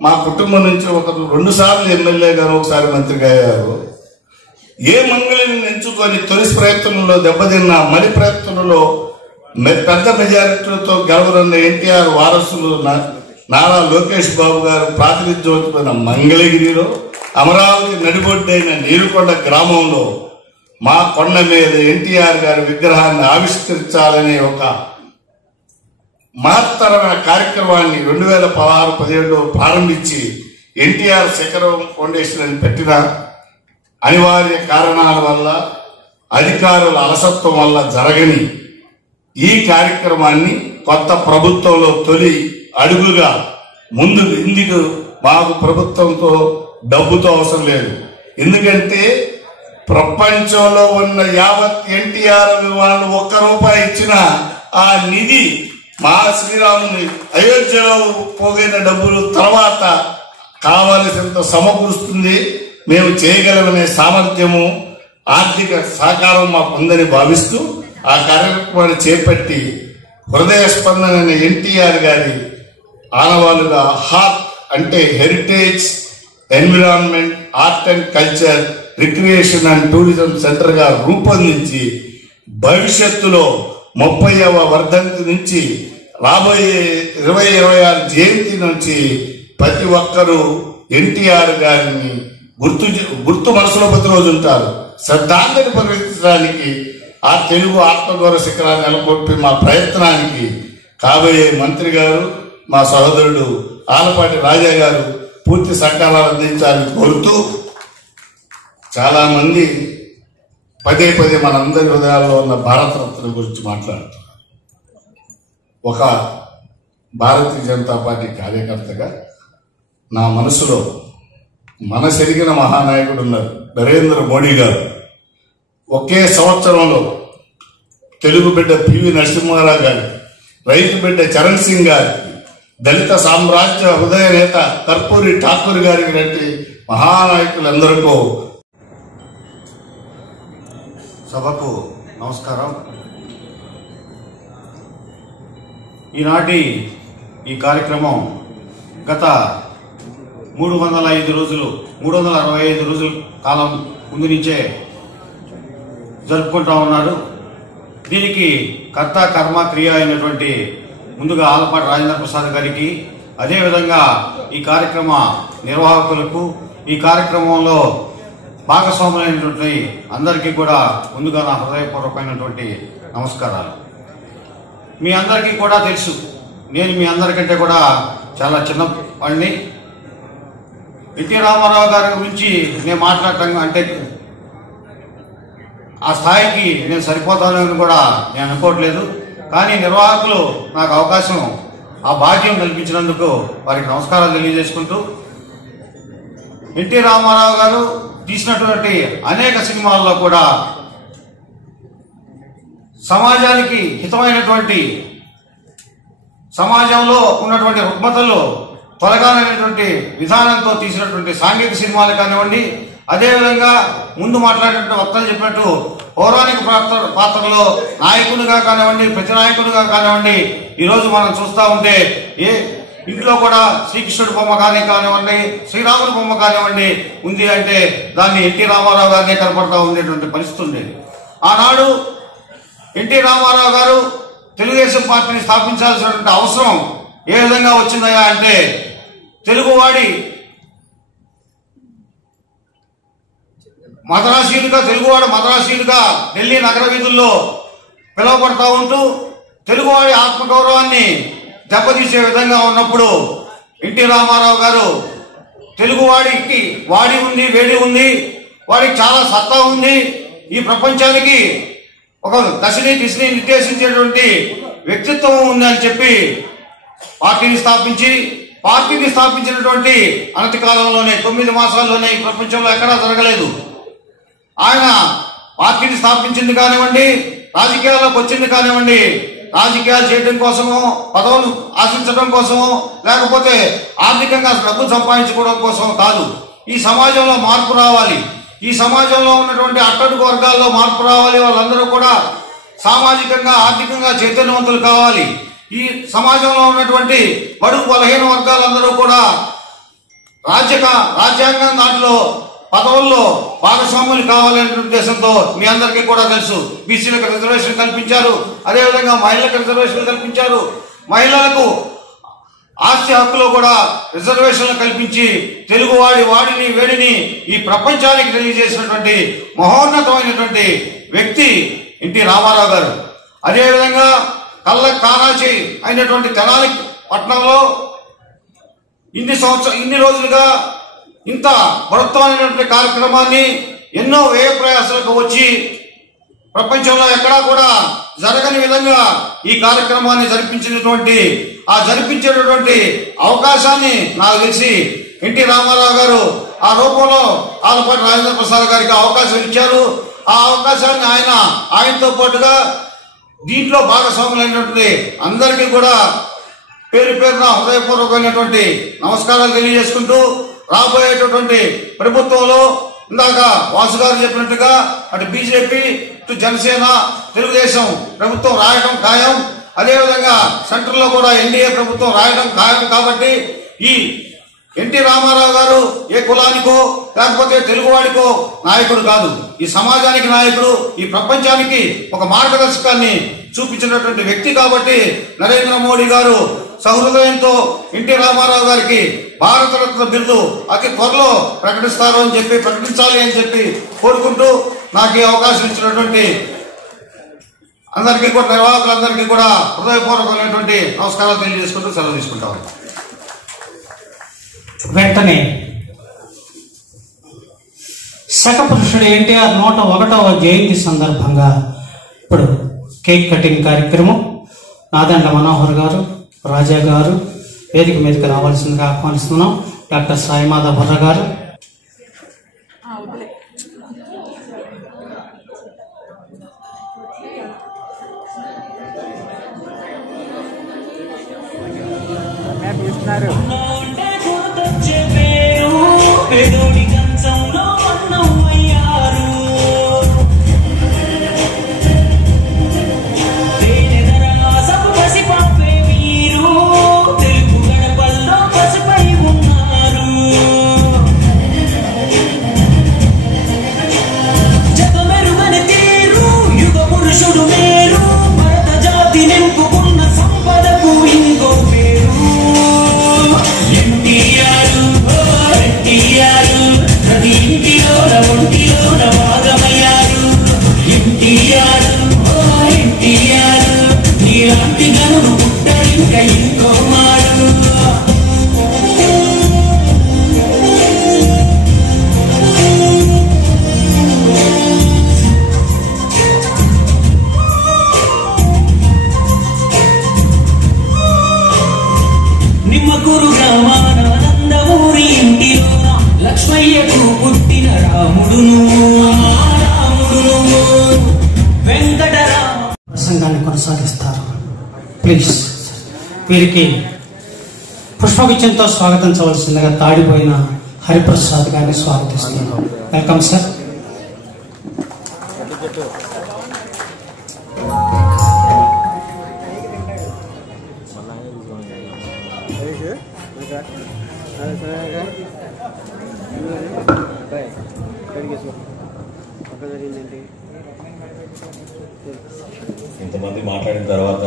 మా కుటుంబం నుంచి 2 సార్లు ఎమ్మెల్యేగాను ఒకసారి మంత్రిగా అయ్యారు, ఏ మంగళగిరిని ఎంచుకొని తొలి ప్రయత్నంలో దెబ్బతిన్న మలి ప్రయత్నంలో పెద్ద మెజారిటీలతో గెలవనున్న ఎన్టీఆర్ వారసులు నారా లోకేష్ బాబు గారు ప్రాతినిధ్యం వహించిన మంగళగిరిలో అమరావతి నడిబొడ్డైన నీరుకొండ గ్రామంలో మా కొండ మీద ఎన్టీఆర్ గారి విగ్రహాన్ని ఆవిష్కరించాలనే ఒక మహత్తరమైన కార్యక్రమాన్ని 2016-17లో ప్రారంభించి ఎన్టీఆర్ శేఖరం ఫౌండేషన్ అని పెట్టిన అనివార్య కారణాల వల్ల, అధికారుల అలసత్వం వల్ల జరగని ఈ కార్యక్రమాన్ని కొత్త ప్రభుత్వంలో తొలి అడుగుగా ఇందుకు మాకు ప్రభుత్వంతో డబ్బుతో అవసరం లేదు. ఎందుకంటే ప్రపంచంలో ఉన్న యావత్ ఎన్టీఆర్ అభిమానులు 1 రూపాయి ఇచ్చిన ఆ నిధి మా శ్రీరాముని అయోధ్యలో పోగైన డబ్బులు తర్వాత కావలసినంత సమకూరుస్తుంది. మేము చేయగలమనే సామర్థ్యము, ఆర్థిక సహకారం మాకు ఉందని భావిస్తూ ఆ కార్యక్రమాన్ని చేపట్టి హృదయ స్పందన ఎన్టీఆర్ గారి ఆనవాలుగా హార్ట్ అంటే heritage, environment, art and culture, recreation and tourism centre గా రూపొందించి భవిష్యత్తులో 30వ వర్ధంతి నుంచి రాబోయే 2026 జయంతి నుంచి ప్రతి ఒక్కరూ ఎన్టీఆర్ గారిని గుర్తు మనసులో ప్రతిరోజు ఉంటారు. శ్రద్ధాంజలి పరిగెత్తించడానికి ఆ తెలుగు ఆత్మగౌరవ శిఖరాన్ని నెలకొల్పి మా ప్రయత్నానికి కాబోయే మంత్రి గారు, మా సహోదరుడు ఆలపాటి రాజా గారు పూర్తి సహకారాలు అందించాలని కోరుతూ, చాలా మంది పదే మనందరి హృదయాల్లో ఉన్న భారతరత్న గురించి మాట్లాడుతున్నారు. ఒక భారతీయ జనతా పార్టీ కార్యకర్తగా నా మనసులో మనసెరిగిన మహానాయకుడు ఉన్నారు, నరేంద్ర మోడీ గారు. ఒకే సంవత్సరంలో తెలుగు బిడ్డ పివి నరసింహారావు గారి, రైతు బిడ్డ చరణ్ సింగ్ గారి, దళిత సామ్రాజ్య హృదయ నేత కర్పూరి ఠాకూర్ గారికి లాంటి మహానాయకులందరికీ సభకు నమస్కారం. ఈనాటి ఈ కార్యక్రమం గత 365 రోజుల కాలం ముందు నుంచే జరుపుకుంటా ఉన్నారు. దీనికి కర్త కర్మ క్రియ అయినటువంటి ముందుగా ఆలపాటి రాజేంద్ర ప్రసాద్ గారికి, అదేవిధంగా ఈ కార్యక్రమ నిర్వాహకులకు, ఈ కార్యక్రమంలో భాగస్వాములైనటువంటి అందరికీ కూడా ముందుగా నా హృదయపూర్వకమైనటువంటి నమస్కారాలు. మీ అందరికీ కూడా తెలుసు, నేను మీ అందరికంటే కూడా చాలా చిన్నవాడిని. ఎన్టీ రామారావు గారి గురించి నేను మాట్లాడటం అంటే ఆ స్థాయికి నేను సరిపోతానని కూడా నేను అనుకోవట్లేదు. కానీ నిర్వాహకులు నాకు అవకాశం, ఆ భాగ్యం కల్పించినందుకు వారికి నమస్కారాలు తెలియజేసుకుంటూ, ఎన్టీ రామారావు గారు తీసినటువంటి అనేక సినిమాల్లో కూడా సమాజానికి హితమైనటువంటి, సమాజంలో ఉన్నటువంటి రుగ్మతలు తొలగాలనేటువంటి విధానంతో తీసినటువంటి సాంఘిక సినిమాలు కానివ్వండి, అదేవిధంగా ముందు మాట్లాడినటువంటి వక్తలు చెప్పినట్టు పౌరాణిక పాత్రలో నాయకునిగా కానివ్వండి, ప్రతినాయకునిగా కానివ్వండి, ఈరోజు మనం చూస్తూ ఉంటే ఏ ఇంట్లో కూడా శ్రీకృష్ణుడి బొమ్మ కానివ్వండి, శ్రీరాముడి బొమ్మ కానివ్వండి ఉంది అంటే దాన్ని ఎన్టీ రామారావు గారినే కనపడతా ఉండేటువంటి పరిస్థితి ఉండేది. ఆనాడు ఎన్టీ రామారావు గారు తెలుగుదేశం పార్టీని స్థాపించాల్సినటువంటి అవసరం ఏ విధంగా వచ్చిందయా అంటే, తెలుగువాడి తెలుగువాడు మద్రాసీయుడిగా ఢిల్లీ నగర వీధుల్లో పిలువబడతా ఉంటూ తెలుగువాడి ఆత్మగౌరవాన్ని దెబ్బతీసే విధంగా ఉన్నప్పుడు ఎన్టీ రామారావు గారు తెలుగువాడికి వాడి ఉంది, వేడి ఉంది, వాడికి చాలా సత్తా ఉంది, ఈ ప్రపంచానికి ఒక దిశని నిర్దేశించేటువంటి వ్యక్తిత్వం ఉందని చెప్పి పార్టీని స్థాపించినటువంటి అనతి కాలంలోనే 9 మాసాల్లోనే ఈ ప్రపంచంలో ఎక్కడా జరగలేదు. ఆయన పార్టీని స్థాపించింది కానివ్వండి, రాజకీయాల్లోకి వచ్చింది కానివ్వండి, రాజకీయాలు చేయడం కోసమో, పదవులు ఆశించడం కోసమో, లేకపోతే ఆర్థికంగా డబ్బు సంపాదించుకోవడం కోసం కాదు. ఈ సమాజంలో మార్పు రావాలి, ఈ సమాజంలో ఉన్నటువంటి అట్టడుగు వర్గాల్లో మార్పు రావాలి, వాళ్ళందరూ కూడా సామాజికంగా ఆర్థికంగా చైతన్యవంతులు కావాలి. ఈ సమాజంలో ఉన్నటువంటి బడుగు బలహీన వర్గాలందరూ కూడా రాజ్యాంగం దాంట్లో పదవుల్లో భాగస్వాములు కావాలనే ఉద్దేశంతో మీ అందరికీ కూడా తెలుసు, బీసీలకు రిజర్వేషన్ కల్పించారు, అదేవిధంగా మహిళలకు రిజర్వేషన్ కల్పించారు. మహిళలకు ఆస్తి హక్కులో కూడా రిజర్వేషన్లు కల్పించి వాడిని వేడిని ఈ ప్రపంచానికి తెలియజేసినటువంటి మహోన్నతమైనటువంటి వ్యక్తి ఎన్టీ రామారావు గారు. అదేవిధంగా కళ్ళ కారాచి అయినటువంటి తెనాలి పట్టణంలో ఇన్ని రోజులుగా ఇంత బృహత్తమైనటువంటి కార్యక్రమాన్ని ఎన్నో వ్యయ ప్రయాసాలకు వచ్చి ప్రపంచంలో ఎక్కడా కూడా జరగని విధంగా ఈ కార్యక్రమాన్ని జరిపించేటటువంటి అవకాశాన్ని నాకు తెలిసి ఎన్టీ రామారావు గారు ఆ రూపంలో ఆలపాటి రాజేంద్ర ప్రసాద్ గారికి అవకాశం ఇచ్చారు. ఆ అవకాశాన్ని ఆయనతో పాటుగా దీంట్లో భాగస్వాములైనటువంటి అందరికీ కూడా పేరు పేరున హృదయపూర్వకమైనటువంటి నమస్కారాలు తెలియజేసుకుంటూ, రాబోయేటటువంటి ప్రభుత్వంలో ఇందాక వాసు గారు చెప్పినట్టుగా అటు బీజేపీ, ఇటు జనసేన, తెలుగుదేశం ప్రభుత్వం రాయడం ఖాయం. అదేవిధంగా సెంటర్ లో కూడా ఎన్డీఏ ప్రభుత్వం రాయడం ఖాయం. కాబట్టి ఈ ఎన్టీ రామారావు గారు ఏ కులానికో లేకపోతే తెలుగువాడికో నాయకుడు కాదు, ఈ సమాజానికి నాయకుడు, ఈ ప్రపంచానికి ఒక మార్గదర్శకాన్ని చూపించినటువంటి వ్యక్తి. కాబట్టి నరేంద్ర మోడీ గారు సహృదయంతో ఎన్టీ రామారావు గారికి భారతరత్న బిరుదు అతి త్వరలో ప్రకటించాలి అని చెప్పి కోరుకుంటూ, నాకు ఈ అవకాశం ఇచ్చినటువంటి అందరికీ కూడా, నిర్వాహకులందరికీ కూడా హృదయపూర్వకమైనటువంటి నమస్కారాలు తెలియజేసుకుంటూ సెలవు తీసుకుంటాం. వెంటనే శకపురుషుడు ఎన్టీఆర్ 101వ జయంతి సందర్భంగా ఇప్పుడు కేక్ కటింగ్ కార్యక్రమం నాదండ మనోహర్ గారు, రాజా గారు వేదిక మీదకి రావాల్సిందిగా ఆహ్వానిస్తున్నాం. డాక్టర్ సాయిమాధ బుర్ర గారు. ప్రసంగాన్ని కొనసాగిస్తారు. ప్లీజ్ వీరికి పుష్పగుచ్చంతో స్వాగతించవలసిందిగా తాడిపోయిన హరిప్రసాద్ గారిని స్వాగతిస్తున్నాం. Welcome sir. ఇంతమంది మాట్లాడిన తర్వాత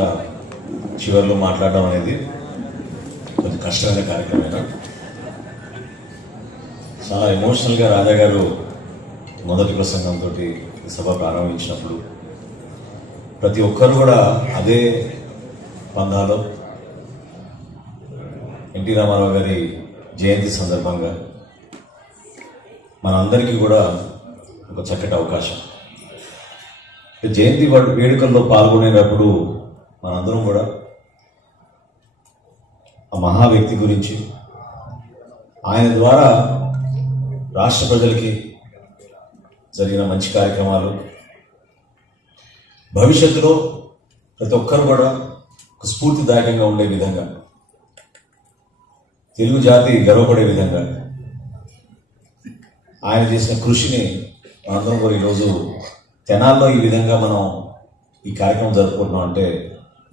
చివరిలో మాట్లాడడం అనేది కొంచెం కష్టమైన కార్యక్రమేనా. చాలా ఎమోషనల్గా రాజా గారు మొదటి ప్రసంగంతో సభ ప్రారంభించినప్పుడు ప్రతి ఒక్కరు కూడా అదే పందాలో ఎన్టీ రామారావు గారి జయంతి సందర్భంగా మనందరికీ కూడా ఒక చక్కటి అవకాశం. జయంతి వేడుకల్లో పాల్గొనేటప్పుడు మనందరం కూడా ఆ మహా వ్యక్తి గురించి, ఆయన ద్వారా రాష్ట్ర ప్రజలకి జరిగిన మంచి కార్యక్రమాలు, భవిష్యత్తులో ప్రతి ఒక్కరు కూడా ఒక స్ఫూర్తిదాయకంగా ఉండే విధంగా, తెలుగు జాతి గర్వపడే విధంగా ఆయన చేసిన కృషిని మనందరం కూడా ఈరోజు తెనాల్లో ఈ విధంగా మనం ఈ కార్యక్రమం జరుపుకుంటున్నాం అంటే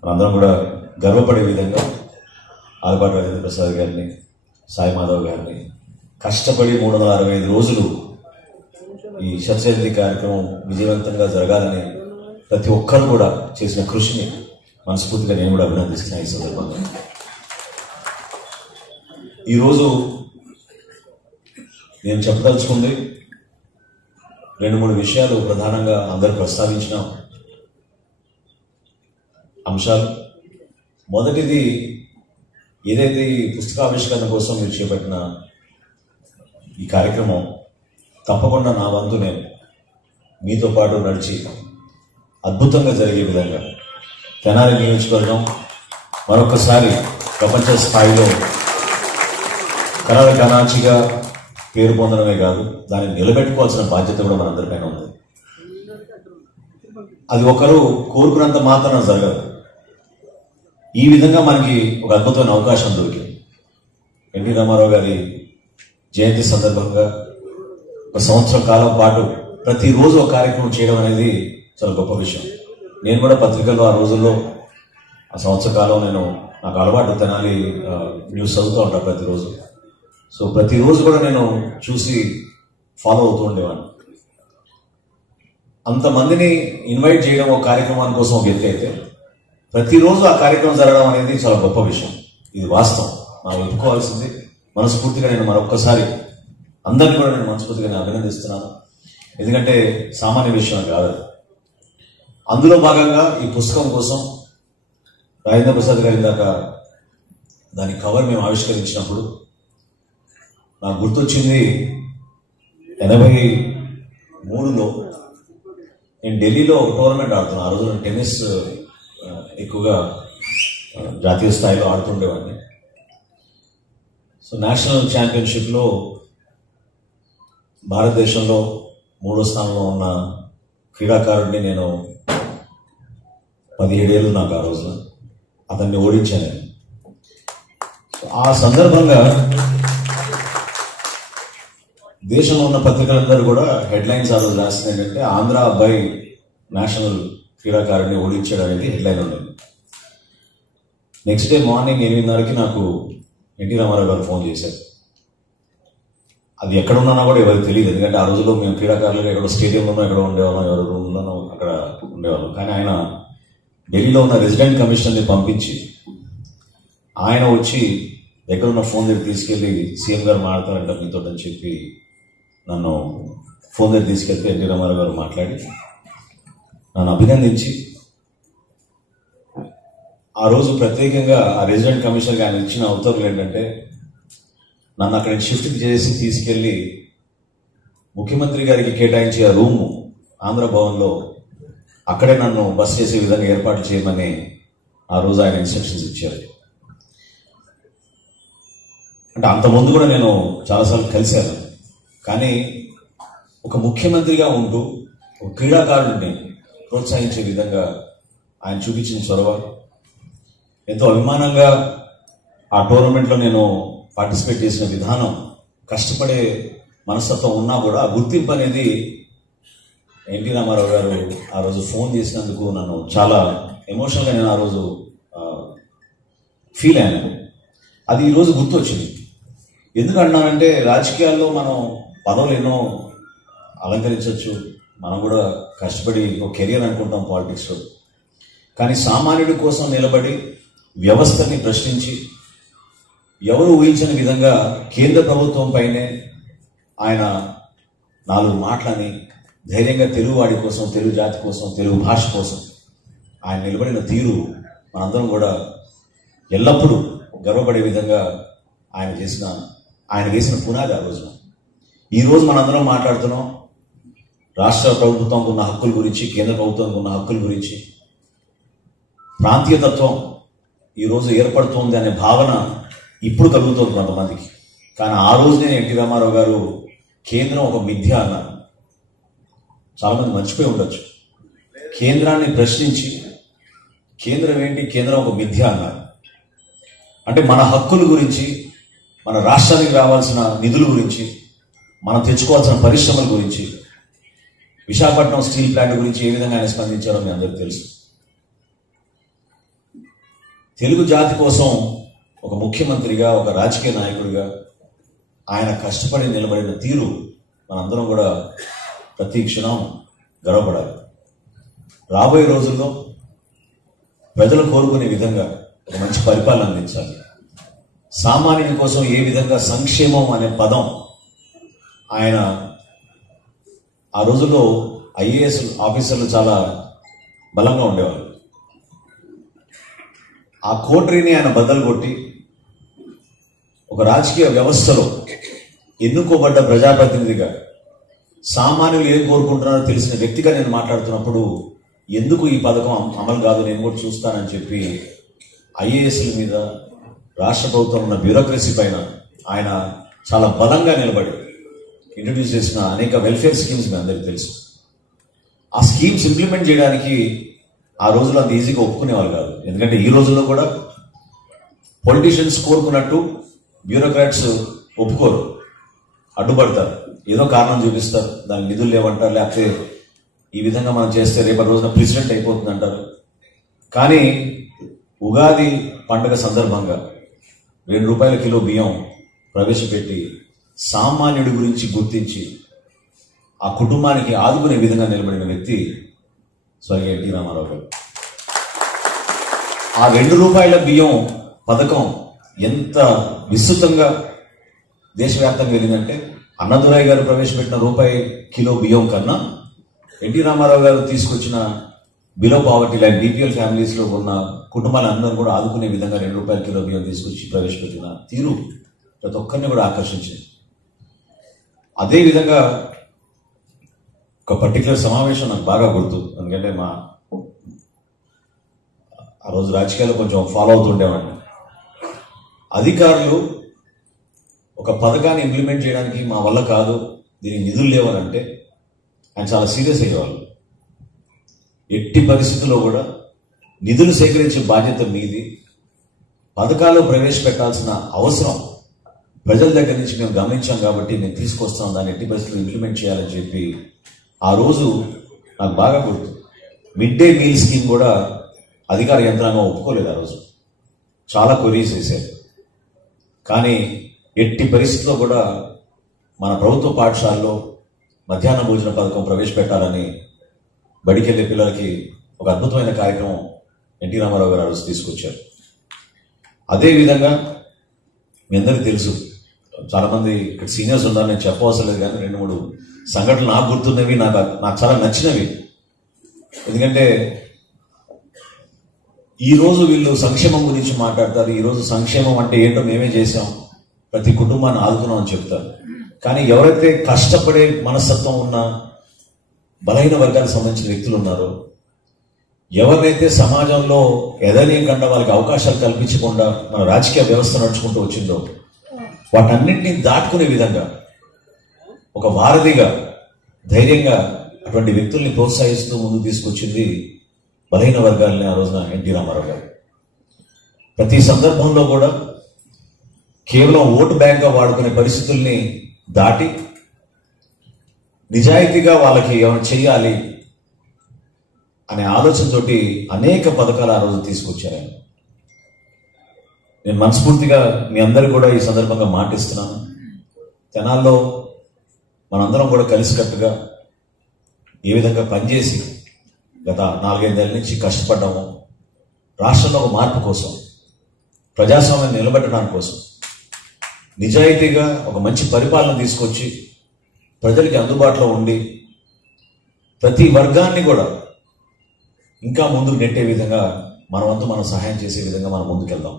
మనందరం కూడా గర్వపడే విధంగా ఆలపాటి రాజేంద్ర ప్రసాద్ గారిని, సాయి మాధవ్ గారిని కష్టపడి 365 రోజులు ఈ శతజయంతి కార్యక్రమం విజయవంతంగా జరగాలని ప్రతి ఒక్కరు కూడా చేసిన కృషిని మనస్ఫూర్తిగా నేను కూడా అభినందిస్తున్నాను. ఈ సందర్భంగా ఈరోజు నేను చెప్పదలుచుకుంది 2-3 విషయాలు ప్రధానంగా అందరూ ప్రస్తావించిన అంశాలు. మొదటిది, ఏదైతే ఈ పుస్తకావిష్కరణ కోసం మీరు చేపట్టిన ఈ కార్యక్రమం తప్పకుండా నా వంతు నేను మీతో పాటు నడిచి అద్భుతంగా జరిగే విధంగా తెనాలి నియోజకవర్గం మరొకసారి ప్రపంచ స్థాయిలో కళల కణాచిగా పేరు పొందడమే కాదు, దాన్ని నిలబెట్టుకోవాల్సిన బాధ్యత కూడా మనందరిపైన ఉంది. అది ఒకరు కోరుకున్నంత మాత్రాన జరగదు. ఈ విధంగా మనకి ఒక అద్భుతమైన అవకాశం దొరికింది. ఎన్టీ రామారావు గారి జయంతి సందర్భంగా 1 సంవత్సరం కాలం పాటు ప్రతిరోజు ఒక కార్యక్రమం చేయడం అనేది చాలా గొప్ప విషయం. నేను కూడా పత్రికల్లో ఆ రోజుల్లో ఆ సంవత్సర కాలం నాకు అలవాటు తెనాలి న్యూస్ చదువుతూ ఉంటాను ప్రతిరోజు. సో ప్రతిరోజు కూడా నేను చూసి ఫాలో అవుతూ ఉండేవాడిని. అంతమందిని ఇన్వైట్ చేయడం ఒక కార్యక్రమాని కోసం ఒక ఎత్తు అయితే, ప్రతిరోజు ఆ కార్యక్రమం జరగడం అనేది చాలా గొప్ప విషయం. ఇది వాస్తవం, మనం ఒప్పుకోవాల్సింది. మనస్ఫూర్తిగా నేను మరొక్కసారి అందరినీ కూడా నేను మనస్ఫూర్తిగా నేను అభినందిస్తున్నాను. ఎందుకంటే సామాన్య విషయం కాదు. అందులో భాగంగా ఈ పుస్తకం కోసం రాజేంద్ర ప్రసాద్ గారి దాకా దాని కవర్ మేము ఆవిష్కరించినప్పుడు నాకు గుర్తొచ్చింది 83లో నేను ఢిల్లీలో టోర్నమెంట్ ఆడుతున్నాను. ఆ రోజు నేను టెన్నిస్ ఎక్కువగా జాతీయ స్థాయిలో ఆడుతుండేవాడిని. సో నేషనల్ ఛాంపియన్షిప్లో భారతదేశంలో 3వ స్థానంలో ఉన్న క్రీడాకారుడిని నేను 17 ఏళ్ళు నాకు ఆ రోజు అతన్ని ఓడించాను. ఆ సందర్భంగా దేశంలో ఉన్న పత్రికలందరూ కూడా హెడ్లైన్స్ ఆ రోజు రాసింది ఏంటంటే, ఆంధ్ర అబ్బాయి నేషనల్ క్రీడాకారుడిని ఓడించాడు అనేది హెడ్లైన్ ఉండేది. నెక్స్ట్ డే మార్నింగ్ 8:30కి నాకు ఎన్టీ రామారావు గారు ఫోన్ చేశారు. అది ఎక్కడ ఉన్నానో కూడా ఎవరికి తెలియదు. ఎందుకంటే ఆ రోజుల్లో మేము క్రీడాకారులుగా ఎక్కడో స్టేడియంలోనో ఎక్కడో ఉండేవాళ్ళం, ఎవరి రూమ్లోనో అక్కడ ఉండేవాళ్ళం. కానీ ఆయన ఢిల్లీలో ఉన్న రెసిడెంట్ కమిషనర్ని పంపించి ఆయన వచ్చి ఎక్కడున్న ఫోన్ దగ్గర తీసుకెళ్లి సీఎం గారు మాట్లాడతారంట మీతో అని చెప్పి నన్ను ఫోన్ దగ్గర తీసుకెళ్తే ఎన్టీ రామారావు గారు మాట్లాడి నన్ను అభినందించి, ఆ రోజు ప్రత్యేకంగా ఆ రెసిడెంట్ కమిషనర్కి ఆయన ఇచ్చిన ఉత్తర్వులు ఏంటంటే, నన్ను అక్కడ షిఫ్ట్ చేసి తీసుకెళ్లి ముఖ్యమంత్రి గారికి కేటాయించే ఆ రూము ఆంధ్ర భవన్లో అక్కడే నన్ను బస్ చేసే విధంగా ఏర్పాటు చేయమని ఆ రోజు ఆయన ఇన్స్ట్రక్షన్స్ ఇచ్చారు. అంటే అంతకుముందు కూడా నేను చాలాసార్లు కలిశాను. కానీ ఒక ముఖ్యమంత్రిగా ఉంటూ ఒక క్రీడాకారుడిని ప్రోత్సహించే విధంగా ఆయన చూపించిన చొరవ, ఎంతో అభిమానంగా ఆ టోర్నమెంట్లో నేను పార్టిసిపేట్ చేసిన విధానం, కష్టపడే మనస్తత్వం ఉన్నా కూడా ఆ గుర్తింపు అనేది ఎన్టీ రామారావు గారు ఆ రోజు ఫోన్ చేసినందుకు నన్ను చాలా ఎమోషనల్గా నేను ఆ రోజు ఫీల్ అయ్యాను. అది ఈరోజు గుర్తొచ్చింది. ఎందుకంటున్నానంటే రాజకీయాల్లో మనం పదవులు ఎన్నో అలంకరించవచ్చు, మనం కూడా కష్టపడి ఒక కెరియర్ అనుకుంటాం పాలిటిక్స్లో. కానీ సామాన్యుడి కోసం నిలబడి వ్యవస్థని ప్రశ్నించి ఎవరు ఊహించని విధంగా కేంద్ర ప్రభుత్వం పైనే ఆయన 4 మాటలని ధైర్యంగా తెలుగువాడి కోసం, తెలుగు జాతి కోసం, తెలుగు భాష కోసం ఆయన నిలబడిన తీరు మనందరం కూడా ఎల్లప్పుడూ గర్వపడే విధంగా ఆయన వేసిన పునాది ఆ రోజున. ఈరోజు మనందరం మాట్లాడుతున్నాం రాష్ట్ర ప్రభుత్వంకు ఉన్న హక్కుల గురించి, కేంద్ర ప్రభుత్వానికి ఉన్న హక్కుల గురించి. ప్రాంతీయతత్వం ఈరోజు ఏర్పడుతోంది అనే భావన ఇప్పుడు కలుగుతోంది కొంతమందికి. కానీ ఆ రోజునే ఎన్టీ రామారావు గారు కేంద్రం ఒక మిథ్య అన్నారు. చాలామంది మర్చిపోయి ఉండొచ్చు. కేంద్రాన్ని ప్రశ్నించి కేంద్రం ఏంటి, కేంద్రం ఒక మిథ్య అన్నారు. అంటే మన హక్కుల గురించి, మన రాష్ట్రానికి రావాల్సిన నిధుల గురించి, మనం తెచ్చుకోవాల్సిన పరిశ్రమల గురించి, విశాఖపట్నం స్టీల్ ప్లాంట్ గురించి ఏ విధంగా ఆయన స్పందించారో మీ అందరికీ తెలుసు. తెలుగు జాతి కోసం ఒక ముఖ్యమంత్రిగా, ఒక రాజకీయ నాయకుడిగా ఆయన కష్టపడి నిలబడిన తీరు మనందరం కూడా ప్రతి క్షణం గర్వపడాలి. రాబోయే రోజుల్లో ప్రజలు కోరుకునే విధంగా ఒక మంచి పరిపాలన అందించాలి. సామాన్యుని కోసం ఏ విధంగా సంక్షేమం అనే పదం ఆయన ఆ రోజుల్లో ఐఏఎస్ ఆఫీసర్లు చాలా బలంగా ఉండేవారు. ఆ కోటరీని ఆయన బద్దలు కొట్టి ఒక రాజకీయ వ్యవస్థలో ఎన్నుకోబడ్డ ప్రజాప్రతినిధిగా సామాన్యులు ఏం కోరుకుంటున్నారో తెలిసిన వ్యక్తిగా నేను మాట్లాడుతున్నప్పుడు ఎందుకు ఈ పథకం అమలు కాదు, నేను కూడా చూస్తానని చెప్పి ఐఏఎస్ల మీద, రాష్ట్ర ప్రభుత్వం ఉన్న బ్యూరోక్రసీ పైన ఆయన చాలా బలంగా నిలబడి ఇంట్రడ్యూస్ చేసిన అనేక వెల్ఫేర్ స్కీమ్స్ మీ అందరికీ తెలుసు. ఆ స్కీమ్స్ ఇంప్లిమెంట్ చేయడానికి ఆ రోజుల్లో అంత ఈజీగా ఒప్పుకునేవాళ్ళు కాదు. ఎందుకంటే ఈ రోజుల్లో కూడా పొలిటీషియన్స్ కోరుకున్నట్టు బ్యూరోక్రాట్స్ ఒప్పుకోరు, అడ్డుపడతారు, ఏదో కారణం చూపిస్తారు, దానికి నిధులు లేవంటారు, లేకపోతే ఈ విధంగా మనం చేస్తే రేపటి రోజున ప్రెసిడెంట్ అయిపోతుంది అంటారు. కానీ ఉగాది పండుగ సందర్భంగా 2 రూపాయల కిలో బియ్యం ప్రవేశపెట్టి సామాన్యుడి గురించి గుర్తించి ఆ కుటుంబానికి ఆదుకునే విధంగా నిలబడిన వ్యక్తి స్వర్గీయ ఎన్టీ రామారావు గారు. ఆ 2 రూపాయల బియ్యం పథకం ఎంత విస్తృతంగా దేశవ్యాప్తంగా వెళ్ళిందంటే అన్నదురాయ్ గారు ప్రవేశపెట్టిన రూపాయి కిలో బియ్యం కన్నా ఎన్టీ రామారావు గారు తీసుకొచ్చిన బిలో పావర్టీ లైన్ బీపీఎల్ ఫ్యామిలీస్లో ఉన్న కుటుంబాలందరూ కూడా ఆదుకునే విధంగా 2 రూపాయల కిలో బియ్యం తీసుకొచ్చి ప్రవేశపెట్టిన తీరు ప్రతి ఒక్కరిని కూడా ఆకర్షించింది. అదేవిధంగా ఒక పర్టికులర్ సమావేశం నాకు బాగా గుర్తు, ఎందుకంటే ఆ రోజు రాజకీయాలు కొంచెం ఫాలో అవుతుండేవాడిని. అధికారులు ఒక పథకాన్ని ఇంప్లిమెంట్ చేయడానికి మా వల్ల కాదు, దీనికి నిధులు లేవనంటే ఆయన చాలా సీరియస్ అయ్యేవాళ్ళు. ఎట్టి పరిస్థితుల్లో కూడా నిధులు సేకరించే బాధ్యత మీది, పథకాలు ప్రవేశపెట్టాల్సిన అవసరం ప్రజల దగ్గర నుంచి మేము గమనించాం కాబట్టి నేను తీసుకొస్తాం, దాన్ని ఎట్టి పరిస్థితుల్లో ఇంప్లిమెంట్ చేయాలని చెప్పి ఆ రోజు నాకు బాగా గుర్తు. మిడ్ డే మీల్ స్కీమ్ కూడా అధికార యంత్రాంగం ఒప్పుకోలేదు. ఆ రోజు చాలా క్వరీస్ వేశారు. కానీ ఎట్టి పరిస్థితుల్లో కూడా మన ప్రభుత్వ పాఠశాలలో మధ్యాహ్న భోజన పథకం ప్రవేశపెట్టాలని బడికెళ్ళే పిల్లలకి ఒక అద్భుతమైన కార్యక్రమం ఎన్టీ రామారావు గారు ఆ రోజు తీసుకొచ్చారు. అదేవిధంగా మీ అందరికీ తెలుసు, చాలామంది ఇక్కడ సీనియర్స్ ఉన్నారు, నేను చెప్పవలసిన లేదు, కానీ 2-3 సంఘటనలు నాకు గుర్తున్నవి, నాకు చాలా నచ్చినవి. ఎందుకంటే ఈరోజు వీళ్ళు సంక్షేమం గురించి మాట్లాడతారు. ఈరోజు సంక్షేమం అంటే ఏంటో మేమే చేసాం, ప్రతి కుటుంబాన్ని ఆదుకున్నాం అని చెప్తారు. కానీ ఎవరైతే కష్టపడే మనస్తత్వం ఉన్న బలహీన వర్గాలకు సంబంధించిన వ్యక్తులు ఉన్నారో, ఎవరినైతే సమాజంలో ఎదనీయకుండా వాళ్ళకి అవకాశాలు కల్పించకుండా మన రాజకీయ వ్యవస్థ నడుచుకుంటూ వచ్చిందో, వాటన్నింటినీ దాటుకునే విధంగా ఒక వారధిగా ధైర్యంగా అటువంటి వ్యక్తుల్ని ప్రోత్సహిస్తూ ముందుకు తీసుకొచ్చింది బలహీన వర్గాలని ఆ రోజున ఎన్టీ రామారావు గారు. ప్రతి సందర్భంలో కూడా కేవలం ఓటు బ్యాంక్గా వాడుకునే పరిస్థితుల్ని దాటి నిజాయితీగా వాళ్ళకి ఏమైనా చెయ్యాలి అనే ఆలోచనతోటి అనేక పథకాలు ఆ రోజు తీసుకొచ్చారు. నేను మనస్ఫూర్తిగా మీ అందరికీ కూడా ఈ సందర్భంగా మాటిస్తున్నాను. తెనాల్లో మనందరం కూడా కలిసికట్టుగా ఏ విధంగా పనిచేసి గత 4-5 ఏళ్ళ నుంచి కష్టపడ్డాము, రాష్ట్రంలో ఒక మార్పు కోసం, ప్రజాస్వామ్యం నిలబెట్టడానికి కోసం, నిజాయితీగా ఒక మంచి పరిపాలన తీసుకొచ్చి ప్రజలకి అందుబాటులో ఉండి ప్రతి వర్గాన్ని కూడా ఇంకా ముందుకు నెట్టే విధంగా మన వంతు మనం సహాయం చేసే విధంగా మనం ముందుకెళ్దాం.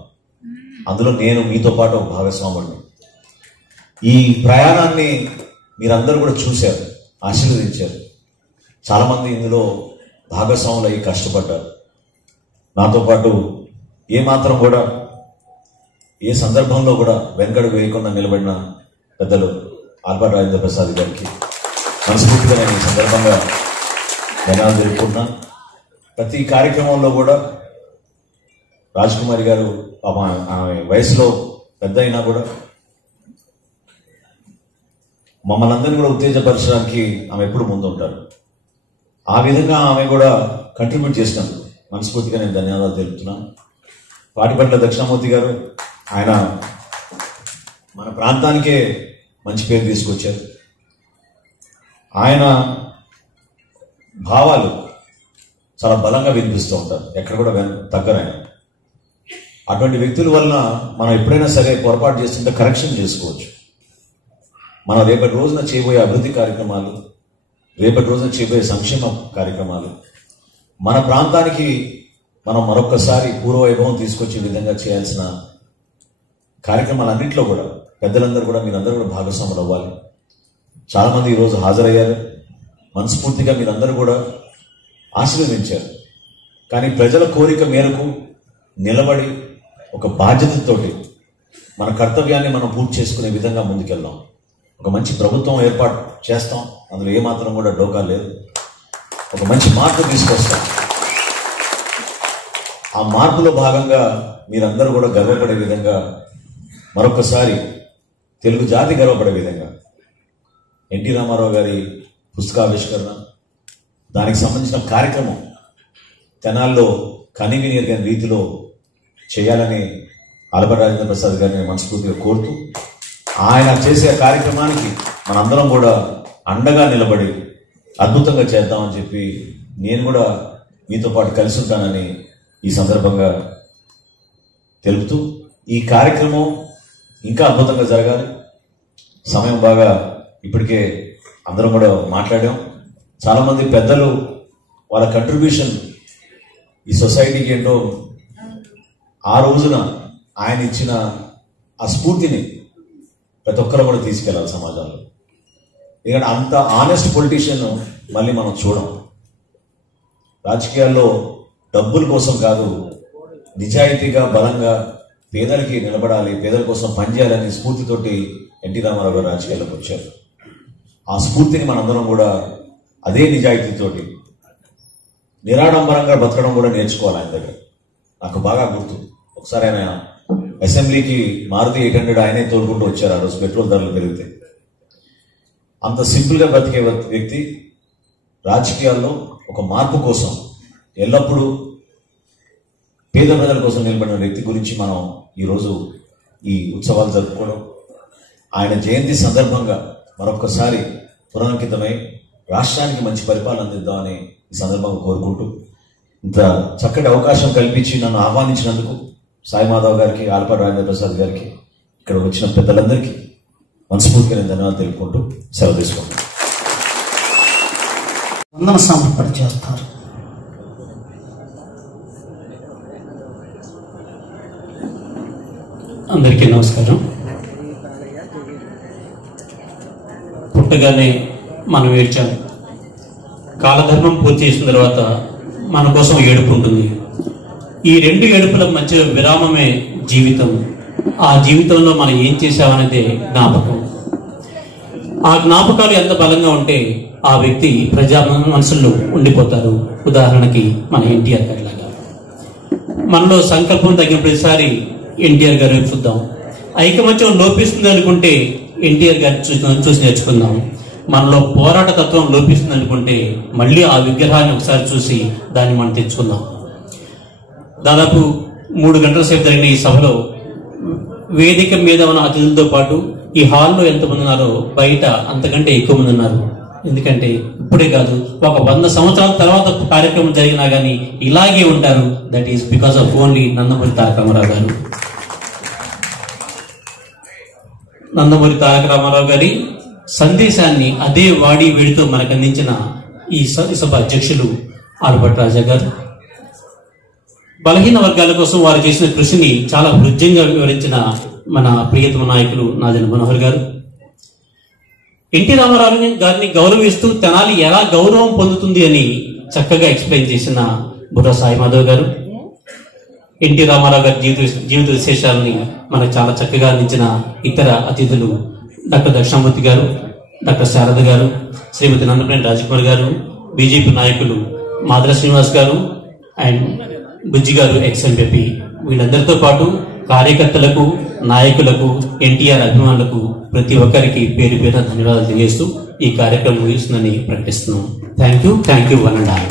అందులో నేను మీతో పాటు ఒక భాగస్వాముడిని. ఈ ప్రయాణాన్ని మీరందరూ కూడా చూశారు, ఆశీర్వదించారు. చాలామంది ఇందులో భాగస్వాములు అయ్యి కష్టపడ్డారు. నాతో పాటు ఏమాత్రం కూడా ఏ సందర్భంలో కూడా వెనకడుగు వేయకుండా నిలబడిన పెద్దలు ఆల్బర్ట్ రాజేంద్ర ప్రసాద్ గారికి మనస్ఫూర్తిగా నేను ఈ సందర్భంగా ధన్యవాదాలు తెలుపుకుంటున్నాను. ప్రతి కార్యక్రమంలో కూడా రాజ్కుమారి గారు ఆమె వయసులో పెద్ద అయినా కూడా మమ్మల్ని అందరినీ కూడా ఉత్తేజపరచడానికి ఆమె ఎప్పుడు ముందు ఉంటారు. ఆ విధంగా ఆమె కూడా కంట్రిబ్యూట్ చేసినందుకు మనస్ఫూర్తిగా నేను ధన్యవాదాలు తెలుపుతున్నాను. పాటిపట్ల దక్షిణామూర్తి గారు, ఆయన మన ప్రాంతానికే మంచి పేరు తీసుకొచ్చారు. ఆయన భావాలు చాలా బలంగా వినిపిస్తూ ఉంటారు, ఎక్కడ కూడా తగ్గరు ఆయన. అటువంటి వ్యక్తుల వలన మనం ఎప్పుడైనా సరే పొరపాటు చేస్తుంటే కరెక్షన్ చేసుకోవచ్చు. మనం రేపటి రోజున చేయబోయే అభివృద్ధి కార్యక్రమాలు, రేపటి రోజున చేయబోయే సంక్షేమ కార్యక్రమాలు, మన ప్రాంతానికి మనం మరొక్కసారి పూర్వవైభవం తీసుకొచ్చే విధంగా చేయాల్సిన కార్యక్రమాలన్నింటిలో కూడా పెద్దలందరూ కూడా మీరందరూ కూడా భాగస్వాములు అవ్వాలి. చాలామంది ఈరోజు హాజరయ్యారు. మనస్ఫూర్తిగా మీరందరూ కూడా ఆశీర్వదించారు. కానీ ప్రజల కోరిక మేరకు నిలబడి ఒక బాధ్యతతోటి మన కర్తవ్యాన్ని మనం పూర్తి చేసుకునే విధంగా ముందుకెళ్దాం. ఒక మంచి ప్రభుత్వం ఏర్పాటు చేస్తాం, అందులో ఏమాత్రం కూడా డోకా లేదు. ఒక మంచి మార్పు తీసుకొస్తాం. ఆ మార్పులో భాగంగా మీరందరూ కూడా గర్వపడే విధంగా, మరొకసారి తెలుగు జాతి గర్వపడే విధంగా ఎన్టీ రామారావు గారి పుస్తకావిష్కరణ, దానికి సంబంధించిన కార్యక్రమం తెనాల్లో కనీవిని ఎరుగని రీతిలో చేయాలని ఆల్బర్ట్ రాజేంద్ర ప్రసాద్ గారిని మనస్ఫూర్తిగా కోరుతూ, ఆయన చేసే కార్యక్రమానికి మనందరం కూడా అండగా నిలబడి అద్భుతంగా చేద్దామని చెప్పి నేను కూడా మీతో పాటు కలిసి ఉంటానని ఈ సందర్భంగా తెలుపుతూ, ఈ కార్యక్రమం ఇంకా అద్భుతంగా జరగాలి. సమయం బాగా ఇప్పటికే అందరం కూడా మాట్లాడాం. చాలామంది పెద్దలు వాళ్ళ కంట్రిబ్యూషన్ ఈ సొసైటీకి ఏంటో ఆ రోజున ఆయన ఇచ్చిన ఆ స్ఫూర్తిని ప్రతి ఒక్కరు కూడా తీసుకెళ్ళాలి సమాజంలో. ఎందుకంటే అంత ఆనెస్ట్ పొలిటీషియన్ మళ్ళీ మనం చూడం. రాజకీయాల్లో డబ్బుల కోసం కాదు, నిజాయితీగా బలంగా పేదలకి నిలబడాలి, పేదల కోసం పనిచేయాలనే స్ఫూర్తితోటి ఎన్టీ రామారావు గారు రాజకీయాల్లోకి వచ్చారు. ఆ స్ఫూర్తిని మనందరం కూడా అదే నిజాయితీతోటి నిరాడంబరంగా బతకడం కూడా నేర్చుకోవాలి ఆయన దగ్గర. నాకు బాగా గుర్తు, ఒకసారి ఆయన అసెంబ్లీకి మారుతి 800 ఆయనే తోలుకుంటూ వచ్చారు. ఆ రోజు పెట్రోల్ ధరలు పెరిగితే. అంత సింపుల్గా బ్రతికే వ్యక్తి రాజకీయాల్లో ఒక మార్పు కోసం ఎల్లప్పుడూ పేద ప్రజల కోసం నిలబడిన వ్యక్తి గురించి మనం ఈరోజు ఈ ఉత్సవాలు జరుపుకోవడం, ఆయన జయంతి సందర్భంగా మరొకసారి పునరంకితమై రాష్ట్రానికి మంచి పరిపాలన అందిద్దామని ఈ సందర్భంగా కోరుకుంటూ, ఇంత చక్కటి అవకాశం కల్పించి నన్ను ఆహ్వానించినందుకు సాయి మాధవ్ గారికి, ఆల్బర్ట్ రాజేంద్ర ప్రసాద్ గారికి, ఇక్కడ వచ్చిన పెద్దలందరికీ మనస్ఫూర్తిగా నేను ధన్యవాదాలు తెలుపుకుంటూ సెలవు తీసుకుంటాను. వందన సమర్పణ చేస్తారు. అందరికీ నమస్కారం. పుట్టగానే మనం ఏడ్చాం. కాలధర్మం పూర్తి చేసిన తర్వాత మన కోసం ఏడుపు ఉంటుంది. ఈ 2 ఏడుపుల మధ్య విరామమే జీవితం. ఆ జీవితంలో మనం ఏం చేసామనేదే జ్ఞాపకం. ఆ జ్ఞాపకాలు ఎంత బలంగా ఉంటే ఆ వ్యక్తి ప్రజా మనసుల్లో ఉండిపోతారు. ఉదాహరణకి మన ఎన్టీఆర్ గారి లాగా. మనలో సంకల్పం తగిన ప్రతిసారి ఎన్టీఆర్ గారు చూద్దాం. ఐకమత్యం లోపిస్తుంది అనుకుంటే ఎన్టీఆర్ గారు చూసి నేర్చుకుందాం. మనలో పోరాట తత్వం లోపిస్తుంది అనుకుంటే మళ్ళీ ఆ విగ్రహాన్ని ఒకసారి చూసి దాన్ని మనం తెచ్చుకుందాం. దాదాపు 3 గంటల సేపు జరిగిన ఈ సభలో వేదిక మీద ఉన్న అతిథులతో పాటు ఈ హాల్లో ఎంతమంది ఉన్నారో బయట అంతకంటే ఎక్కువ మంది ఉన్నారు. ఎందుకంటే ఇప్పుడే కాదు, ఒక 100 సంవత్సరాల తర్వాత కార్యక్రమం జరిగినా కానీ ఇలాగే ఉంటారు. That is because of only Nandamuri Taraka Rama Rao garu. Nandamuri Taraka Ramarao గారి సందేశాన్ని అదే వాడి వీడితో మనకు అందించిన ఈ సభ అధ్యక్షులు ఆల్బర్ట్ రాజా గారు. బలహీన వర్గాల కోసం వారు చేసిన కృషిని చాలా హృద్యంగా వివరించిన మన ప్రియతమ నాయకులు నాదెండ్ల మనోహర్ గారు. ఎన్టీ రామారావు గారిని గౌరవిస్తూ తెనాలి ఎలా గౌరవం పొందుతుంది అని చక్కగా ఎక్స్ప్లెయిన్ చేసిన బుర్ర సాయి మాధవ్ గారు. ఎన్టీ రామారావు గారి జీవిత విశేషాలని మనకు చాలా చక్కగా అందించిన ఇతర అతిథులు డాక్టర్ దక్షిణామూర్తి గారు, డాక్టర్ శారద గారు, శ్రీమతి నందమనేని రాజకుమార్ గారు, బీజేపీ నాయకులు మాధవ శ్రీనివాస్ గారు అండ్ బుజ్జి గారు ఎక్స్ఎంపీ. వీళ్ళందరితో పాటు కార్యకర్తలకు, నాయకులకు, ఎన్టీఆర్ అభిమానులకు ప్రతి ఒక్కరికి పేరు పేరున ధన్యవాదాలు తెలియజేస్తూ ఈ కార్యక్రమం ముగిస్తుందని ప్రకటిస్తున్నాం. Thank you one and all.